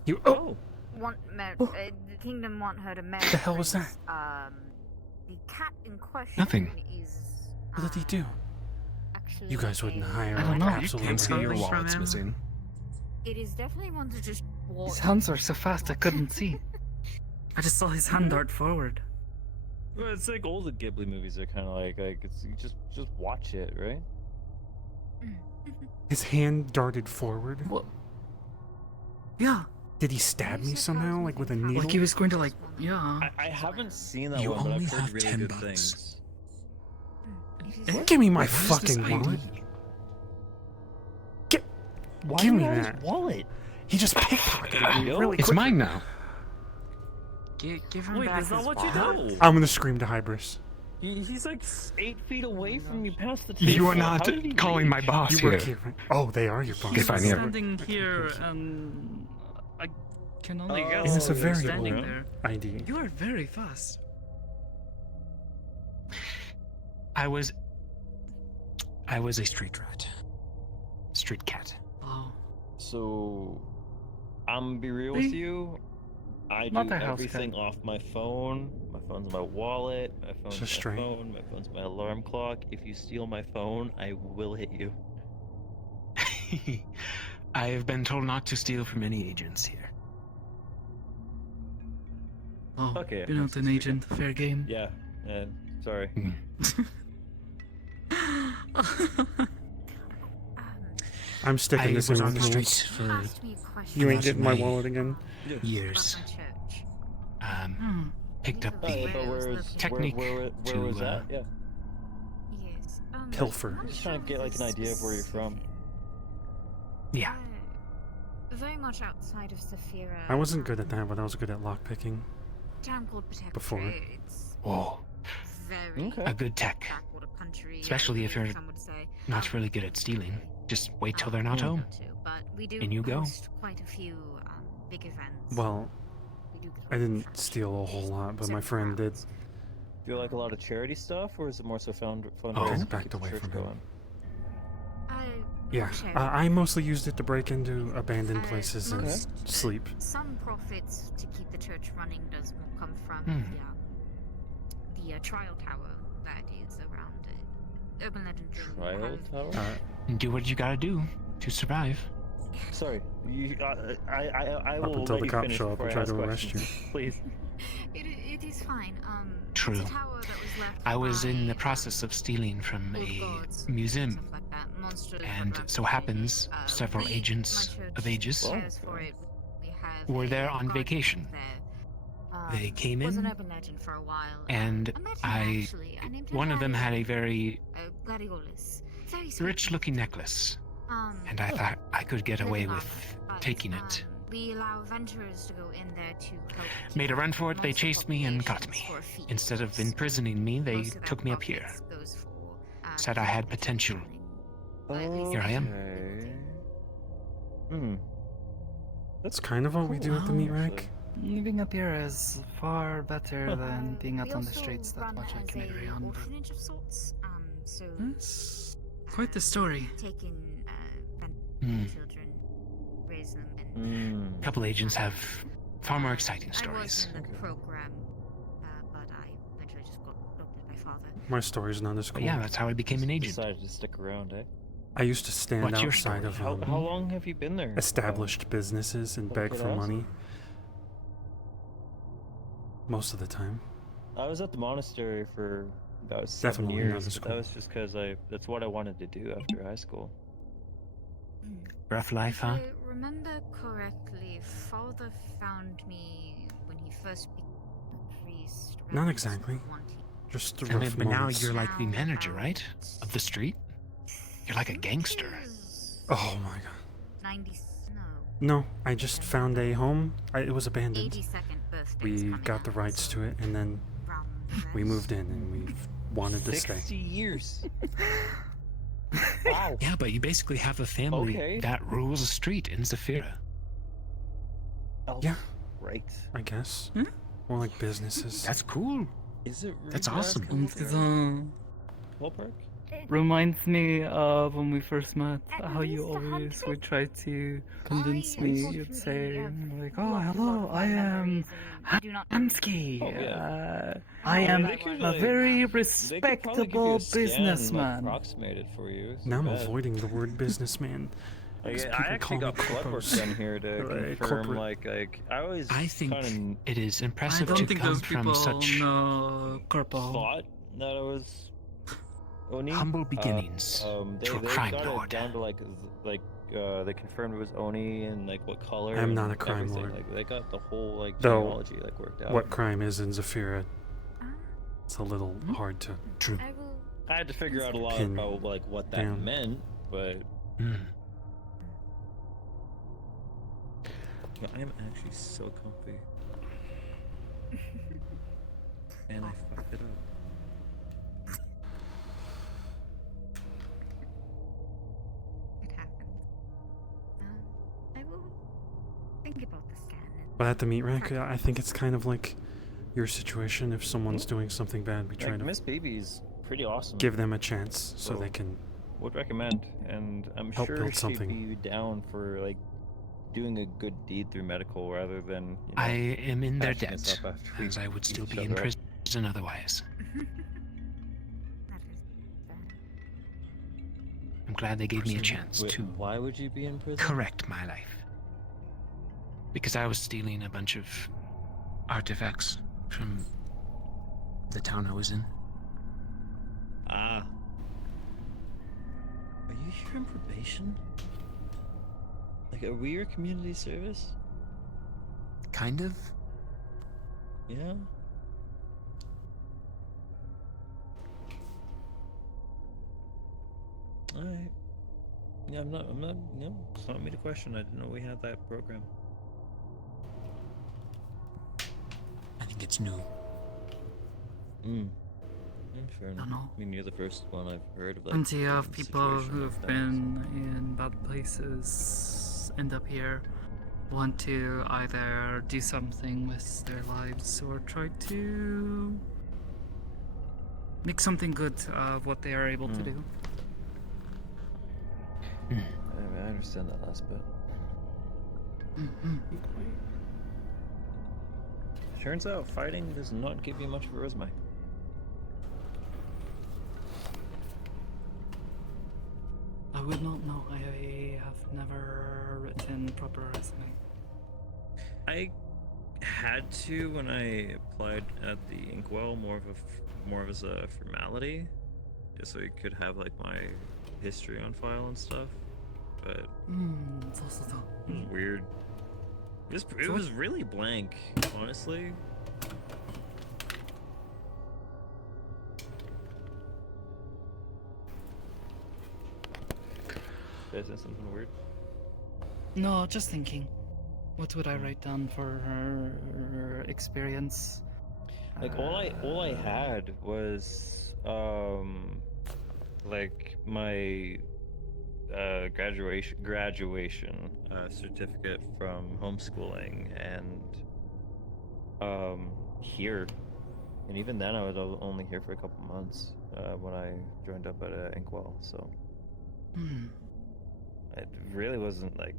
You. Oh. The kingdom want her to marry. The hell was Prince. The cat in question Nothing. is. What did he do? Actually You guys wouldn't hire I don't like know. absolutely Hamski, your anyone. wallet's missing. It is definitely one to just walk. His hands are so fast I couldn't see. I just saw his hand dart forward. Well, it's like all the Ghibli movies are kind of like it's you just watch it, right? His hand darted forward. What? Yeah. Did he stab me somehow, like with a needle? Like he was going to like, yeah. I haven't seen that You one, but only I've heard have really 10 good bucks. things. Give me my What is this fucking ID? wallet. Why Give do me you have his that. wallet? He just pickpocketed me really It's quick. mine now. Give him Wait, back is that his what you wallet. do? I'm gonna scream to Hybris. He's like 8 feet away from you, past the You table. are not How did he calling leave? my boss You here. work here, right? Oh, they are your boss. If I never. Standing here and I can only Oh, guess. And it's a you're very standing old there. ID. You are very fast. I was a street rat. Street cat. Oh. So, I'm gonna be real with you. I do Not the house everything cat. off my phone. My phone's my wallet. My phone's Just my straight. phone. My phone's my alarm clock. If you steal my phone, I will hit you. I have been told not to steal from any agents here. Oh, Okay, you're not an agent. Fair game. Yeah. Sorry. I'm sticking I this was in on my the pants. streets for Asked me a question You ain't most getting of my my wallet again. years. about my church. Picked up Oh, the but where technique where to, was that? Yeah. Yes. Pilfer. I'm Just trying to get like an idea of where you're from. Yeah. Very much outside of Saphira. I wasn't good at that, but I was good at lockpicking. Town called Protectorate. Before. It's Whoa. very Okay. A good tech. backwater country. Especially if you're some would say. not really good at stealing. Just wait till they're not home. But we do And you go. host quite a few big events. Well, We do get I didn't steal a whole lot, but my friend did. Do you like a lot of charity stuff, or is it more so fundraising? Oh, to backed keep the away church from him. going? Yeah, I mostly used it to break into abandoned places and most- sleep. Some profits to keep the church running does come from the trial tower that is around urban legend. Trial tower? Do what you gotta do to survive. Sorry, I Up will until let the you cops finish show up before and I try ask to arrest questions. Please. It is fine. True. It's a tower that was left I was in the by, process of stealing from old a gods, museum, stuff like that. Monsters and run so rampant. happens several My agents church of ages cares for it. We have were a there on guardian vacation. there. They came was an in, urban legend for a while. and I met him, I actually. I named him one of them had a very Gladiolus. Very sweet. rich-looking necklace, and I thought I could get away with taking it. We allow venturers to go in there to help. Made a run for it, they chased me and got me. Instead of imprisoning me, they Most of that took me up here. profits goes for said I had potential. Here I am. That's kind of what we do at the meat rack. Living up here is far better than being out on the streets. That much I can agree on. Orphanage of sorts. So That's quite the story. taking Hmm. children, raise them, and A couple agents have far more exciting I stories. was in the program, but I eventually just got adopted by father. My story's not as But cool. yeah, that's how I became an agent. Decided to stick around, eh? I used to stand What's your outside story? of How long have you been there? established businesses and beg could for I ask? money. Most of the time. I was at the monastery for about 7 Definitely not years. as But that cool. was just because that's what I wanted to do after high school. Rough life, huh? If I remember correctly, father found me when he first became a priest. Not exactly. Just the rough But now moments. you're like the manager, right? Of the street? You're like a gangster. Oh my god. 90s, No, I just found a home. It was abandoned. 82nd birthday. We got the rights to it, and then we moved in, and we wanted to stay. 60 years. Wow. Yeah, but you basically have a family that rules a street in Zafira. Yeah. Right. I guess. More like businesses. That's cool. Is it? That's awesome. Ballpark? Reminds me of when we first met, how you always would try to convince me. You'd say, like, oh, hello, I am Hamski. I am a very respectable businessman. Approximate it for you. Now I'm avoiding the word businessman. I because actually people got call me blood work corpos. done here to Right, confirm, corporate. I think it is I impressive don't to think come those from people such know Corpo. thought that I was Oni. humble beginnings They to a crime got lord. it down to they confirmed it was Oni and like what color. I'm and not a crime everything. lord. Like they got the whole like Though, genealogy like worked out. what crime is in Zafira, it's a little hard to True. I had to figure out a lot Pin about like what that down. meant, but I'm actually so comfy. And I fucked it up. It happened. I will think about the scan. But at the meat rack, I think it's kind of like your situation. If someone's doing something bad, we try Like to Miss Baby's pretty awesome. give them a chance so they can. Would recommend, and I'm help sure build she'd something. be down for like doing a good deed through medical rather than. You know, I am in their patching us debt, up after we as I would still beat be each in other up. prison otherwise. I'm glad they gave me a chance Wait, to why would you be in prison? correct my life. Because I was stealing a bunch of artifacts from the town I was in. Ah. Are you here on probation? Like, are we your community service? Kind of. Yeah. Alright. Yeah, I'm not, no, it's not me to question. I didn't know we had that program. I think it's new. Fair enough. know. I mean, you're the first one I've heard of. Like, Plenty of in a people situation who like have that, been in bad places end up here, want to either do something with their lives or try to make something good of what they are able to do. I understand that last bit. Turns out fighting does not give you much of a resume. I would not know. I have never written proper resume. I had to when I applied at the Inkwell, more of as a formality, just so you could have like my history on file and stuff. But it was weird. It was really blank, honestly. Is that something weird? No, just thinking. What would I write down for her experience? Like all I had was like my graduation certificate from homeschooling and here, and even then I was only here for a couple months when I joined up at Inkwell, so it really wasn't like.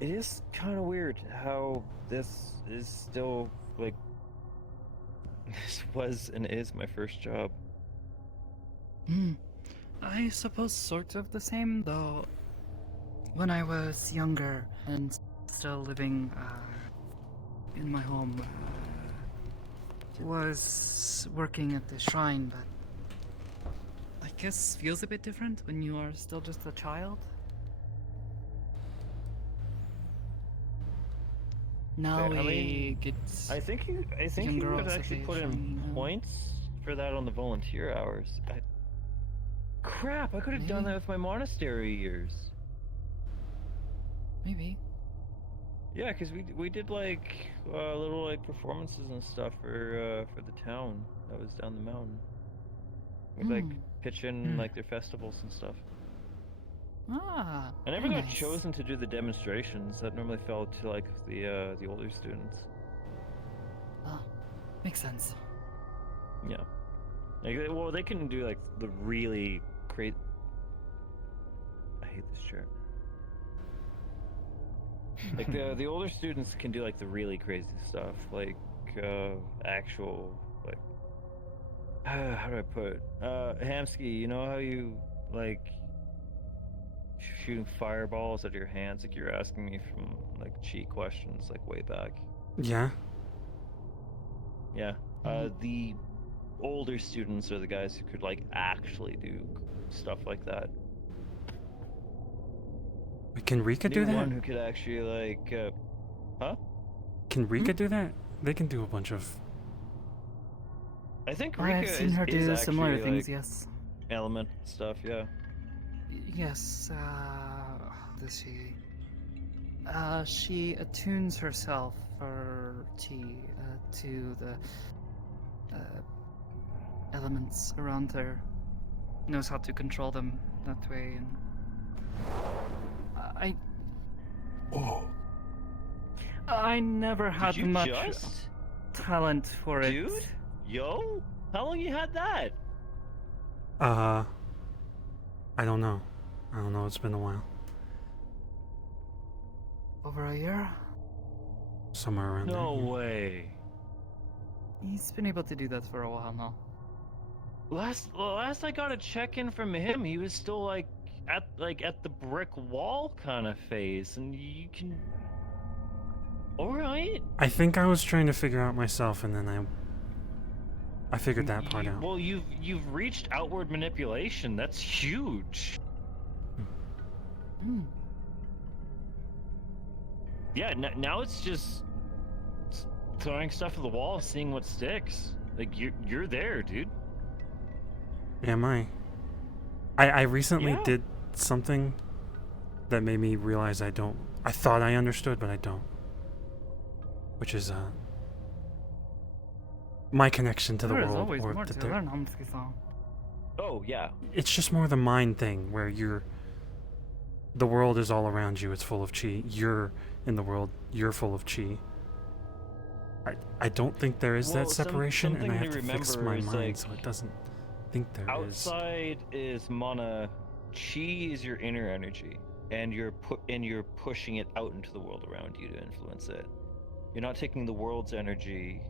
It is kind of weird how this is still like this was and is my first job. I suppose sort of the same, though. When I was younger and still living in my home, was working at the shrine, but I guess feels a bit different when you are still just a child. Now I think you could actually put in points for that on the volunteer hours. Crap, I could have done that with my monastery years. Maybe. Yeah, because we did like little like performances and stuff for the town that was down the mountain. We'd like pitch in like their festivals and stuff. Ah. I never very got nice. chosen to do the demonstrations. That normally fell to like the older students. Ah, makes sense. Yeah. Like, well, they can do like the really crazy. I hate this chair. Like the older students can do like the really crazy stuff, like actual like how do I put it? Hamski, you know how you like shooting fireballs at your hands, like you're asking me from like cheat questions like way back. Yeah. Yeah. The older students are the guys who could like actually do stuff like that. Can Rika do that? One who could actually like huh? Can Rika do that? They can do a bunch of. I think Rika I've seen her do is similar actually, things, like, yes. Element stuff, yeah. Yes, how does she? She attunes herself to the elements around her. Knows how to control them that way, and I never had Did you much just? talent for it. Dude? Yo? How long you had that? I don't know. It's been a while. Over a year? Somewhere around No there. way. He's been able to do that for a while now. Last I got a check-in from him, he was still like at the brick wall kind of phase, and you can. All right. I think I was trying to figure out myself, and then I figured that part out. Well, you've reached outward manipulation. That's huge. Yeah. Now it's just throwing stuff at the wall, seeing what sticks. Like you're there, dude. Am I? I recently Yeah. did something that made me realize I thought I understood, but I don't. Which is my connection to the There is world, always or more that to there- learn, Hamski-san. Oh yeah. It's just more the mind thing, where the world is all around you. It's full of chi. You're in the world. You're full of chi. I don't think there is that separation, and I have to fix my is, mind like, so it doesn't think there is. Outside is mana. Chi is your inner energy, and you're pushing it out into the world around you to influence it. You're not taking the world's energy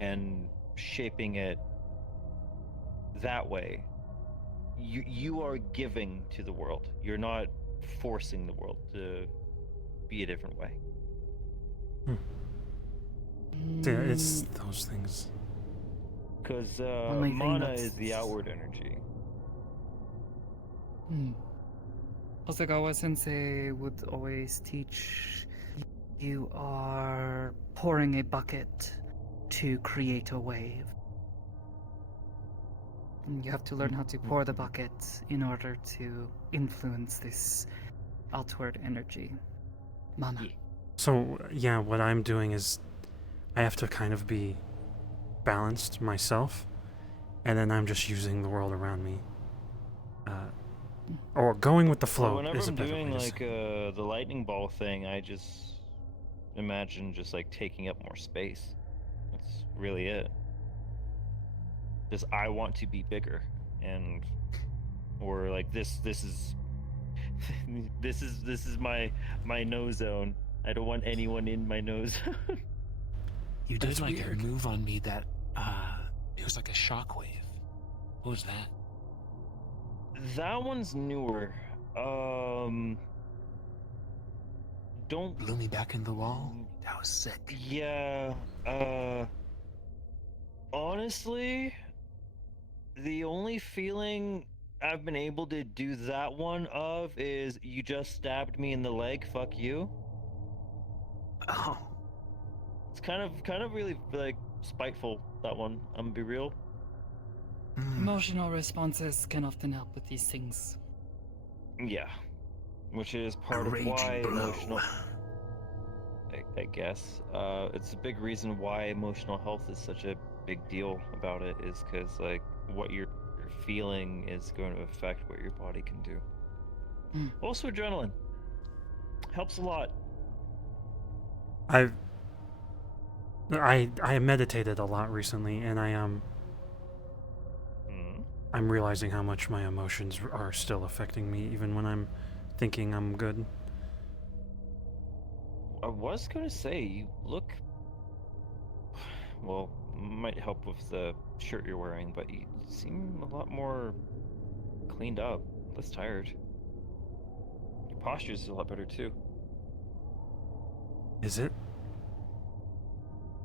and shaping it that way. You are giving to the world. You're not forcing the world to be a different way. Yeah, it's those things. Because Only thing mana that's- is the outward energy. Osagawa sensei would always teach you are pouring a bucket to create a wave. And you have to learn how to pour the bucket in order to influence this outward energy. Mana. So, yeah, what I'm doing is I have to kind of be balanced myself and then I'm just using the world around me. Or going with the flow whenever is a I'm better doing way to say. like the lightning ball thing, I just imagine just like taking up more space. That's really it. Just I want to be bigger, and or like this is this is my no zone. I don't want anyone in my no zone. You did That's like weird. a move on me that it was like a shockwave. What was that? That one's newer. Don't Blew me back in the wall? That was sick. Yeah, honestly, the only feeling I've been able to do that one of is you just stabbed me in the leg, fuck you. Oh. It's kind of really like spiteful, that one. I'm gonna be real. Emotional responses can often help with these things. Yeah. Which is part of why emotional I guess. It's a big reason why emotional health is such a big deal about it, is because like what you're feeling is going to affect what your body can do. Also adrenaline. Helps a lot. I meditated a lot recently, and I'm realizing how much my emotions are still affecting me, even when I'm thinking I'm good. I was gonna say, you look, well, might help with the shirt you're wearing, but you seem a lot more cleaned up, less tired. Your posture's a lot better too. Is it?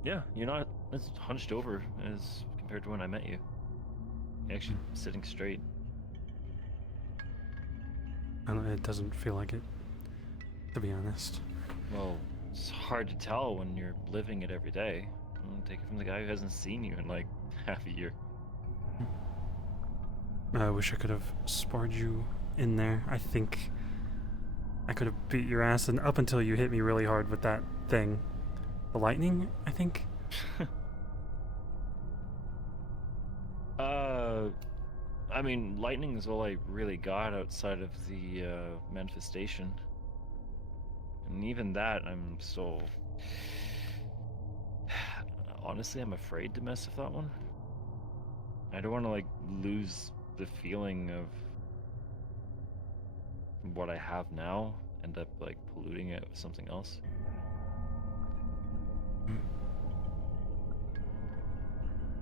Yeah, you're not as hunched over as compared to when I met you. You're actually sitting straight. It doesn't feel like it, to be honest. Well, it's hard to tell when you're living it every day. Take it from the guy who hasn't seen you in like half a year. I wish I could have sparred you in there. I think I could have beat your ass, and up until you hit me really hard with that thing. The lightning, I think? I mean, lightning is all I really got outside of the manifestation. And even that, I'm still... Honestly, I'm afraid to mess with that one. I don't want to, like, lose the feeling of what I have now, end up, like, polluting it with something else.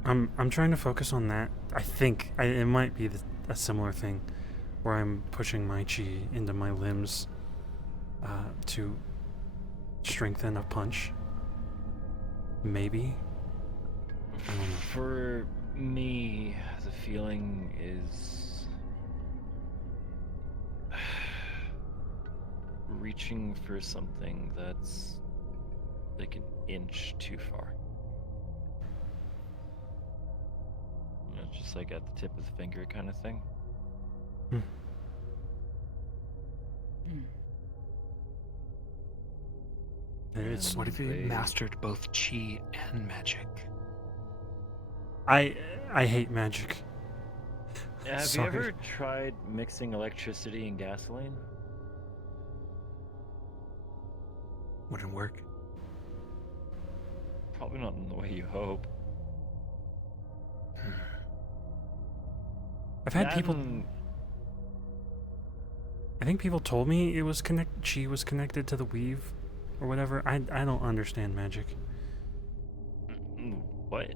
I'm trying to focus on that. I think it might be a similar thing, where I'm pushing my chi into my limbs to strengthen a punch. Maybe. I don't know. For me, the feeling is reaching for something that's like an inch too far. You know, just like at the tip of the finger kind of thing. It's what if you mastered both chi and magic? I hate magic. Have you ever tried mixing electricity and gasoline? Wouldn't work. Probably not in the way you hope. I've had people. I think people told me it was chi was connected to the weave, or whatever. I don't understand magic. What?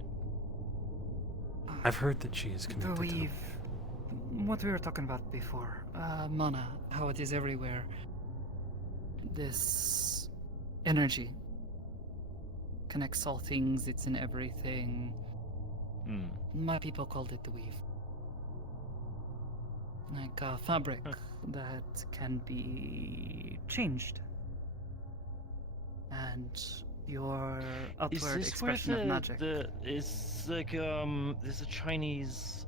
I've heard that chi is The connected to the weave. What we were talking about before. Mana, how it is everywhere. This energy connects all things, it's in everything. My people called it the weave. Like a fabric that can be changed. And your upward expression of magic. It's like there's a Chinese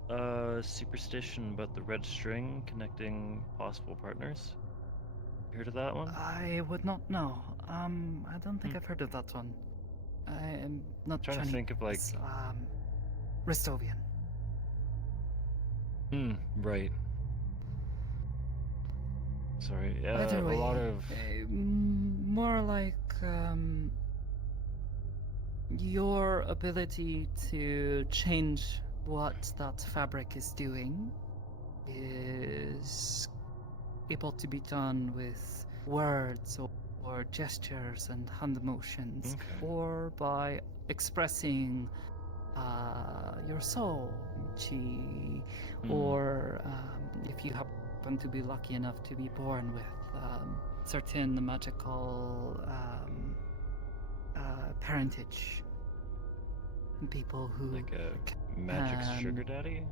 superstition about the red string connecting possible partners. You heard of that one? I would not know. I don't think I've heard of that one. I am not trying Chinese. to think of like Ristovian. Right. Sorry. Either A way, lot of. more like your ability to change what that fabric is doing is able to be done with words or gestures and hand motions, or by expressing your soul, chi, or if you happen to be lucky enough to be born with certain magical parentage. People who Like a magic sugar daddy?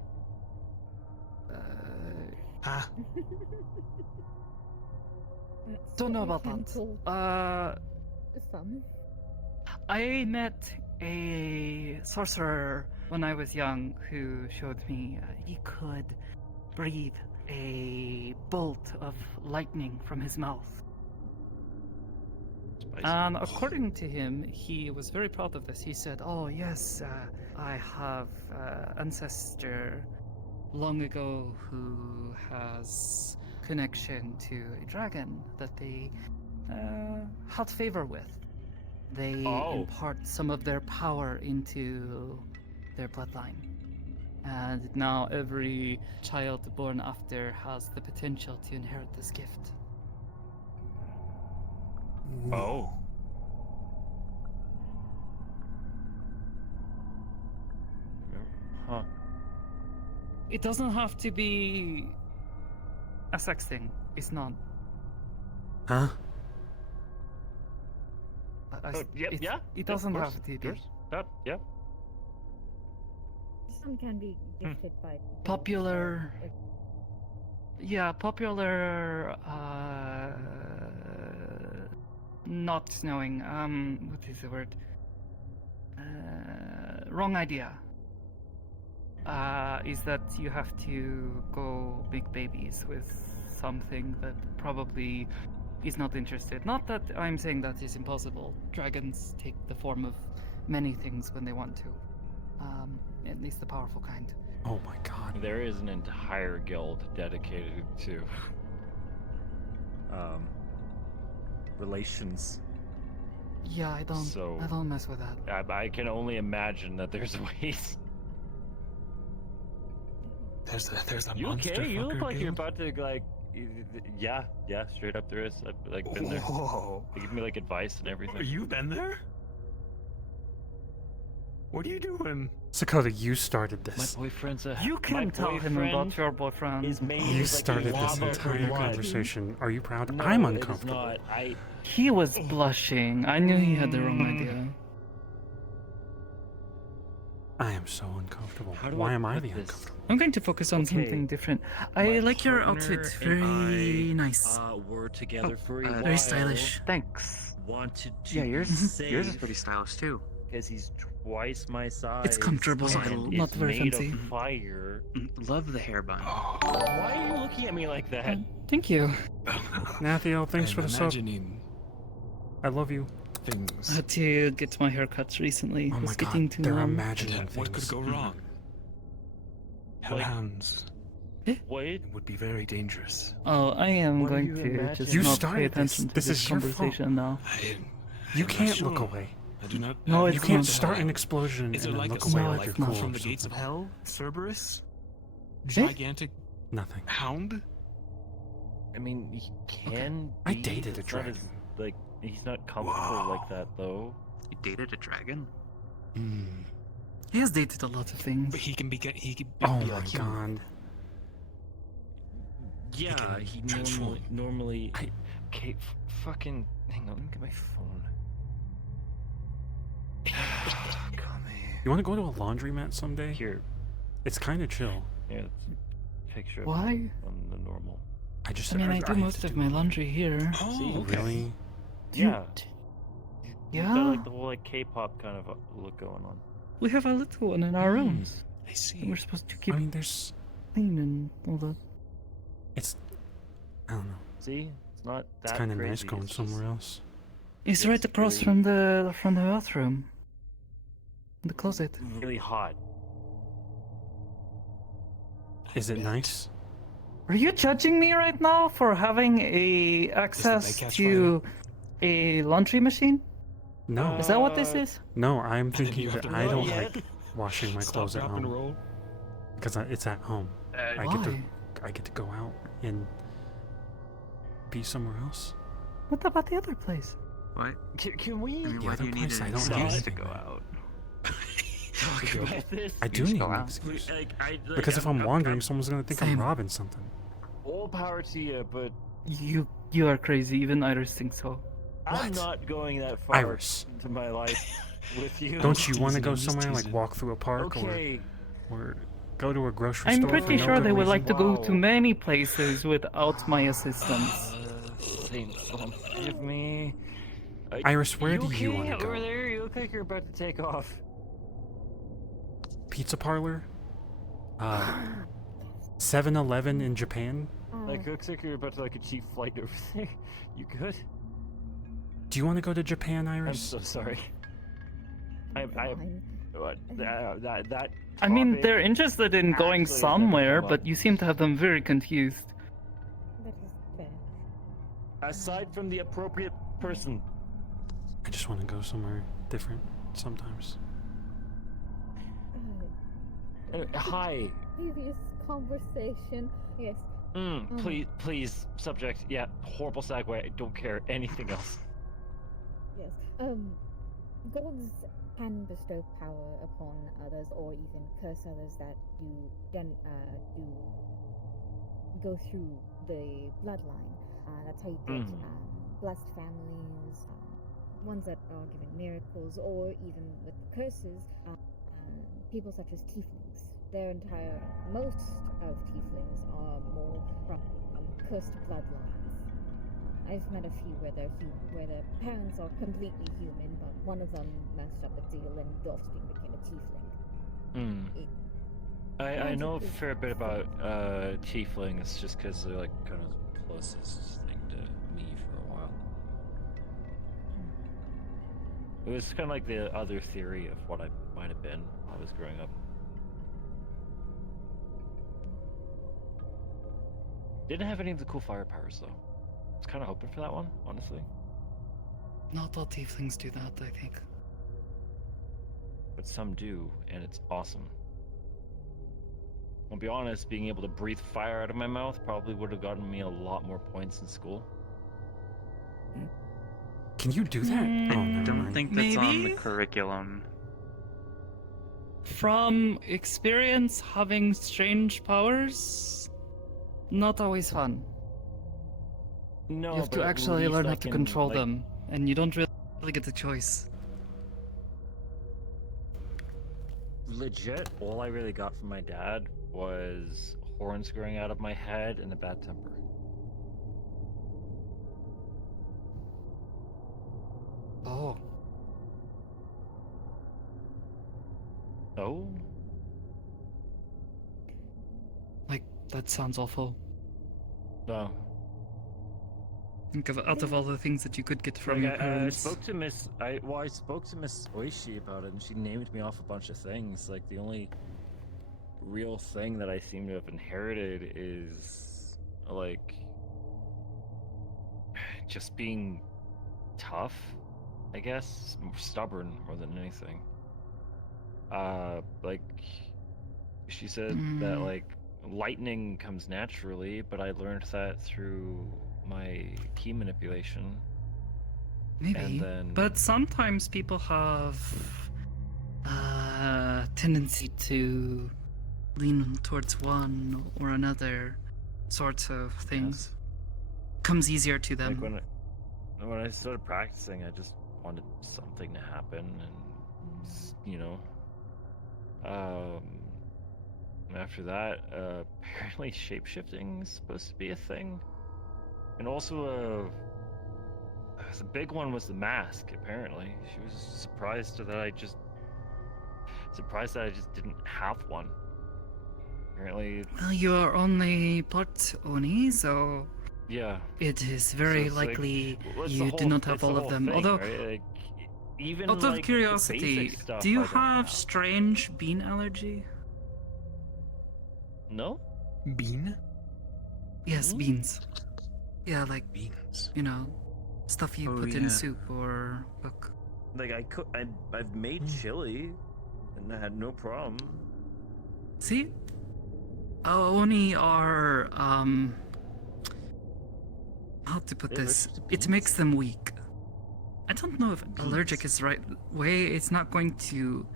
Don't know about that. Some. I met a sorcerer when I was young who showed me he could breathe a bolt of lightning from his mouth. And according to him, he was very proud of this. He said, "Oh yes, I have ancestor long ago who has connection to a dragon that they had favor with. They impart some of their power into their bloodline. And now every child born after has the potential to inherit this gift." Oh. Huh. It doesn't have to be a sex thing. It's not. Huh? It doesn't have to be. Yeah. Some can be gifted by Popular. Yeah, popular. Not knowing. What is the word? Wrong idea. Is that you have to go make babies with something that probably is not interested. Not that I'm saying that is impossible. Dragons take the form of many things when they want to. At least the powerful kind. Oh my god. There is an entire guild dedicated to relations. Yeah, I don't mess with that. I can only imagine that there's ways. There's a You monster okay? You look fucker like you're guild? about to like. Yeah, straight up there is. I've like been there. Whoa. They give me like advice and everything. You been there? What are you doing? Sakota, you started this. My boyfriend's a. You can tell him about your boyfriend. Is made You like started this lava entire blood. conversation. Are you proud? No, I'm it is uncomfortable. not. He was blushing. I knew he had the wrong idea. I am so uncomfortable. How do Why I am I put the this? uncomfortable? I'm going to focus on something different. I like your partner outfit. and Very I, nice. Were together for a while. Very stylish. Thanks. Wanted to Yeah, yours save yours is pretty stylish too. because he's twice my size. It's comfortable, and not it's very made fancy. of fire. Love the hair bun. Why are you looking at me like that? Thank you. Nathio, thanks for the sub. Imagining I love you. I things. had to get my hair cut recently. Oh It my was getting god, too they're long. imagining And things. what could go wrong? Hellhounds. Wait. It would be very dangerous. Oh, I am What are going you to imagining? just You not pay started this. attention to This this is your fault. conversation now. You I'm not can't look sure. away. I do not. No, I it's You do can't not. start an explosion Is and it then like look a away No, like spell you're it's not. cool. from or the gates of something. hell? Cerberus? Gigantic Nothing. hound? I mean, he can. I be, dated a it's not dragon. like he's not comfortable like that though. You dated a dragon? He has dated a lot of things. But he can be. He can Oh be my like human. god. Yeah, can he transform. normally. Okay, fucking. Hang on, let me get my phone. You want to go to a laundromat someday? Here. It's kind of chill. Yeah, it's a picture of Why? him on the normal. I just. I mean, I do have most to of my laundry here. See? Oh, okay. Really? Yeah. Yeah. He's got like the whole like K-pop kind of look going on. We have a little one in our rooms. I see. And we're supposed to keep I mean, there's. clean and all that. It's. I don't know. See, it's not that. It's kind of crazy. nice going it's just- somewhere else. It's right across from the bathroom. The closet. Really hot. Is it nice? Are you judging me right now for having a access to a laundry machine? No. Is that what this is? No, I'm thinking that I don't Not like washing my Stop, clothes at drop, and home. roll. Because it's at home. I get to go out and be somewhere else. What about the other place? What? Can we? I mean, The why other do you need place, an I don't excuse need to go anything. out? Talk about this. I do just need go an out. excuse. Like, Because if I'm wandering, someone's gonna think I'm Same. robbing something. all power to you, but You are crazy. Even Iris thinks so. I'm not going that far Iris. into my life with you. Don't you want to teasing, go I'm just somewhere like teasing. walk through a park Okay. or go to a grocery I'm store? pretty for no sure good they would reason? like to go to Wow. many places without my assistance. Saints, forgive me. Iris, where do okay you want to over go? there? You look like you're about to take off. Pizza parlor? 7-Eleven in Japan? Like, looks like you're about to like achieve flight over there. You good? Do you want to go to Japan, I'm Iris? so sorry. What? That. I mean, topic they're interested in going actually has never somewhere, come up. but you seem to have them very confused. That is fair. Aside from the appropriate person. I just want to go somewhere different sometimes. Hi. Previous conversation. Yes. Please, subject. Yeah, horrible segue. I don't care anything else. Yes. Gods can bestow power upon others or even curse others that do go through the bloodline. That's how you get blessed families, ones that are given miracles, or even with curses, people such as tieflings. Most of tieflings are more from cursed bloodlines. I've met a few where where their parents are completely human, but one of them messed up a deal and the offspring became a tiefling. I know a fair bit about tieflings just because they're like kind of the closest thing to me for a while. It was kind of like the other theory of what I might have been when I was growing up. Didn't have any of the cool fire powers though. I was kind of hoping for that one, honestly. Not all tieflings do that, I think. But some do, and it's awesome. I'll be honest, being able to breathe fire out of my mouth probably would have gotten me a lot more points in school. Can you do that? Oh, I never don't mind. think that's on the Maybe? curriculum. From experience, having strange powers, not always fun. No, You have but to at actually least learn I how to can, control like, them, and you don't really get the choice. Legit, all I really got from my dad was horns growing out of my head and a bad temper. Oh. Oh? Like, that sounds awful. No. Think of out of all the things that you could get from Like, your I parents. spoke to Miss Oishi about it, and she named me off a bunch of things. Like, the only real thing that I seem to have inherited is, like, just being tough, I guess. Stubborn more than anything. Like, she said that, like, lightning comes naturally, but I learned that through my key manipulation. Maybe. And then... But sometimes people have a tendency to lean towards one or another sorts of things. Comes easier to them. Like when I started practicing, I just wanted something to happen, and you know. After that, apparently shapeshifting is supposed to be a thing, and also the big one was the mask. Apparently, she was surprised that I just didn't have one. Apparently, Well, you are only part Oni, so yeah. it is very So it's like, likely well, it's the you do whole- not have it's the all of whole them. thing, Although, right? Like, even out like, of the curiosity, basic stuff do you I don't have strange bean allergy? No? Bean? Yes, beans. Yeah, like beans. You know, stuff you put in soup or cook. Like I've made chili, and I had no problem. See? Oni are how to put this? It makes them weak. I don't know if allergic is the right way. It's not going to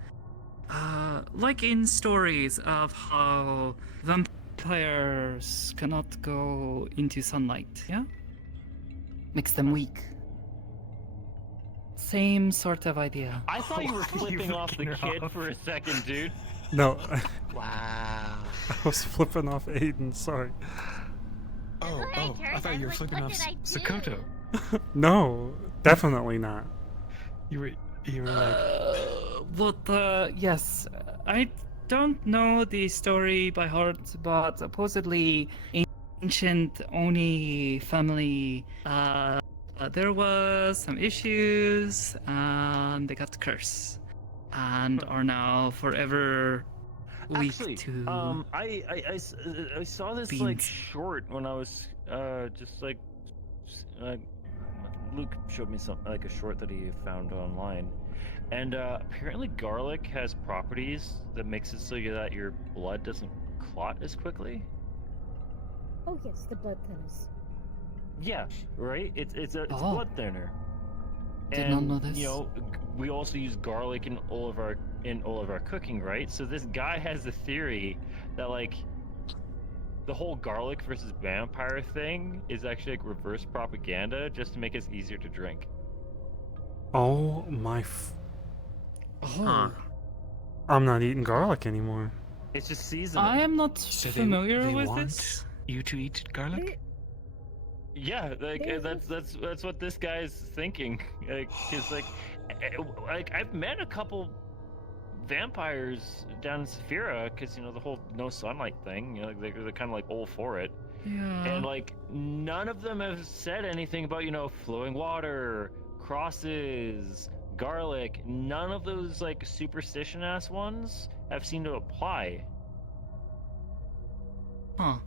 like in stories of how vampires cannot go into sunlight, yeah? Makes them weak. Same sort of idea. I thought you were flipping off the kid for a second, dude. No. Wow. I was flipping off Aiden, sorry. Oh, I thought you were flipping off Sakoto. No, definitely not. You were like... Yes, I don't know the story by heart, but supposedly ancient Oni family, there was some issues, and they got cursed, and are now forever weak to. I saw this beans. like short when I was just like Luke showed me something like a short that he found online, and apparently garlic has properties that makes it so that your blood doesn't clot as quickly. Oh yes, the blood thinners. Yeah, right. It's a blood thinner. Did not know this. You know, we also use garlic in all of our cooking, right? So this guy has the theory that like the whole garlic versus vampire thing is actually like reverse propaganda just to make us easier to drink. Oh my I'm not eating garlic anymore. It's just seasoning. I am not So familiar they with want this. you to eat garlic? Yeah, like that's what this guy's thinking. Like, cause like I've met a couple vampires down in Saphira, cause you know the whole no sunlight thing. You know, they're kind of like all for it. Yeah. And like none of them have said anything about flowing water, crosses, garlic. None of those like superstition ass ones have seemed to apply. Huh.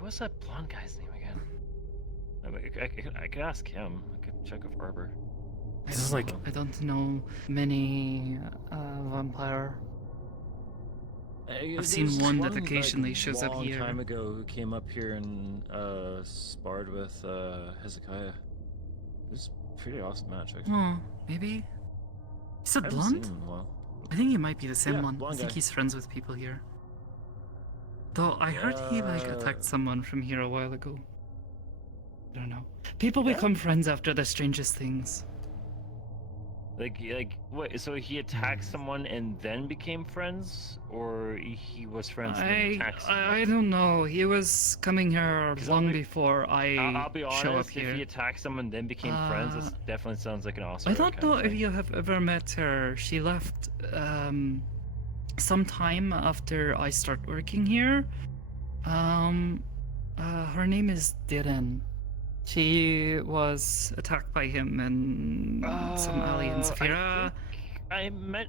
What's that blonde guy's name again? I could ask him. I could check with Arbor. I don't know many vampire. I've seen one that occasionally shows up here. A long time ago, who came up here and sparred with Hezekiah. It was a pretty awesome match, actually. Oh, maybe. Is it I haven't blonde? seen him in a while. I think he might be the same Yeah, one. I blonde think guy. he's friends with people here. Though I heard he like attacked someone from here a while ago. I don't know. People become friends after the strangest things. Like what? So he attacked someone and then became friends, or he was friends and then attacked someone? I don't know. He was coming here long before I'll be show up honest. here. If he attacked someone and then became friends, this definitely sounds like an awesome. I don't know if you have ever met her. She left sometime after I start working here. Her name is Diren. She was attacked by him and some alley in Saphira. I met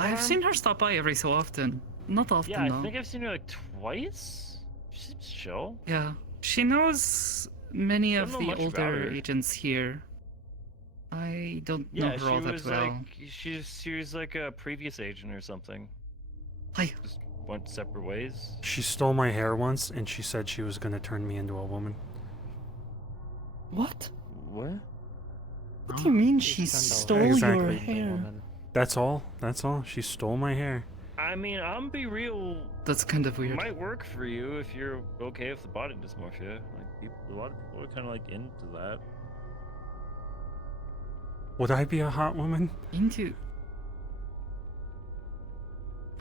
I've seen her stop by every so often. Not often, Yeah, I though. think I've seen her like twice. She seems chill. Yeah, she knows many I of don't know the much about older her. agents here. I don't know Yeah, her all she that was well. like she was like a previous agent or something. Hi. Just went separate ways. She stole my hair once, and she said she was gonna turn me into a woman. What? What? What do you mean she stole your hair? That's all. That's all. She stole my hair. I mean, I'm be real. That's kind of weird. Might work for you if you're okay with the body dysmorphia. Like a lot of people are kind of like into that. Would I be a hot woman? Into...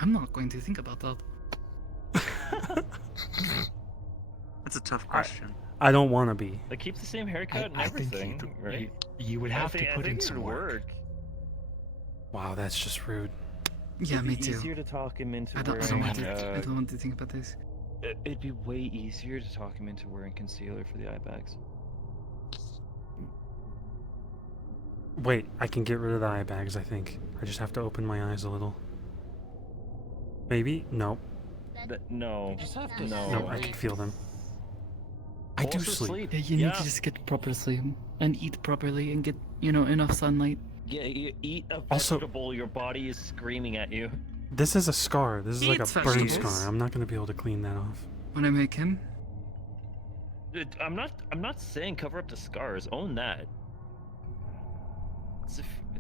I'm not going to think about that. That's a tough question. I don't want to be. Like keep the same haircut and everything, right? You would have to put in it some would work. Wow, that's just rude. Yeah, It'd me be too. Easier to talk him into I don't wearing. want to think about this. It'd be way easier to talk him into wearing concealer for the eye bags. Wait, I can get rid of the eye bags, I think. I just have to open my eyes a little. Maybe? Nope. No. No, I can feel them. I do sleep. Yeah, you need to just get proper sleep and eat properly and get, enough sunlight. Yeah, you eat a Also- vegetable, your body is screaming at you. This is a scar. This is like Eats a burn vegetables. scar. I'm not going to be able to clean that off. When I make him? I'm not saying cover up the scars. Own that.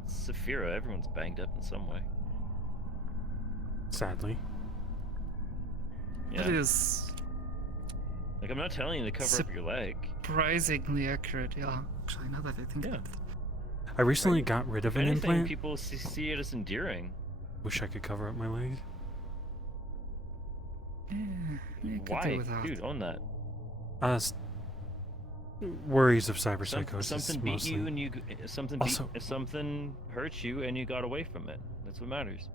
It's Saphira. Everyone's banged up in some way. Sadly. Yeah. It is Like, I'm not telling you to cover up your leg. surprisingly accurate, yeah. Actually, now that I think about it. I recently got rid of If an anything, implant. people see it as endearing. Wish I could cover up my leg. Why? Dude, own that. Worries of cyberpsychosis. Something beat mostly. you and something hurt you and you got away from it. That's what matters.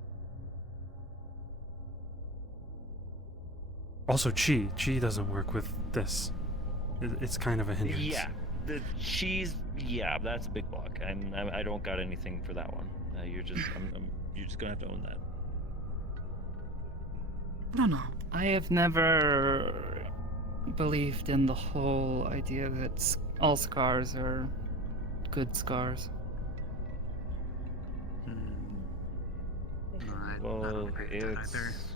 Also, chi doesn't work with this. It's kind of a hindrance. Yeah, the cheese. Yeah, that's a big block. I don't got anything for that one. You're just gonna have to own that. No. I have never believed in the whole idea that all scars are good scars. Well, it's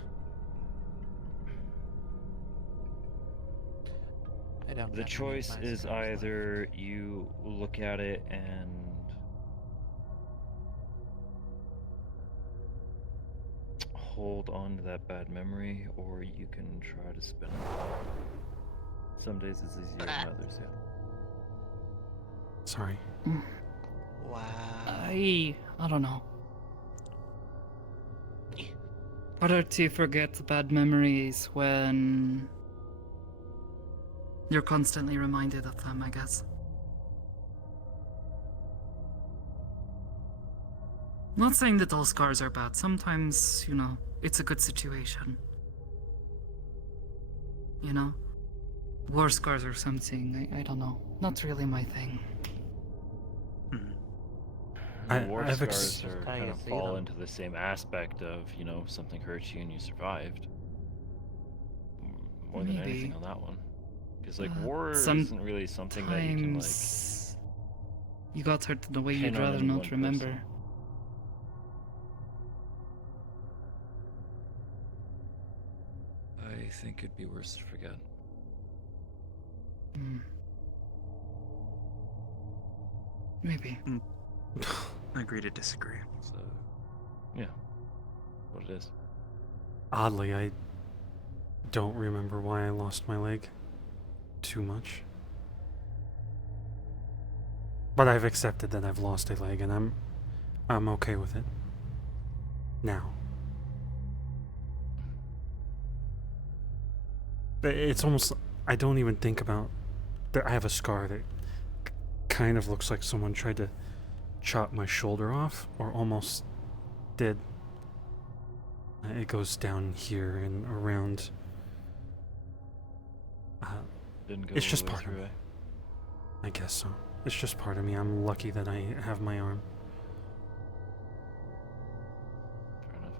the choice is either you look at it and hold on to that bad memory, or you can try to spin it. Some days it's easier than others, yeah. Sorry. Wow. I don't know. Harder to forget bad memories when you're constantly reminded of them, I guess. Not saying that all scars are bad. Sometimes, it's a good situation. War scars or something. I don't know. Not really my thing. War scars are kind of fall into the same aspect of, something hurts you and you survived. More than Maybe. anything on that one. Because, war isn't really something that you can, you got hurt in a way pin you'd on rather any not one remember. person. I think it'd be worse to forget. Maybe. Agree to disagree. So, yeah. What it is. Oddly, I don't remember why I lost my leg too much. But I've accepted that I've lost a leg, and I'm okay with it. Now. It's almost, I don't even think about that. I have a scar that kind of looks like someone tried to chop my shoulder off, or almost did. It goes down here and around. Didn't go It's all just the way part of through, me. I guess so. It's just part of me. I'm lucky that I have my arm. Fair enough.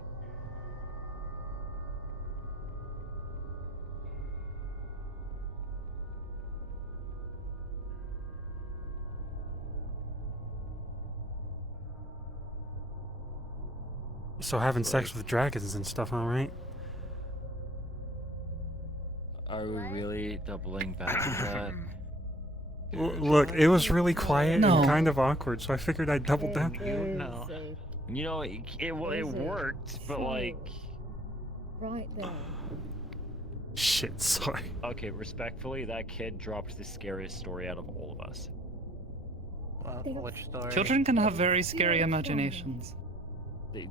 So having sex with dragons and stuff, alright? Are we really doubling back to that? Look, it was really quiet No. and kind of awkward, so I figured I'd double down. No. It worked, but Right there. Shit, sorry. Okay, respectfully, that kid dropped the scariest story out of all of us. Which story? Children can have very scary imaginations. They,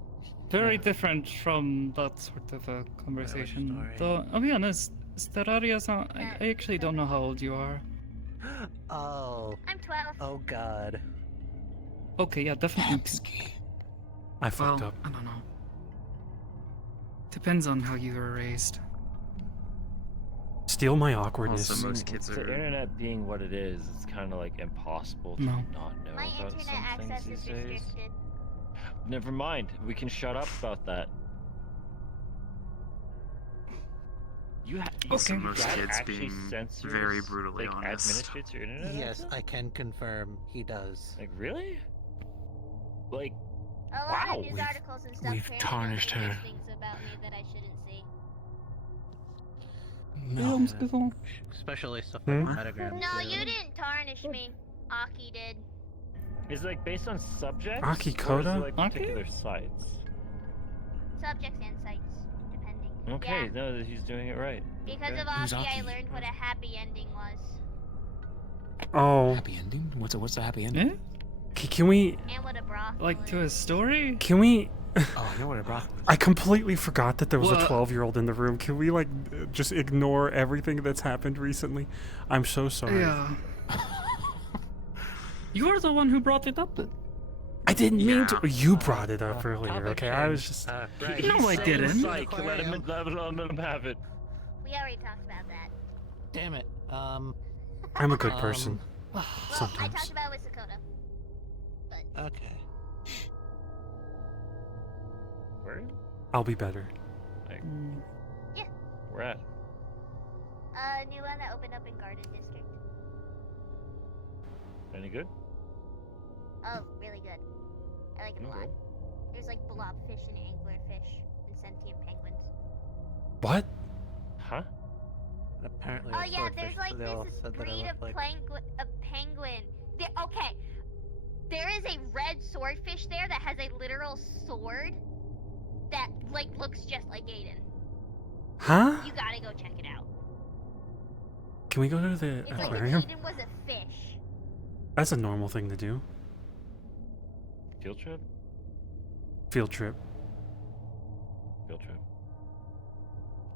Very different from that sort of a conversation. Though, I'll be honest, Steraria's not. I actually don't know how old you are. Oh. I'm 12. Oh God. Okay, yeah, definitely. Hamski. I fucked up. I don't know. Depends on how you were raised. Steal my awkwardness. Also, most kids the internet being what it is, it's kind of like impossible to not know about some things these days. Never mind. We can shut up about that. Also, most kids being very brutally honest. Administrates your internet Yes, access? I can confirm he does. Like, really? Like, A lot of news articles and stuff we've tarnished her. things about me that I shouldn't see. No. Especially stuff like metagrams. No, you didn't tarnish me. Aki did. is it like based on subjects? Aki Or is Koda? it like particular sites? Subjects and sites, depending. Okay, Yeah. no, he's doing it right. Because Okay. of Aki, I learned what a happy ending was. Oh. Happy ending? What's the happy ending? Can we? And what a brothel Like to his story? Can we? Oh, I know what I brought. I completely forgot that there was a What? 12-year-old in the room. Can we like just ignore everything that's happened recently? I'm so sorry. Yeah. You're the one who brought it up. I didn't mean to. You brought it up earlier. Okay, I was just. Right, No, he's I saying didn't. Psych. Let him have it. We already talked about that. Damn it. I'm a good person. Well, Sometimes. I talked about it with Sakota. But Okay. Where? I'll be better. Like, yeah. where at? New one that opened up in Garden District. Any good? Oh, really good. I like it a lot. There's like blobfish and anglerfish and sentient penguins. What? Huh? Apparently. Oh yeah, there's like this breed of penguin. Okay, there is a red swordfish there that has a literal sword that like looks just like Aiden. Huh? You gotta go check it out. Can we go to the It's like if aquarium? Aiden was a fish. That's a normal thing to do. Field trip? Field trip. Field trip.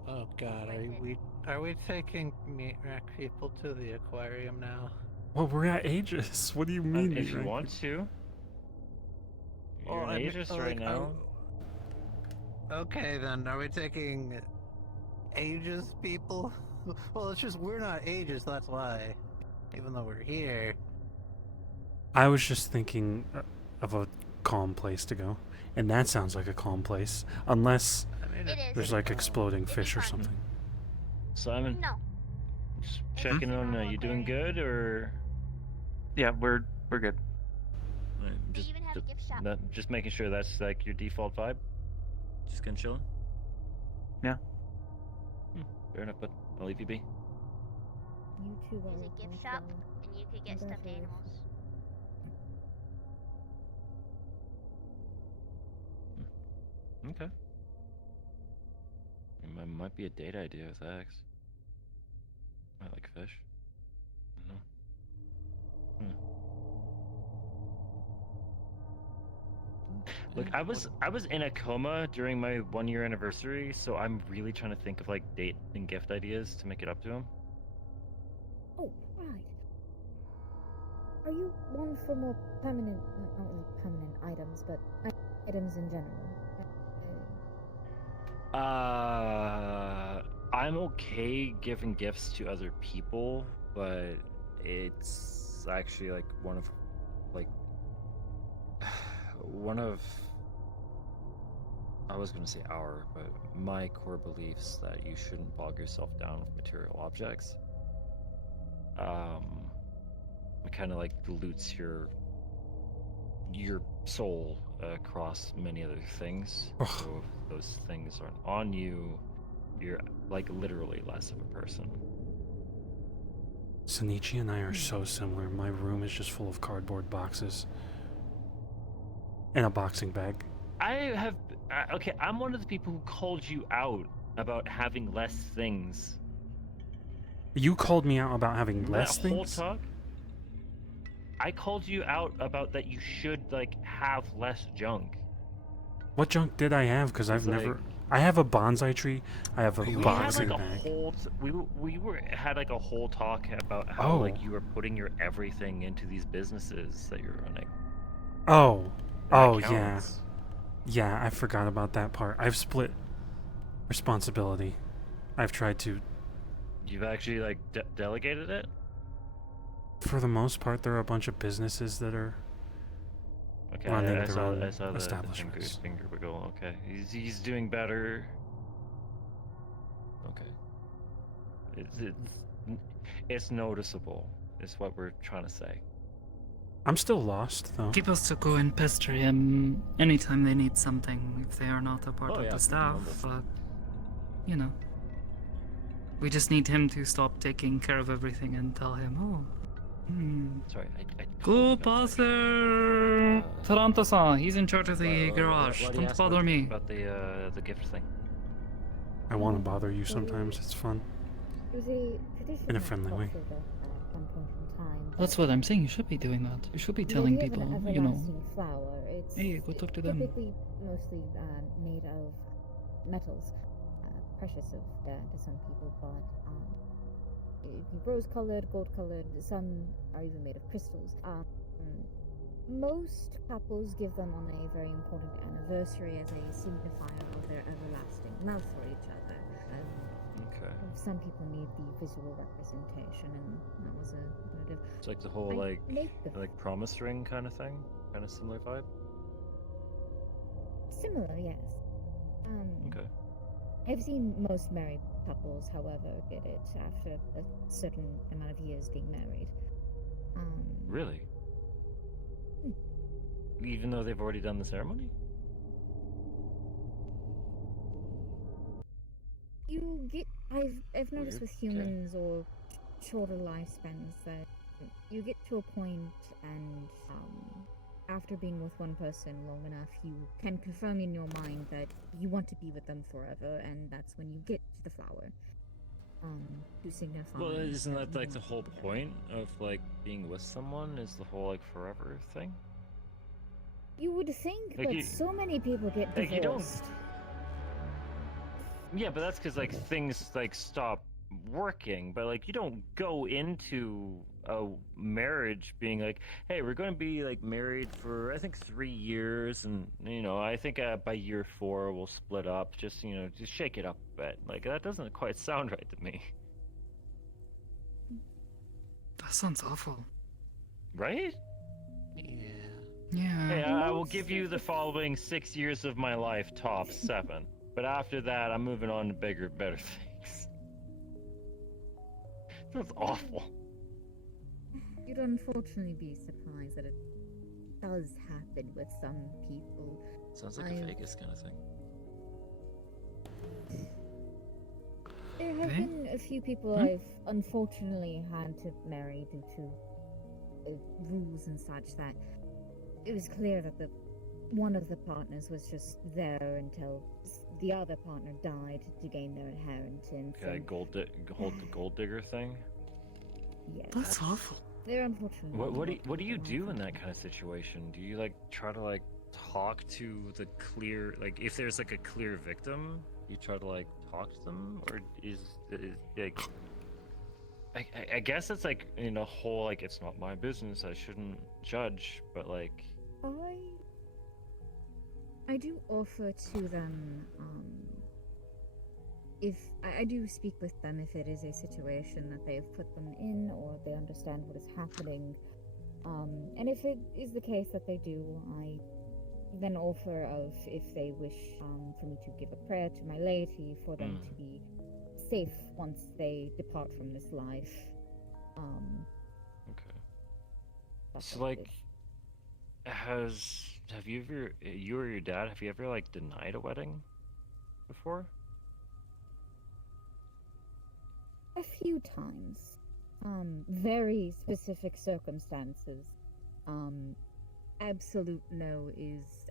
Oh God, are we taking meat rack people to the aquarium now? Well, we're at Aegis. What do you mean? If you want to. You're in Aegis right now. Okay then, are we taking Aegis people? Well, it's just we're not Aegis, that's why. Even though we're here. I was just thinking of a calm place to go, and that sounds like a calm place, unless there's like exploding fish or something. Simon? No. Just checking on, you doing good, or? Yeah, we're good. Just making sure that's like your default vibe? Just gonna chillin'? Yeah. Fair enough, but I'll leave you be. You two There's a gift shop, and you could get stuffed animals. Okay. Might be a date idea with X. I like fish. I don't know. Look, I was in a coma during my 1-year anniversary, so I'm really trying to think of like date and gift ideas to make it up to him. Oh, right. Are you one for more permanent, not really permanent items, but items in general? I'm okay giving gifts to other people, but it's actually like one of I was gonna say but my core beliefs that you shouldn't bog yourself down with material objects. It kind of like dilutes your soul across many other things. So if those things aren't on you, you're like literally less of a person. Sonichi and I are so similar. My room is just full of cardboard boxes and a boxing bag. Okay, I'm one of the people who called you out about having less things. You called me out about having less that whole things? talk? I called you out about that you should like have less junk. What junk did I have? Because I've Like- never... I have a bonsai tree. I have a boxing we had like bag. a whole had like a whole talk about how like you were putting your everything into these businesses that you're running. Oh. That Oh, yeah. counts. Yeah, I forgot about that part. I've split responsibility. I've tried to You've actually like delegated it? For the most part, there are a bunch of businesses that are Okay, running I their saw, own I saw the establishments. finger wiggle. Okay, he's doing better. Okay. It's noticeable, is what we're trying to say. I'm still lost, though. Keep us to go and pester him anytime they need something if they are not a part of the staff. You know. We just need him to stop taking care of everything and tell him, Sorry, I Go bother Taranto-san, he's in charge of the garage. What Don't bother me. About the gift thing. I want to bother you sometimes. It's fun. It was a tradition In a friendly way. at one point in time. That's what I'm saying, you should be doing that. You should be The telling idea of people, an you know. everlasting flower, it's Hey, go talk to them. typically mostly made of metals, precious to some people, but it could be rose-colored, gold-colored. Some are even made of crystals. Most couples give them on a very important anniversary as a signifier of their everlasting love for each other. Okay. Some people need the visual representation, and that was a bit of. It's like the whole like promise ring kind of thing, kind of similar vibe. Similar, yes. Okay. I've seen most married couples, however, get it after a certain amount of years being married. Really? Even though they've already done the ceremony? You get. I've noticed with humans or shorter lifespans that you get to a point, and after being with one person long enough, you can confirm in your mind that you want to be with them forever, and that's when you get to the flower. To signify. Well, isn't that like the whole point of like being with someone? Is the whole like forever thing? You would think, Like but so many people get like you don't- divorced. Yeah, but that's because like things like stop working. But like you don't go into a marriage being like, hey, we're going to be like married for I think 3 years, and I think by year 4 we'll split up. Just just shake it up a bit. Like that doesn't quite sound right to me. That sounds awful. Right? Yeah. Hey, I will give you the following 6 years of my life, top 7. But after that, I'm moving on to bigger, better things. That's awful. You'd unfortunately be surprised that it does happen with some people. Sounds like a Vegas kind of thing. There have been a few people I've unfortunately had to marry due to rules and such that it was clear that one of the partners was just there until the other partner died to gain their inheritance. Okay, the gold digger thing. Yes. That's awful. They're unfortunately. What do you do in that kind of situation? Do you like try to like talk to the clear, like if there's like a clear victim, you try to like talk to them, or is like I guess it's like in a whole like it's not my business, I shouldn't judge, but like I do offer to them, if I do speak with them if it is a situation that they've put them in or they understand what is happening. And if it is the case that they do, I then offer of if they wish for me to give a prayer to my laity for them to be safe once they depart from this life. Okay. So like, have you ever, you or your dad, have you ever like denied a wedding before? A few times. Very specific circumstances. Absolute no is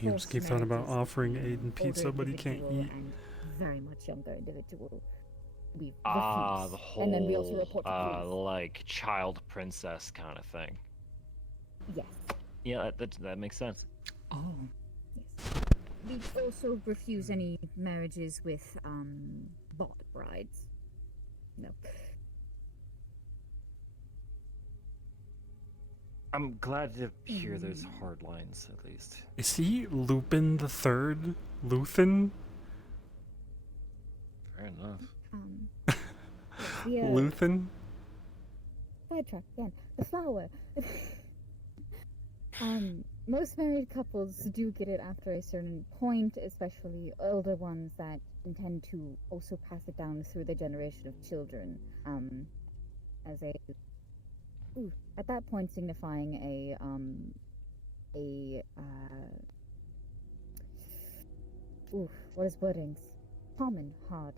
Hamski thought about offering Aiden pizza, but he can't eat. And very much younger individual. We The whole and then we also report to police. like child princess kind of thing. Yes. Yeah, that makes sense. Oh. Yes. We also refuse any marriages with bought brides. No. I'm glad to hear there's hard lines, at least. Is he Lupin the Third? Luthen? Fair enough. Luthen? Sidetrack again. The flower. Most married couples do get it after a certain point, especially older ones that intend to also pass it down through the generation of children. As a at that point signifying what is weddings? Common, hard.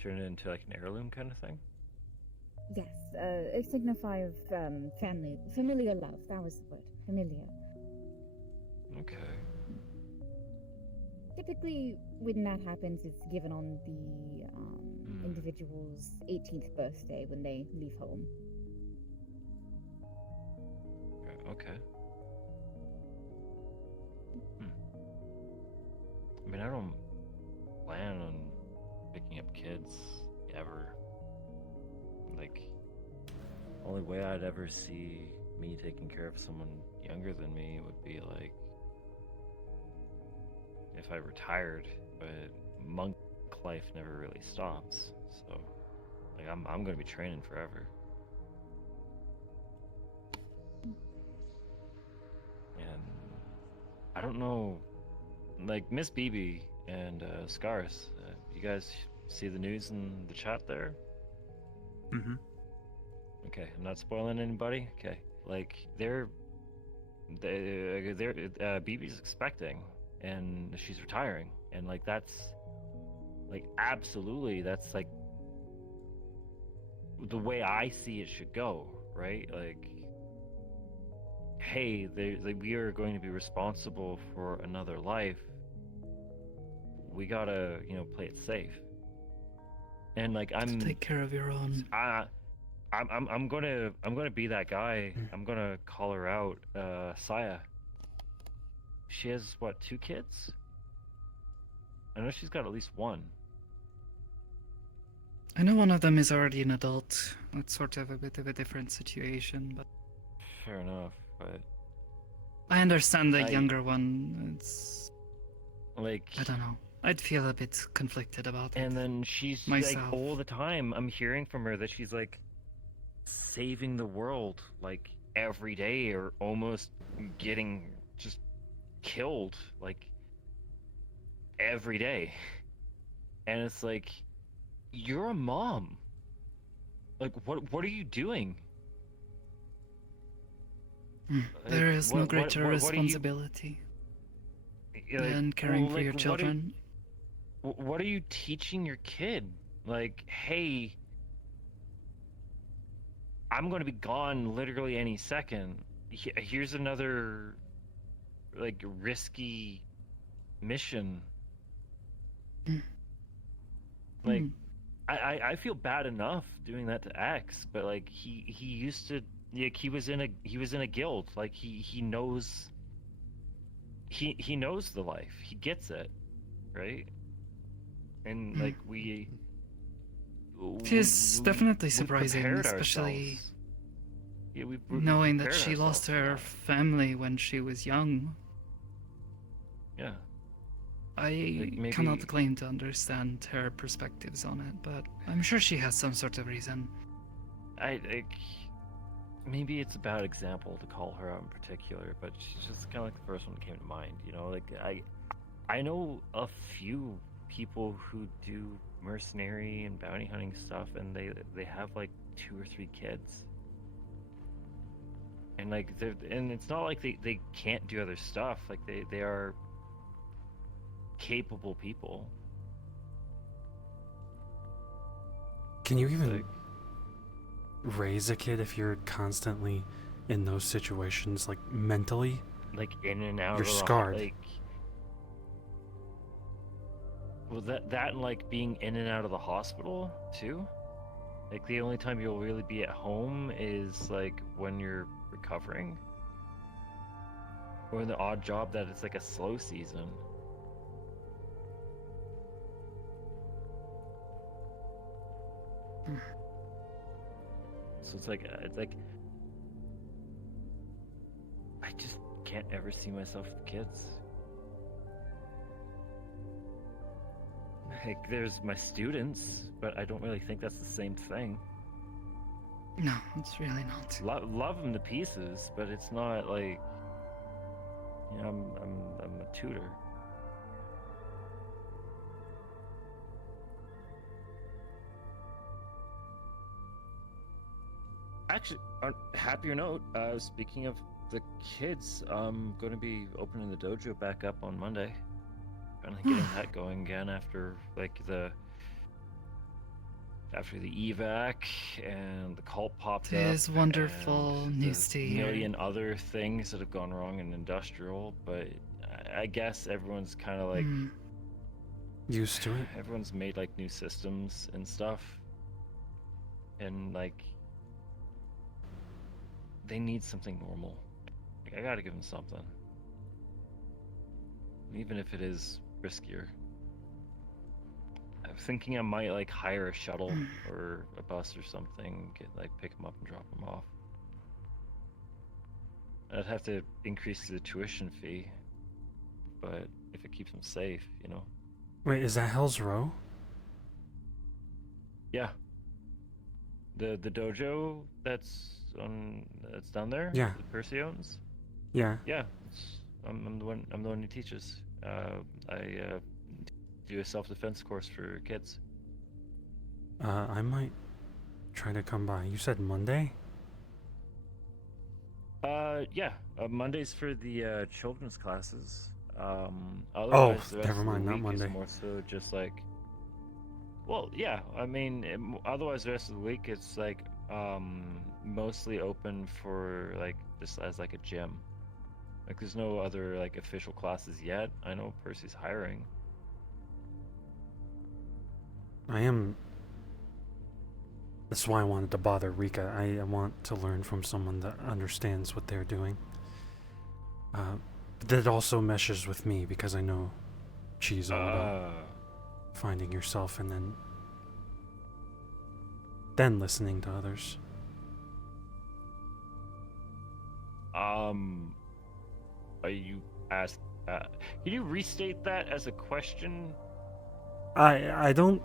Turn it into like an heirloom kind of thing? Yes, a signify of family, familiar love. That was the word, familiar. Okay. Typically, when that happens, it's given on the individual's 18th birthday when they leave home. Okay. I mean, I don't plan on picking up kids ever. Like, only way I'd ever see me taking care of someone younger than me would be like if I retired, but monk life never really stops. So, like, I'm gonna be training forever. And I don't know, like Miss BB and Scars. You guys see the news in the chat there? Mm-hmm. Okay, I'm not spoiling anybody. Okay, like they're BB's expecting, and she's retiring, and like that's like absolutely that's like the way I see it should go, right? Like, hey, we are going to be responsible for another life. We gotta, play it safe. And like take care of your own. I'm gonna be that guy. I'm gonna call her out, Saya. She has what, 2 kids? I know she's got at least 1. I know one of them is already an adult. It's sort of a bit of a different situation, but fair enough. But I understand the younger one. It's like, I don't know. I'd feel a bit conflicted about it. And then she's myself. Like all the time I'm hearing from her that she's like saving the world like every day, or almost getting just killed like every day. And it's like, you're a mom. Like, what are you doing? There is no greater responsibility than caring for your children. What are you teaching your kid? Like, hey, I'm going to be gone literally any second. Here's another, like, risky mission. Like, I feel bad enough doing that to X, but like he used to, like, he was in a guild. Like he knows the life. He gets it, right? And like it's definitely surprising, especially knowing that she lost her family when she was young. Yeah. I cannot claim to understand her perspectives on it, but I'm sure she has some sort of reason. Maybe it's a bad example to call her out in particular, but she's just kind of like the first one that came to mind. Like I know a few people who do mercenary and bounty hunting stuff, and they have like 2 or 3 kids, and like and it's not like they can't do other stuff. Like they are capable people. Can you even raise a kid if you're constantly in those situations, like mentally? Like in and out. You're scarred. Like, well, that and like being in and out of the hospital too. Like the only time you'll really be at home is like when you're recovering, or in the odd job that it's like a slow season. So it's like I just can't ever see myself with kids. like, there's my students, but I don't really think that's the same thing. No, it's really not. Love them to pieces, but it's not like, you know, I'm a tutor. Actually, on a happier note, speaking of the kids, I'm going to be opening the dojo back up on Monday. Finally getting that going again after like the evac and the cult popped up. It is wonderful and news to the hear. million other things that have gone wrong in industrial, but I guess everyone's kind of like used to it. Everyone's made like new systems and stuff, and like they need something normal. Like, I gotta give them something, even if it is riskier. I'm thinking I might like hire a shuttle or a bus or something, pick them up and drop them off. I'd have to increase the tuition fee, but if it keeps them safe, you know. Wait, is that Hell's Row? Yeah. The dojo that's down there. Yeah. That Percy owns. Yeah. Yeah. I'm the one who teaches. I do a self-defense course for kids. I might try to come by. You said Monday? Yeah. Mondays for the children's classes. Otherwise, the rest never of the mind, not week Monday. is more so just like. Well, yeah. I mean, otherwise the rest of the week it's like mostly open for like just as like a gym. Like there's no other like official classes yet. I know Percy's hiring. That's why I wanted to bother Rika. I want to learn from someone that understands what they're doing. That also meshes with me because I know she's all about finding yourself and then listening to others. Are you asked? Can you restate that as a question? I don't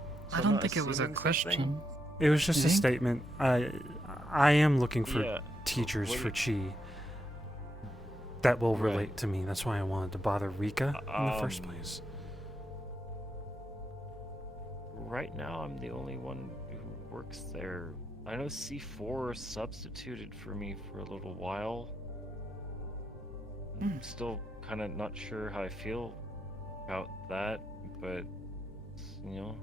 think it was a question. It was just a statement. I am looking for Yeah. teachers What for do you- Chi that will Right. relate to me. That's why I wanted to bother Rika in the first place. Right now, I'm the only one who works there. I know C4 substituted for me for a little while. I'm still kind of not sure how I feel about that, but you know,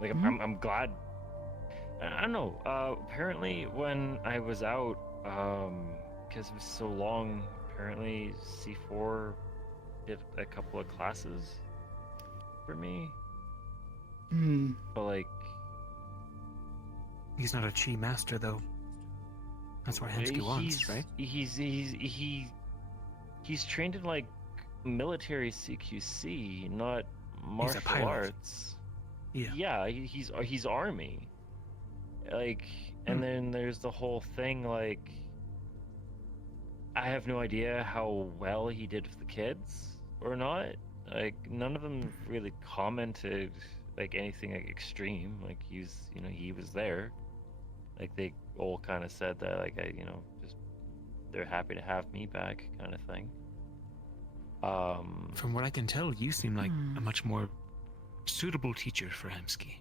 like I'm glad. I don't know. Apparently, when I was out, because it was so long, apparently C4 did a couple of classes for me. But like, he's not a chi master though. That's what Hamski wants, right? He's trained in like military CQC, not martial pilot. arts. Yeah. He's army. Like, and then there's the whole thing like, I have no idea how well he did with the kids or not. Like, none of them really commented like anything like extreme. Like he was there. Like they all kind of said that like just they're happy to have me back kind of thing. From what I can tell, you seem like a much more suitable teacher for Hamski.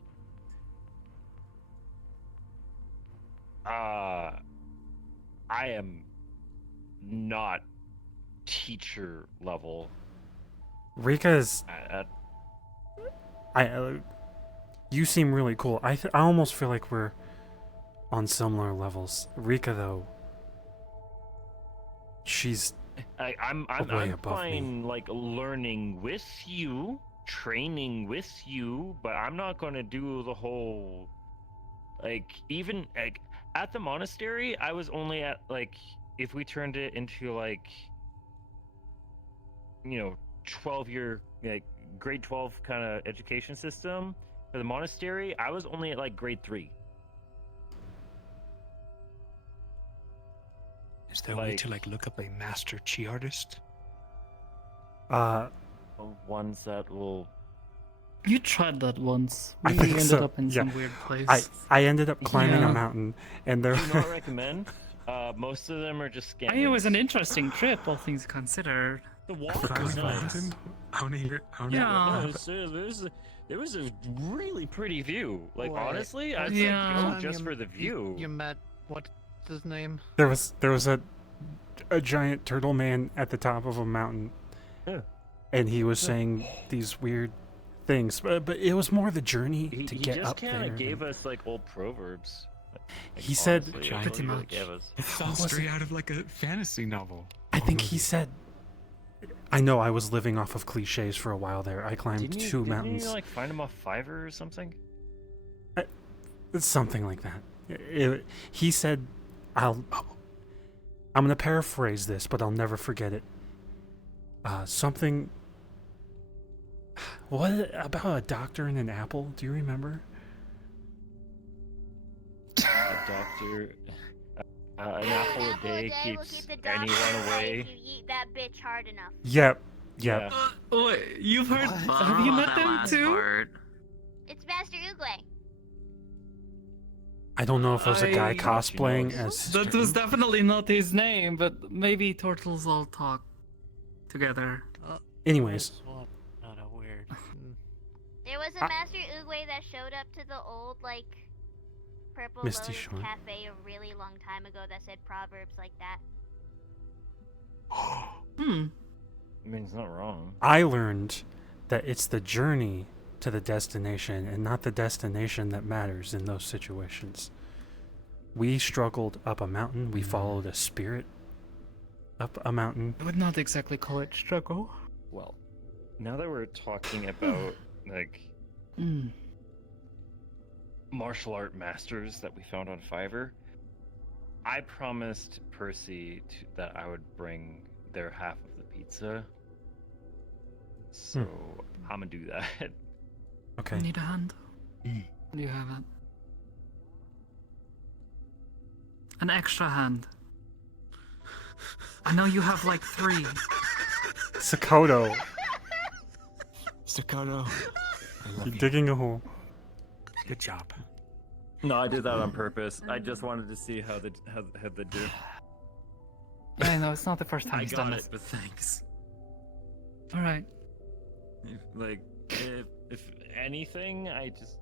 I am not teacher level. Rika is. You seem really cool. I almost feel like we're on similar levels. Rika, though, she's I'm way above fine, like learning with you, training with you, but I'm not gonna do the whole, like, even like at the monastery, I was only at like, if we turned it into like, 12-year like grade 12 kind of education system for the monastery, I was only at like grade 3. Is there a way to like look up a master chi artist? Well, ones that will. You tried that once. I We think ended so, up in yeah. some weird place. I ended up climbing Yeah. a mountain, and there. Do not recommend. Most of them are just scammers. I mean, it was an interesting trip, all things considered. The walk was nice. Yeah. There was a really pretty view. Like, Wait, honestly, I'd Yeah. go just for the view. You met what's his name? There was a giant turtle man at the top of a mountain, and he was saying these weird things, but it was more the journey to get just up there. kind of gave us like old proverbs. He said, honestly, that's pretty what he really much. gave us. It sounds straight out of like a fantasy novel. I think he said. I know I was living off of cliches for a while there. I climbed two mountains. Didn't you like find him off Fiverr or something? Something like that. He said, I'm gonna paraphrase this, but I'll never forget it. Something. What about a doctor and an apple? Do you remember? A doctor. An apple a day keeps anyone away. If you eat that bitch hard enough. Yep. Wait, you've heard? Have you met them too? It's Master Oogway. I don't know if it was a guy cosplaying as. That was definitely not his name, but maybe turtles all talk together. Anyways. Not a weird. There was a Master Oogway that showed up to the old, like, Purple Misty Lotus Shore. Cafe a really long time ago that said proverbs like that. I mean, it's not wrong. I learned that it's the journey to the destination and not the destination that matters in those situations. We struggled up a mountain. We followed a spirit up a mountain. I would not exactly call it struggle. Well, now that we're talking about like martial art masters that we found on Fiverr, I promised Percy that I would bring their half of the pizza. So I'm gonna do that. Okay. I need a hand. You have it. An extra hand. I know you have like 3. Sakoto. Staccato. You're digging a hole. Good job. No, I did that on purpose. I just wanted to see how they do. Yeah, I know, it's not the first time I he's got done it, this. but thanks. Alright. Like, if anything, I just.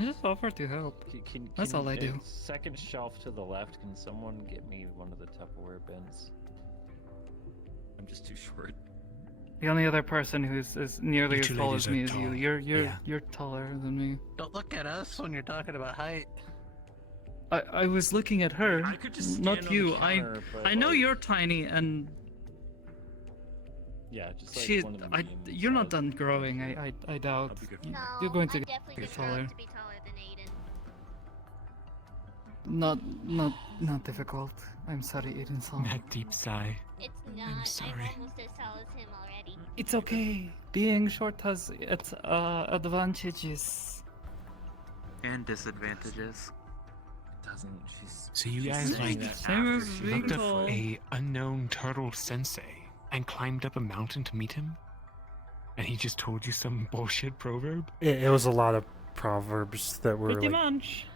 Just offer to help. That's all I do. Second shelf to the left, can someone get me one of the Tupperware bins? I'm just too short. The only other person who's as nearly You as two tall ladies as me are is you. tall. You're taller than me. Don't look at us when you're talking about height. I was looking at her, I could just not stand on you. the counter, but, I know like- you're tiny and Yeah, just like one of the medium you're not size. done growing. I doubt. I'll be good for No, You're going to I'm get definitely big taller. enough to be taller than Aiden. Not difficult. I'm sorry, Aiden-san. That deep sigh. It's not. I'm sorry. almost as tall as him already. It's okay. Being short has its advantages. And disadvantages. Doesn't she's? So you she's guys saying like that Same after as she- being looked up tall. a unknown turtle sensei and climbed up a mountain to meet him? And he just told you some bullshit proverb? It was a lot of proverbs that were Pretty like. much.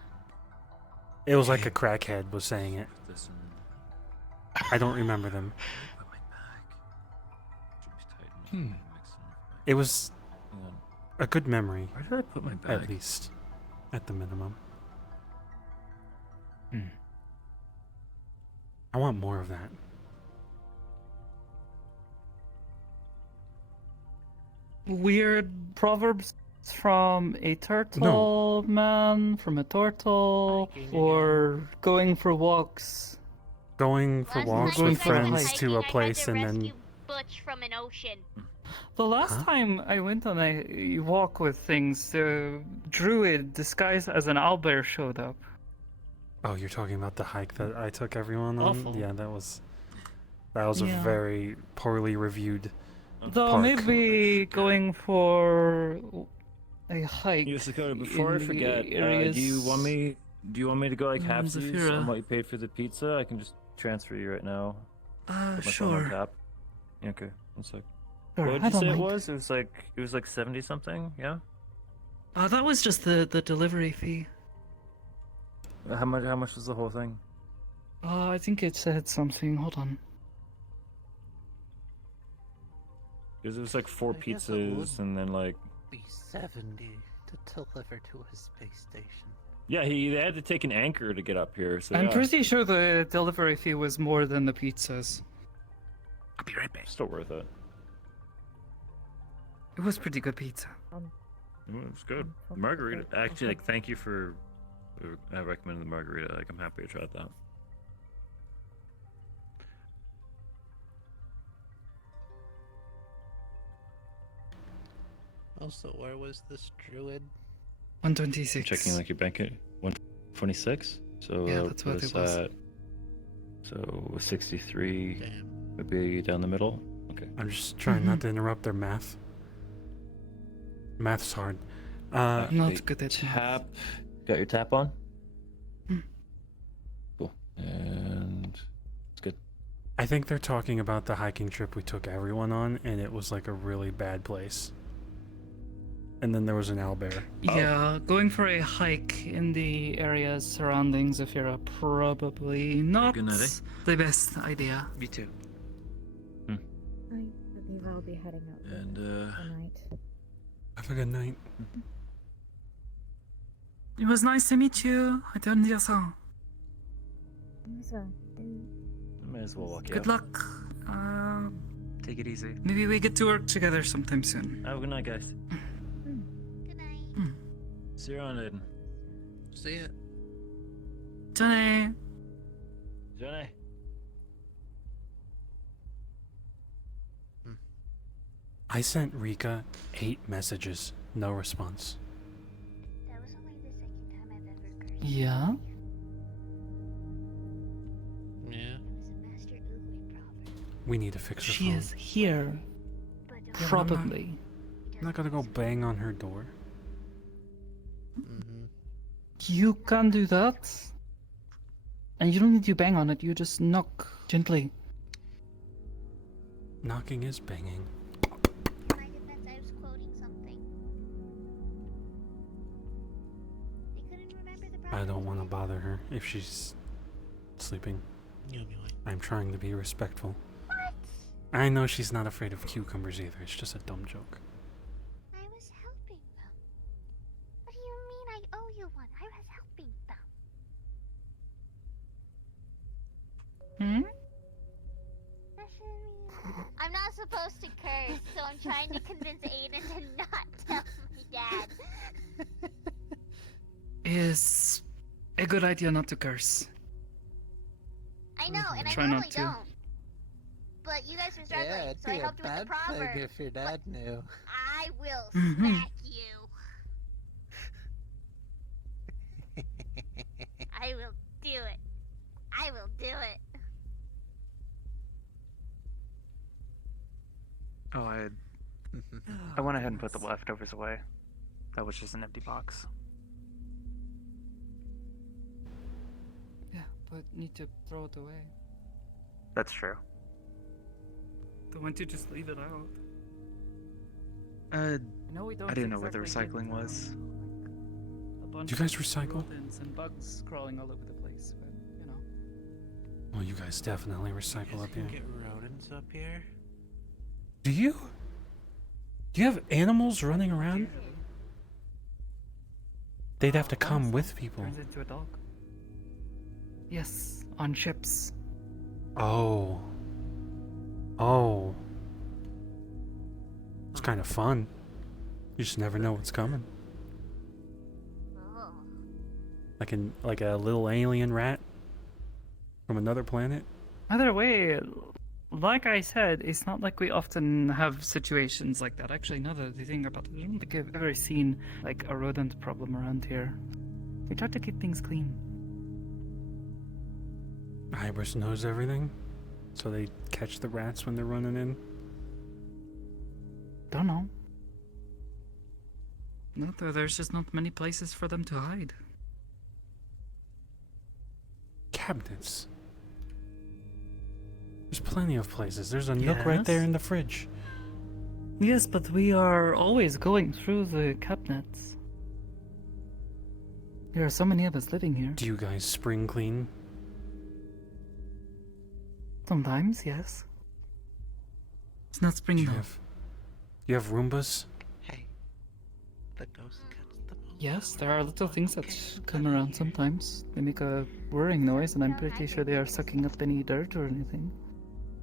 It was like a crackhead was saying it. This one. I don't remember them. Put my back. Should be tight enough. Mix them. It was Hang on. a good memory, Where did I put my at bag? least, at the minimum. I want more of that. Weird proverbs from a turtle man, from a turtle, or going for walks. Going for Last walks time with I went friends hiking, to a I had place to and rescue then. Butch from an ocean. The last Huh? time I went on a walk with things, the druid disguised as an owlbear showed up. Oh, you're talking about the hike that I took everyone on? Awful. Yeah, that was a Yeah. very poorly reviewed. Though Park. maybe going for a hike. Yes, Dakota. Before I in the forget, do areas- you want me? Do you want me to go like half Zafira. on what you paid for the pizza? I can just transfer you right now. Put my phone on Sure. tap. Yeah, okay, one sec. Sure, What I did you don't say it mind. was? It was like 70 something. Yeah. That was just the delivery fee. How much was the whole thing? I think it said something. Hold on. Because it was like 4 I guess it would pizzas and then like. be 70 to deliver to a space station. Yeah, they had to take an anchor to get up here. So I'm yeah. pretty sure the delivery fee was more than the pizzas. I'll be right back. Still worth it. It was pretty good pizza. It was good. Margarita. Actually, like, thank you for recommending the margarita. Like, I'm happy I tried that. Also, where was this druid? 126. Checking like your bank at 126. So Yeah, that's what it was. So 63 would be down the middle. Okay. I'm just trying not to interrupt their math. Math's hard. Not good at tap. Got your tap on? Hmm. Cool. And it's good. I think they're talking about the hiking trip we took everyone on, and it was like a really bad place. And then there was an owlbear. Yeah, going for a hike in the areas surrounding Zafira probably not the best idea. Me too. I believe I'll be heading out And tonight. Have a good night. It was nice to meet you. I don't know so. May as well walk you Good out. luck. Take it easy. Maybe we get to work together sometime soon. Have a good night, guys. See you around, Aiden. See ya. Johnny. Johnny. I sent Rika 8 messages. No response. Yeah? Yeah. We need to fix her She phone. is here. Probably. I'm not gonna go bang on her door. You can do that. And you don't need to bang on it, you just knock gently. Knocking is banging. My defense, I was quoting something. I couldn't remember the I don't want to bother her if she's sleeping. I'm trying to be respectful. What? I know she's not afraid of cucumbers either. It's just a dumb joke. I was helping them. What do you mean I owe you one? I was helping them. Hmm? I'm not supposed to curse, so I'm trying to convince Aiden to not tell my dad. Is a good idea not to curse. I know, and I Try normally not to. don't. But you guys were struggling, Yeah, it'd so I be a helped with the bad proverb. thing if your dad knew. I will Mhm. smack you. I will do it. I will do it. Oh, I went ahead and put the leftovers away. That was just an empty box. Yeah, but need to throw it away. That's true. Don't want to just leave it out. No, we don't I didn't know where the exactly recycling was. A bunch Do you guys of recycle? rodents and bugs crawling all over the place, but you know. Well, you guys definitely recycle up here. Get rodents up here. Do you? Do you have animals running around? They'd have to come with people. Turns into a dog. Yes, on ships. Oh. Oh. It's kind of fun. You just never know what's coming. Oh. Like a little alien rat from another planet. Either way, like I said, it's not like we often have situations like that. Actually, now that I think about it, I don't think I've ever seen like a rodent problem around here. They try to keep things clean. Hybris knows everything, so they catch the rats when they're running in. Don't know. No, there's just not many places for them to hide. Cabinets. There's plenty of places. There's a nook right there Yes. in the fridge. Yes, but we are always going through the cabinets. There are so many of us living here. Do you guys spring clean? Sometimes, yes. It's not spring though. You have Roombas? Hey, the ghost cuts the most. Yes, there are little things that come around sometimes. They make a whirring noise, and I'm pretty sure they are sucking up any dirt or anything.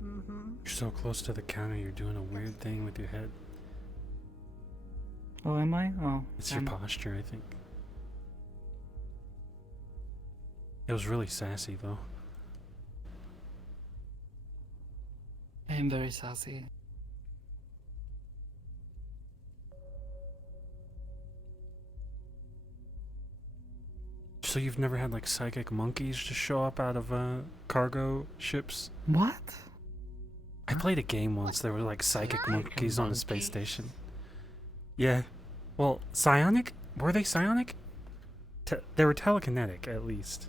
You're so close to the counter, you're doing a weird thing with your head. Oh, am I? Oh. It's your posture, I think. It was really sassy, though. I am very sassy. So you've never had like psychic monkeys just show up out of cargo ships? What? I played a game once. There were like psychic monkeys on a space station. Yeah. Well, psionic? Were they psionic? They were telekinetic, at least.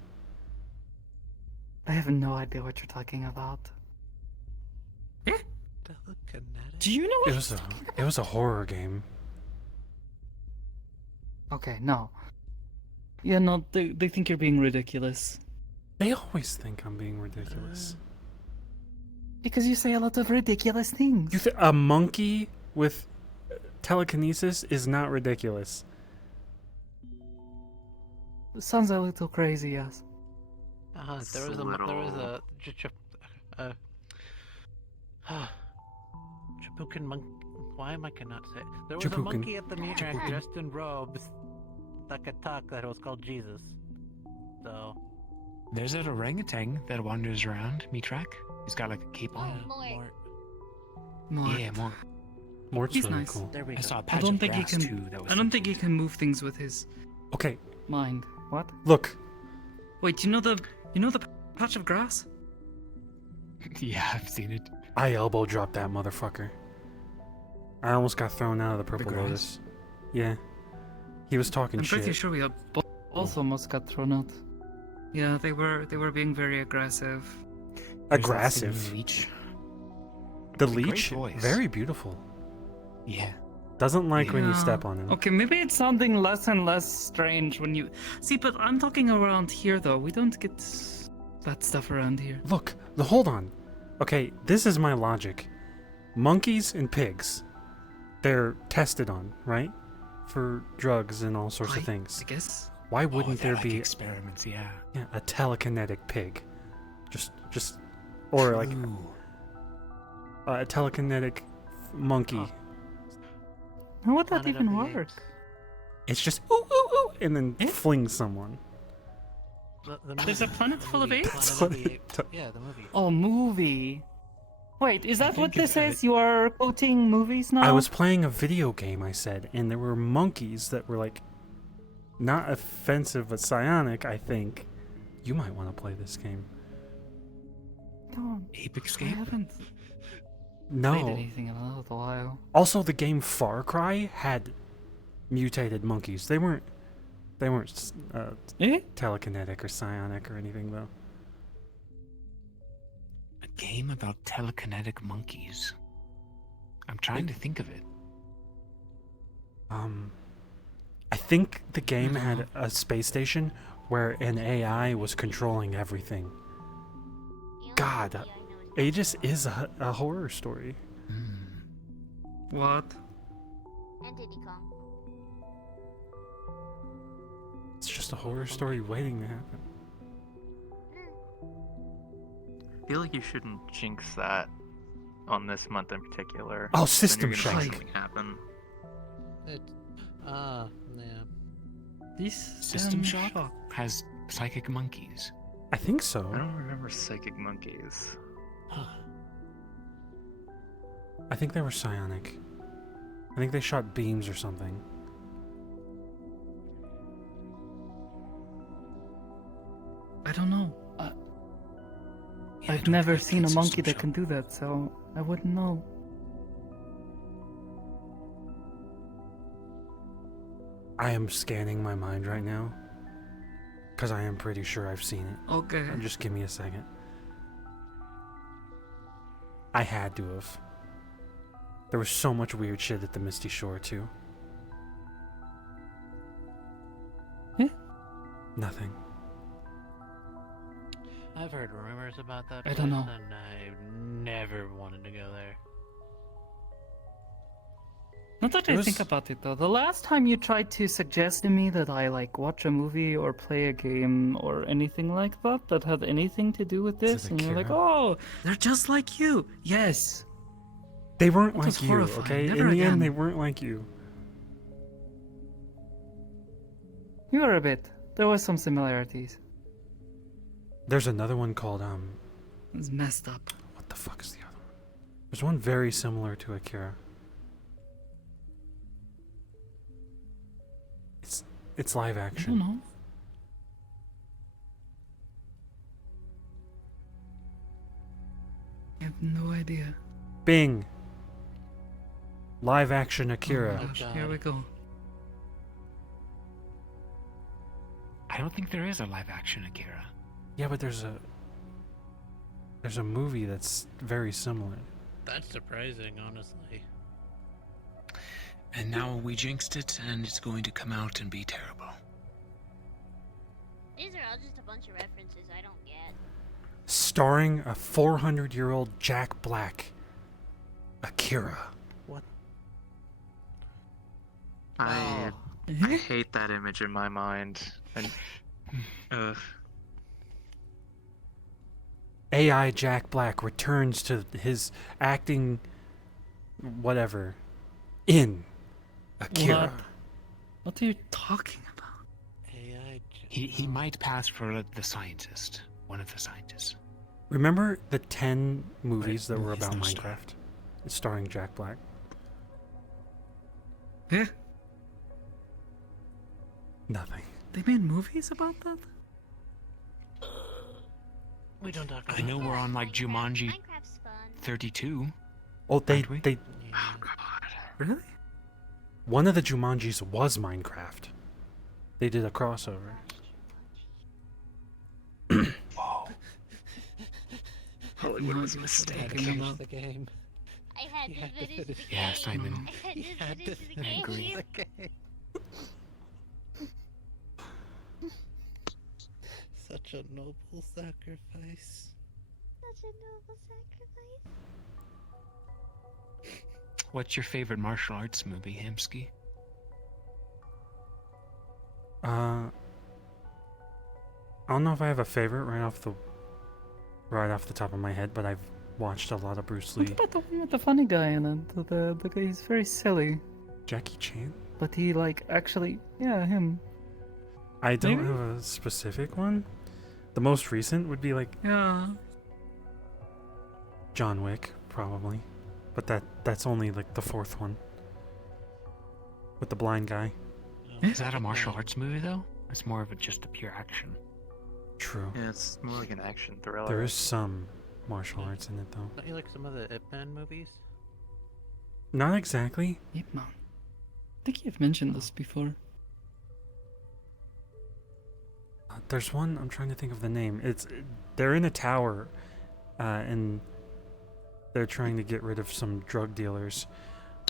I have no idea what you're talking about. Do you know what It was a horror game. Okay, no. Yeah, no, they think you're being ridiculous. They always think I'm being ridiculous. Because you say a lot of ridiculous things. A monkey with telekinesis is not ridiculous. Sounds a little crazy, yes. There was a Jabukan monkey. Why am I cannot say? There was a monkey at the meat rack dressed in robes that could talk. That was called Jesus. So There's an orangutan that wanders around Mitrak. He's got like a cape on. Mort. Yeah, Mort. Mort's He's really nice. cool. I saw a patch of grass too. That was I don't think he can move things with his Okay. mind. What? Look. Wait, you know the patch of grass? Yeah, I've seen it. I elbow dropped that motherfucker. I almost got thrown out of the Purple grass? Lotus. Yeah. He was talking I'm shit. pretty sure we also almost got thrown out. Yeah, they were being very aggressive. Aggressive. Leech. The Great leech? voice. Very beautiful. Yeah. Doesn't like when you Yeah. step on him. Okay, maybe it's sounding less and less strange when you see, but I'm talking around here though. We don't get that stuff around here. Look, hold on. Okay, this is my logic. Monkeys and pigs, they're tested on, right? For drugs and all sorts of things. I guess. Why wouldn't there like be experiments? Yeah. a telekinetic pig? Just or like a telekinetic monkey. How would that even work? It's just ooh ooh ooh and then fling someone. There's a planet full of apes? That's what it does. yeah, the movie. Oh, movie. Wait, is that what this is? You are quoting movies now? I was playing a video game, I said, and there were monkeys that were like not offensive but psionic, I think. You might want to play this game. No, Ape I Escape? haven't No. played anything in a little while. Also, the game Far Cry had mutated monkeys. They weren't telekinetic or psionic or anything though. A game about telekinetic monkeys. I'm trying to think of it. I think the game had a space station where an AI was controlling everything. God, Aegis is a horror story. What? And Diddy Kong. It's just a horror story waiting to happen. I feel like you shouldn't jinx that on this month in particular. Oh, Then System you're gonna make Shock. something happen. Yeah. This System Shock has psychic monkeys. I think so. I don't remember psychic monkeys. I think they were psionic. I think they shot beams or something. I don't know. I've never seen a monkey that can do that, so I wouldn't know. I am scanning my mind right now. Because I am pretty sure I've seen it. Okay. Just give me a second. I had to have. There was so much weird shit at the Misty Shore too. Nothing. I've heard rumors about that I place, don't know. and I never wanted to go there. Not that I think about it though. The last time you tried to suggest to me that I like watch a movie or play a game or anything like that that had anything to do with this, and you're like, oh, they're just like you. Yes. They weren't That was like you, horrifying. okay? Never In the again. end, they weren't like you. You were a bit. There was some similarities. There's another one called It's messed up. What the fuck is the other one? There's one very similar to Akira. It's live I action. don't know. I have no idea. Bing. Live action Akira. Oh my gosh, here we go. I don't think there is a live action Akira. Yeah, but there's a movie that's very similar. That's surprising, honestly. And now we jinxed it, and it's going to come out and be terrible. These are all just a bunch of references I don't get. Starring a 400-year-old Jack Black. Akira. What? I hate that image in my mind. And AI Jack Black returns to his acting whatever in Akira. What are you talking about? He might pass for the scientist. One of the scientists. Remember the 10 movies that were He's about no Minecraft? star. Starring Jack Black. Yeah. Nothing. They made movies about that? We don't talk about I know we're on like Jumanji 32. Oh, they aren't we? oh god. Really? One of the Jumanjis was Minecraft. They did a crossover. Whoa. Hollywood was a mistake. the game. I had to finish the game. Yeah, Simon. I had to finish the I game. agree. Such a noble sacrifice. Such a noble sacrifice. What's your favorite martial arts movie, Hamski? I don't know if I have a favorite right off the top of my head, but I've watched a lot of Bruce Lee. What about the one with the funny guy in it? The guy, he's very silly. Jackie Chan? But he, like, actually, yeah, him. I don't Maybe? have a specific one. The most recent would be like Yeah. John Wick, probably. But that's only like the fourth one. With the blind guy. Is that a martial arts movie though? It's more of just a pure action. True. Yeah, it's more like an action thriller. There is some martial arts in it though. Don't you like some of the Ip Man movies? Not exactly. Ip Man. I think you've mentioned this before. There's one, I'm trying to think of the name. They're in a tower, and they're trying to get rid of some drug dealers.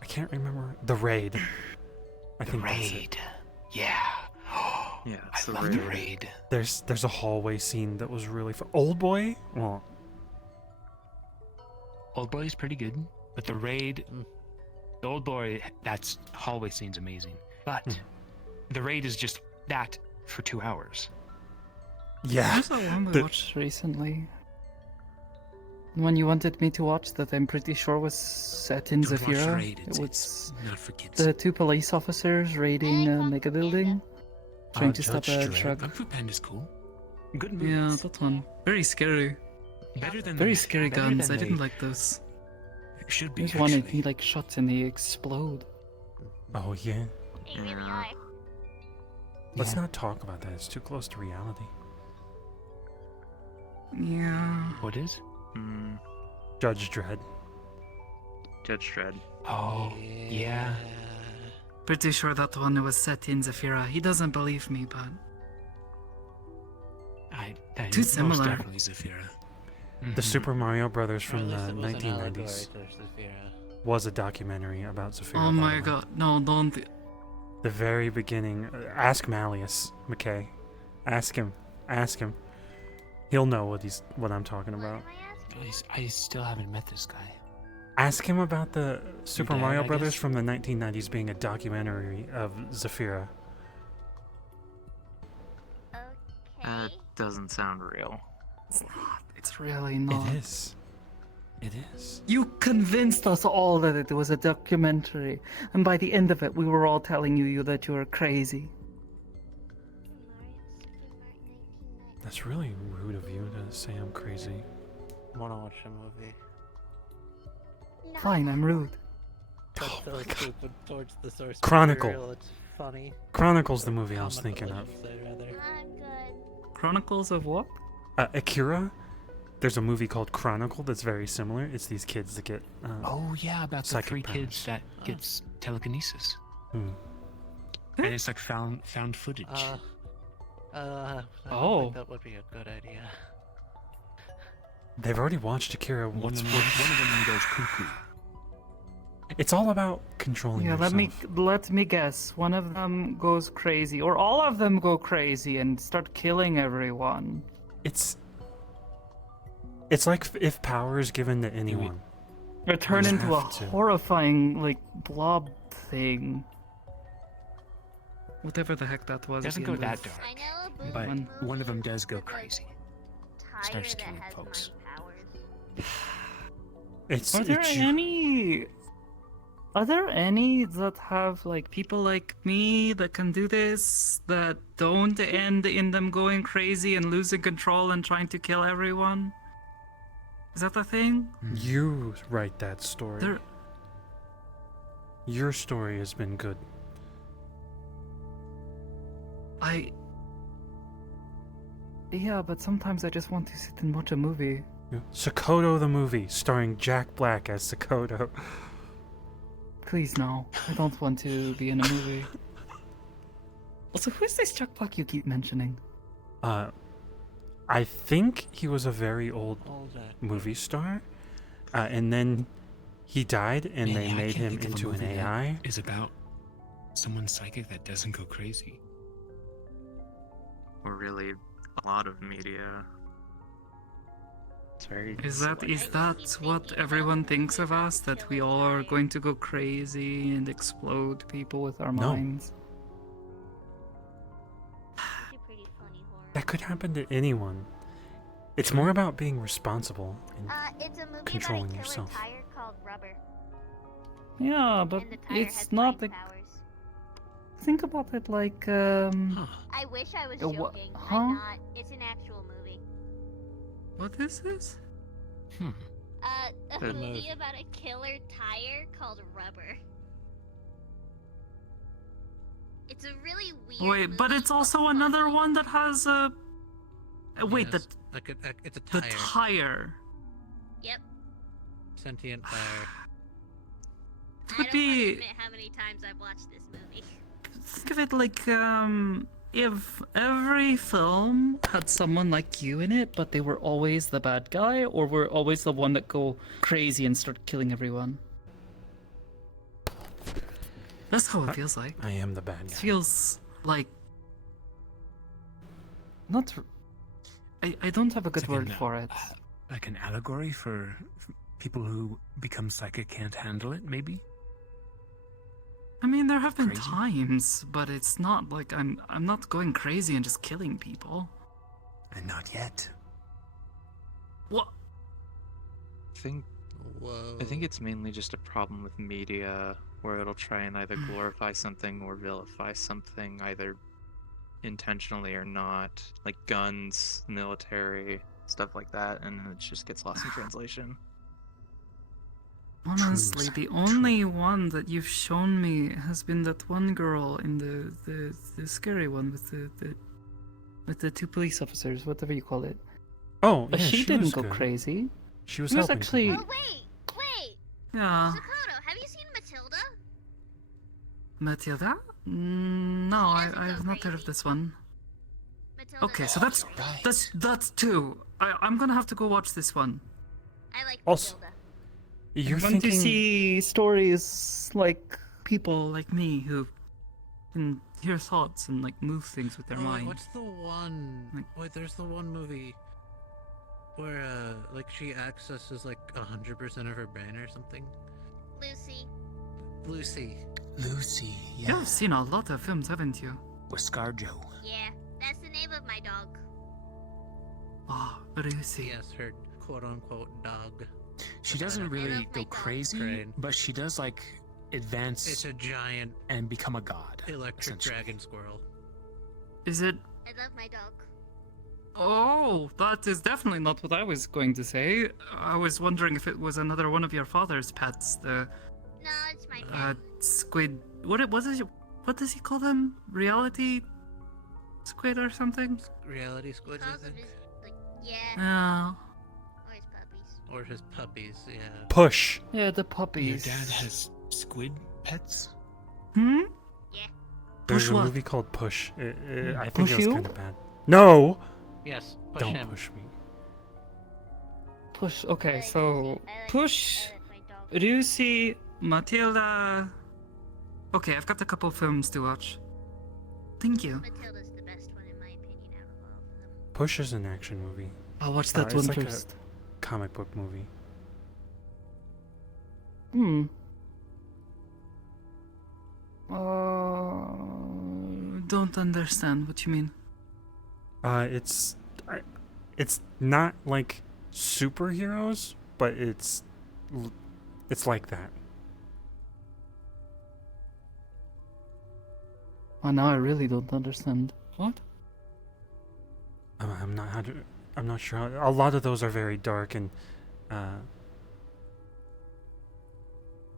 I can't remember. The Raid. I think that's it. Yeah. Yeah, it's I the love Raid. the raid. There's a hallway scene that was really fun. Old Boy? Well, Old Boy is pretty good, but the raid, the Old Boy, that's hallway scene's amazing. But the raid is just that for 2 hours. yeah. There's that one we watched recently. One you wanted me to watch that I'm pretty sure was set in Don't watch the Zafira. Raid, It it's was not for kids. the two police officers raiding a mega building, trying to stop Judge a Dredd. truck. Kung Fu Panda's cool. Good Yeah, movies. that one. Very scary. Better than Very scary better guns. than I didn't they like those. should be. There's one that actually. he like shots and they explode. Oh yeah. They really are. Let's not talk about that. It's too close to reality. Yeah. What is? Judge Dredd. Judge Dredd. Oh, yeah. Pretty sure that one was set in Zafira. He doesn't believe me, but That Too is similar. Most definitely Zafira. The Super Mario Brothers Or from at the least it was an allegory 1990s. to Zafira. was a documentary about Zafira. Oh my god, no, don't. The very beginning. Ask Malleus, McKay. Ask him. He'll know what I'm talking about. I still haven't met this guy. Ask him about the Super dad, Mario I Brothers guess? from the 1990s being a documentary of Zafira. That doesn't sound real. It's not. It's really not. It is. It is. You convinced us all that it was a documentary, and by the end of it, we were all telling you that you were crazy. That's really rude of you to say I'm crazy. Wanna watch a movie? Fine, I'm rude. That's so stupid towards the source Chronicle. material, it's funny. Chronicle's the movie I was thinking of. Chronicles of what? Akira. There's a movie called Chronicle that's very similar. It's these kids that get. Oh yeah, about the psychic 3 powers. kids that gets telekinesis. Hmm. And it's like found footage. I Oh. think that would be a good idea. They've already watched Akira. One of them goes cuckoo. It's all about controlling Yeah, yourself. let me guess. One of them goes crazy, or all of them go crazy and start killing everyone. It's like if power is given to anyone. Or turn You into a have to. horrifying, like, blob thing. Whatever the heck that was. Doesn't at go the end that of- dark. But one of them does go crazy. Starts killing folks. Are there any that have, like, people like me that can do this, that don't end in them going crazy and losing control and trying to kill everyone? Is that the thing? You write that story. There- Your story has been good. Yeah, but sometimes I just want to sit and watch a movie. Sakoto the movie, starring Jack Black as Sakoto. Please, no. I don't want to be in a movie. Also, who is this Jack Black you keep mentioning? I think he was a very old movie star, and then he died, and they I made can't him think of a into an movie that AI. Is about someone psychic that doesn't go crazy. Or really, a lot of media. It's very. Is that what everyone thinks of us? That we all are going to go crazy and explode people with our No. minds? That could happen to anyone. It's more about being responsible and It's a movie controlling about a killer yourself. tire called Rubber. Yeah, but And the tire has it's not mind like. powers. Think about it like, I wish I was joking. huh? I'm not. It's an actual movie. What is this? A Good movie move. about a killer tire called Rubber. It's a really weird Wait, but it's also another one that has a. Wait, Yes, the it's a the tire. tire. Yep. Sentient tire. I Could don't be. want to admit how many times I've watched this movie. Think of it like if every film had someone like you in it, but they were always the bad guy, or were always the one that go crazy and start killing everyone. That's how it feels like. I am the bad It guy. feels like not. I don't have a good It's like word for it. Like an allegory for people who become psychic can't handle it, maybe? I mean, there have been Crazy? times, but it's not like I'm not going crazy and just killing people. And not yet. What? I think it's mainly just a problem with media, where it'll try and either glorify something or vilify something, either intentionally or not, like guns, military, stuff like that, and it just gets lost in translation. Honestly, the only one that you've shown me has been that one girl in the scary one with the two police officers, whatever you call it. Oh, But yeah, she she didn't was go good. crazy. She was It was helping actually. Oh wait! Yeah. Sakoto, have you seen Matilda? Matilda? No, I have not heard of this one. Okay, so that's two. I'm gonna have to go watch this one. I like Also- Matilda. You're I want thinking... to see stories like people like me who can hear thoughts and like move things with their mind. What's the one? Wait, there's the one movie where like she accesses like 100% of her brain or something. Lucy. Lucy, yeah. You've seen a lot of films, haven't you? With ScarJo. Yeah, that's the name of my dog. Ah, Lucy. Yes, her quote-unquote dog. She doesn't really go crazy, Crane. but she does like advance. It's a giant and become a god. electric dragon squirrel. Is it? I love my dog. Oh, that is definitely not what I was going to say. I was wondering if it was another one of your father's pets, the No, it's my pet. squid. What does he call them? Reality squid or something? Reality squids, I think. Yeah. Yeah. Or his puppies. Or his puppies, yeah. Push. Yeah, the puppies. Your dad has squid pets? Hmm? Yeah. There's Push a what? movie called Push. I think Push it was you? kind of bad. No! Yes, push Don't him. push me. Push. Okay, so push. Lucy, Matilda. Okay, I've got a couple films to watch. Thank you. Matilda's the best one in my opinion out of all of them. Push is an action movie. I'll watch that one it's like first. a comic book movie. Hmm. Don't understand what you mean. It's not like superheroes, but it's like that. Oh, now I really don't understand. What? I'm not sure. A lot of those are very dark and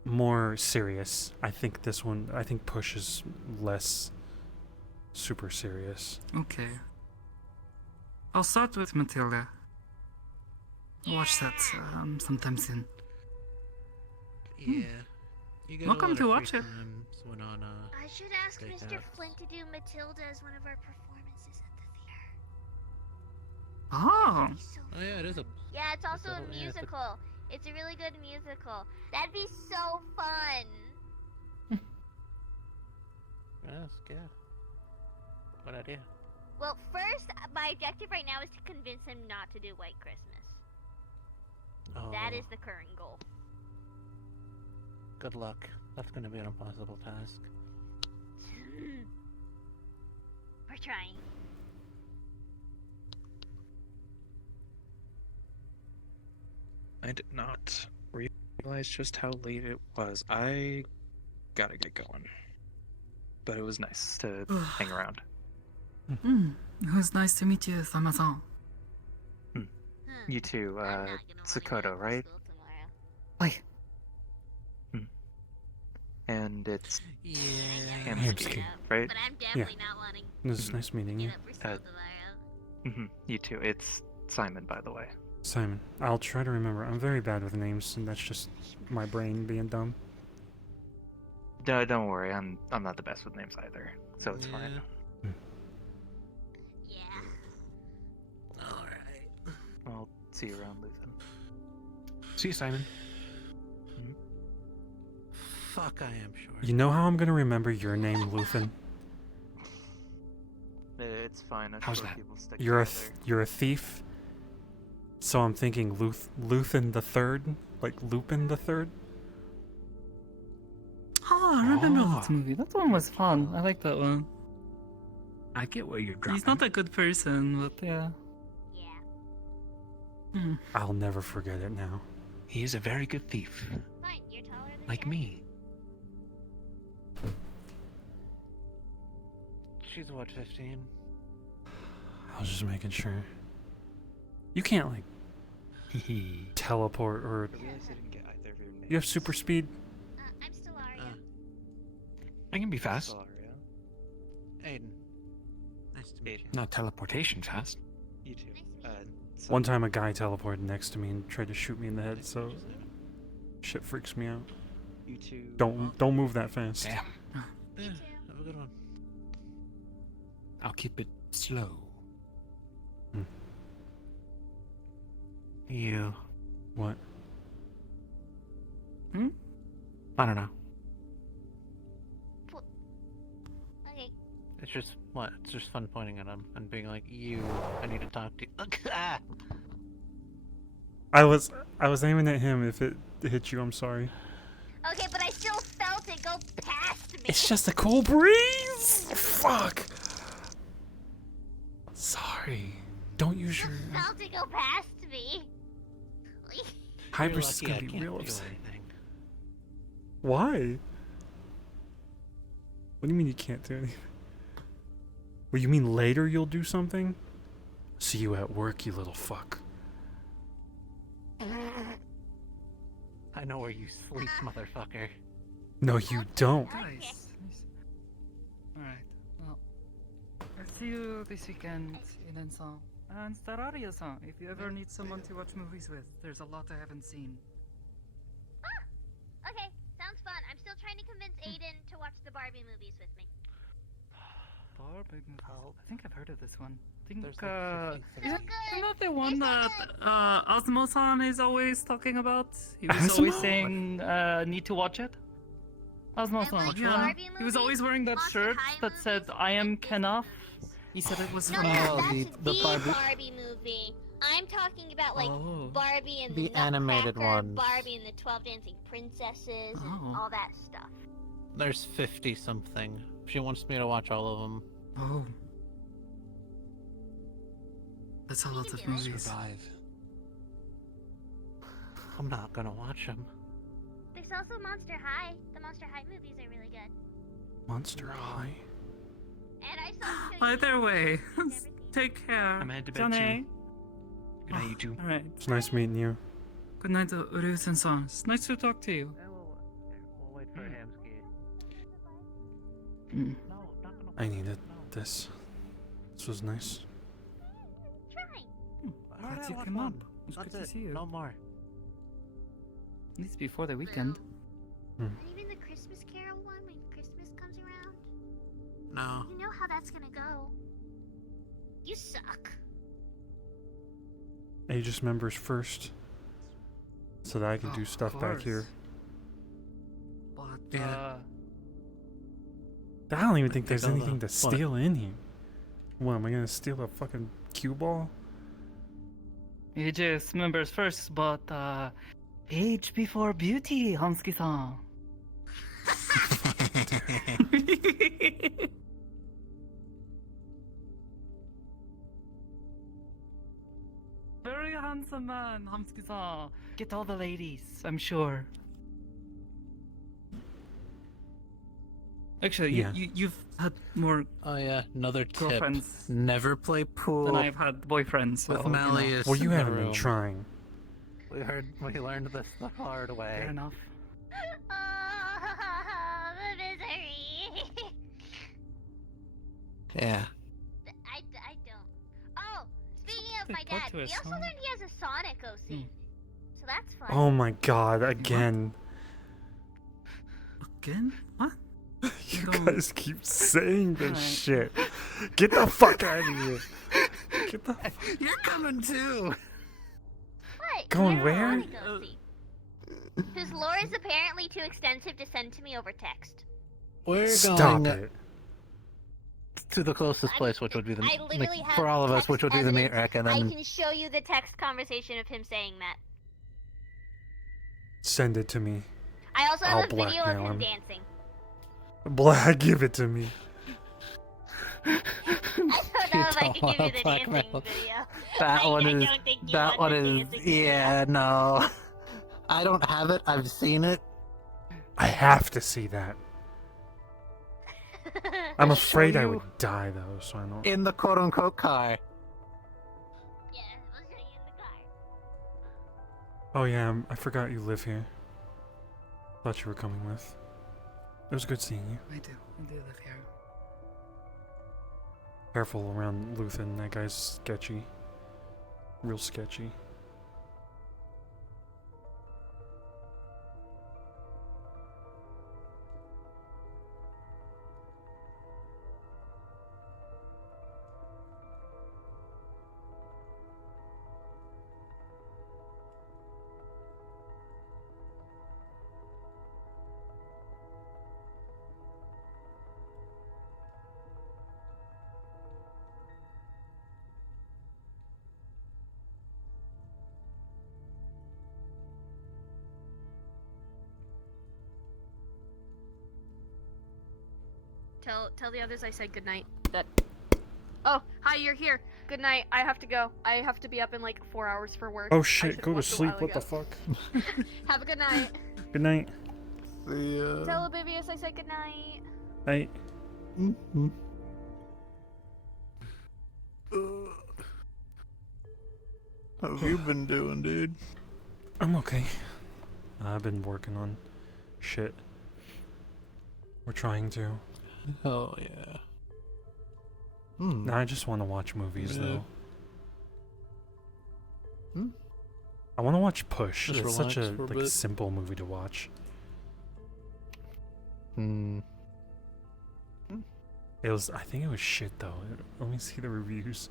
more serious. I think Push is less super serious. Okay. I'll start with Matilda. I'll watch that sometime soon. Yeah. You get Welcome a lot to of watch free it. time when on, I should ask Take Mr. that. Flint to do Matilda as one of our performances at the theater. Oh. Oh yeah, it is a. Yeah, it's also a whole- yeah, it's a- musical. It's a really good musical. That'd be so fun. Yes, yeah. What idea? Well, first, my objective right now is to convince him not to do White Christmas. That Oh. is the current goal. Good luck. That's gonna be an impossible task. We're trying. I did not realize just how late it was. I gotta get going. But it was nice to hang around. It was nice to meet you, Sama-san. You too, Sakoto, right? Hi. And it's Yeah. Hamski, right? But I'm definitely not wanting It was nice meeting you. for school tomorrow. You too. It's Simon, by the way. Simon. I'll try to remember. I'm very bad with names, and that's just my brain being dumb. Don't worry, I'm not the best with names either, so it's fine. Yeah. Alright. I'll see you around, Luthen. See you, Simon. Fuck, I am sure. You know how I'm gonna remember your name, Luthen? It's fine. I'm How's sure that? people stick You're a thief. So I'm thinking Luthen the Third, like Lupin the Third. Oh, I remember that movie. That one was fun. I like that one. I get where you're dropping. He's not a good person, but yeah. Yeah. I'll never forget it now. He is a very good thief. Fine, you're taller than Like me. She's what, 15? I was just making sure. You can't like teleport or I realized I didn't get either of your names. you have super speed. I'm still Aria. I can be fast. Sorry, Aiden. Nice to meet you. Not teleportation fast. You too. One time a guy teleported next to me and tried to shoot me in the head, so shit freaks me out. You too. Don't move that fast. Damn. Yeah, have a good one. I'll keep it slow. You. What? I don't know. Okay. It's just what? It's just fun pointing at him and being like, "You, I need to talk to you." Ah! I was aiming at him. If it hit you, I'm sorry. Okay, but I still felt it go past me. It's just a cool breeze. Fuck. Sorry. Don't use your. Felt it go past me. Hyper's is gonna be real upset. Why? What do you mean you can't do anything? Well, you mean later you'll do something? See you at work, you little fuck. I know where you sleep, motherfucker. No, you don't. Nice. Alright, well, I'll see you this weekend in Ensan. And Stararia-san, if you ever need someone to watch movies with, there's a lot I haven't seen. Okay, sounds fun. I'm still trying to convince Aiden to watch the Barbie movies with me. Barbie movies. I think I've heard of this one. I think, So isn't that the one that Osmo-san is always talking about? He was Osmo? always saying, need to watch it? Osmo-san, which one? Barbie He was movie, always wearing that Monster shirt High that said, I am Kenough. He said it was from... that's the Barbie movie. I'm talking about like Barbie and The animated Nutcracker, ones. Barbie and the 12 Dancing Princesses, and all that stuff. There's 50 something. She wants me to watch all of them. Oh. That's a lot of movies. Survive. I'm not gonna watch them. There's also Monster High. The Monster High movies are really good. Monster High. And I saw Either way, take care. I'm headed to bed Johnny. too. Good night, you two. Alright. It's nice meeting you. Good night, Urusen-san. It's nice to talk to you. We'll wait for Hamski. Mm. I needed this. This was nice. Glad you came up. It's good to see you. No more. At least before the weekend. And even the Christmas Carol one when Christmas comes around. No. You know how that's gonna go. You suck. Aegis members first. So that I can do stuff back here. But, I don't even think there's all the- anything to steal in here. What, am I gonna steal a fucking cue ball? Aegis members first, but, age before beauty, Hamski-san. Very handsome man, Hamski-san. Get all the ladies, I'm sure. Actually, Yeah. you've had more Oh yeah, another tip. girlfriends Never play pool than I've had boyfriends. So, with you know. Malleus. Well, you in the haven't been room. trying. We learned this the hard way. Fair enough. Oh, the misery. Yeah. I don't. Oh, speaking of Good my plot dad, we twist, also huh? learned he has a Sonic OC. So that's fun. Oh my god, again. Again? What? You Don't- guys keep saying this Alright. shit. Get the fuck out of here. Get the fuck. You're coming too. What? Going He has a where? Sonic OC. Whose lore is apparently too extensive to send to me over text. We're Stop going it. to the closest place, which would be the I literally have for all of us, text which would be the meat evidence. rack, and I then can show you the text conversation of him saying that. Send it to me. I also have I'll a video of blackmail him him. dancing. Give it to me. I don't know if I can give you the dancing blackmail. video. that one I is don't think you that want one the is dancing video. yeah no. I don't have it. I've seen it. I have to see that. I'm I'll afraid show I you. would die though, so I don't. In the quote unquote car. Yeah, I'll show you in the car. Oh yeah, I forgot you live here. Thought you were coming with. It was good seeing you. I do live here. Careful around Luthen. That guy's sketchy. Real sketchy. Tell the others I said goodnight. That. Oh, hi, you're here. Good night. I have to go. I have to be up in like 4 hours for work. Oh shit, go to sleep, what the fuck? Have a good night. Good night. See ya. Tell Oblivious I said good night. Night. How have you been doing, dude? I'm okay. I've been working on shit. We're trying to. Hell yeah. Nah, I just want to watch movies though. I want to watch Push. Just It's such a relax for a like bit. simple movie to watch. It was. I think it was shit though. Let me see the reviews.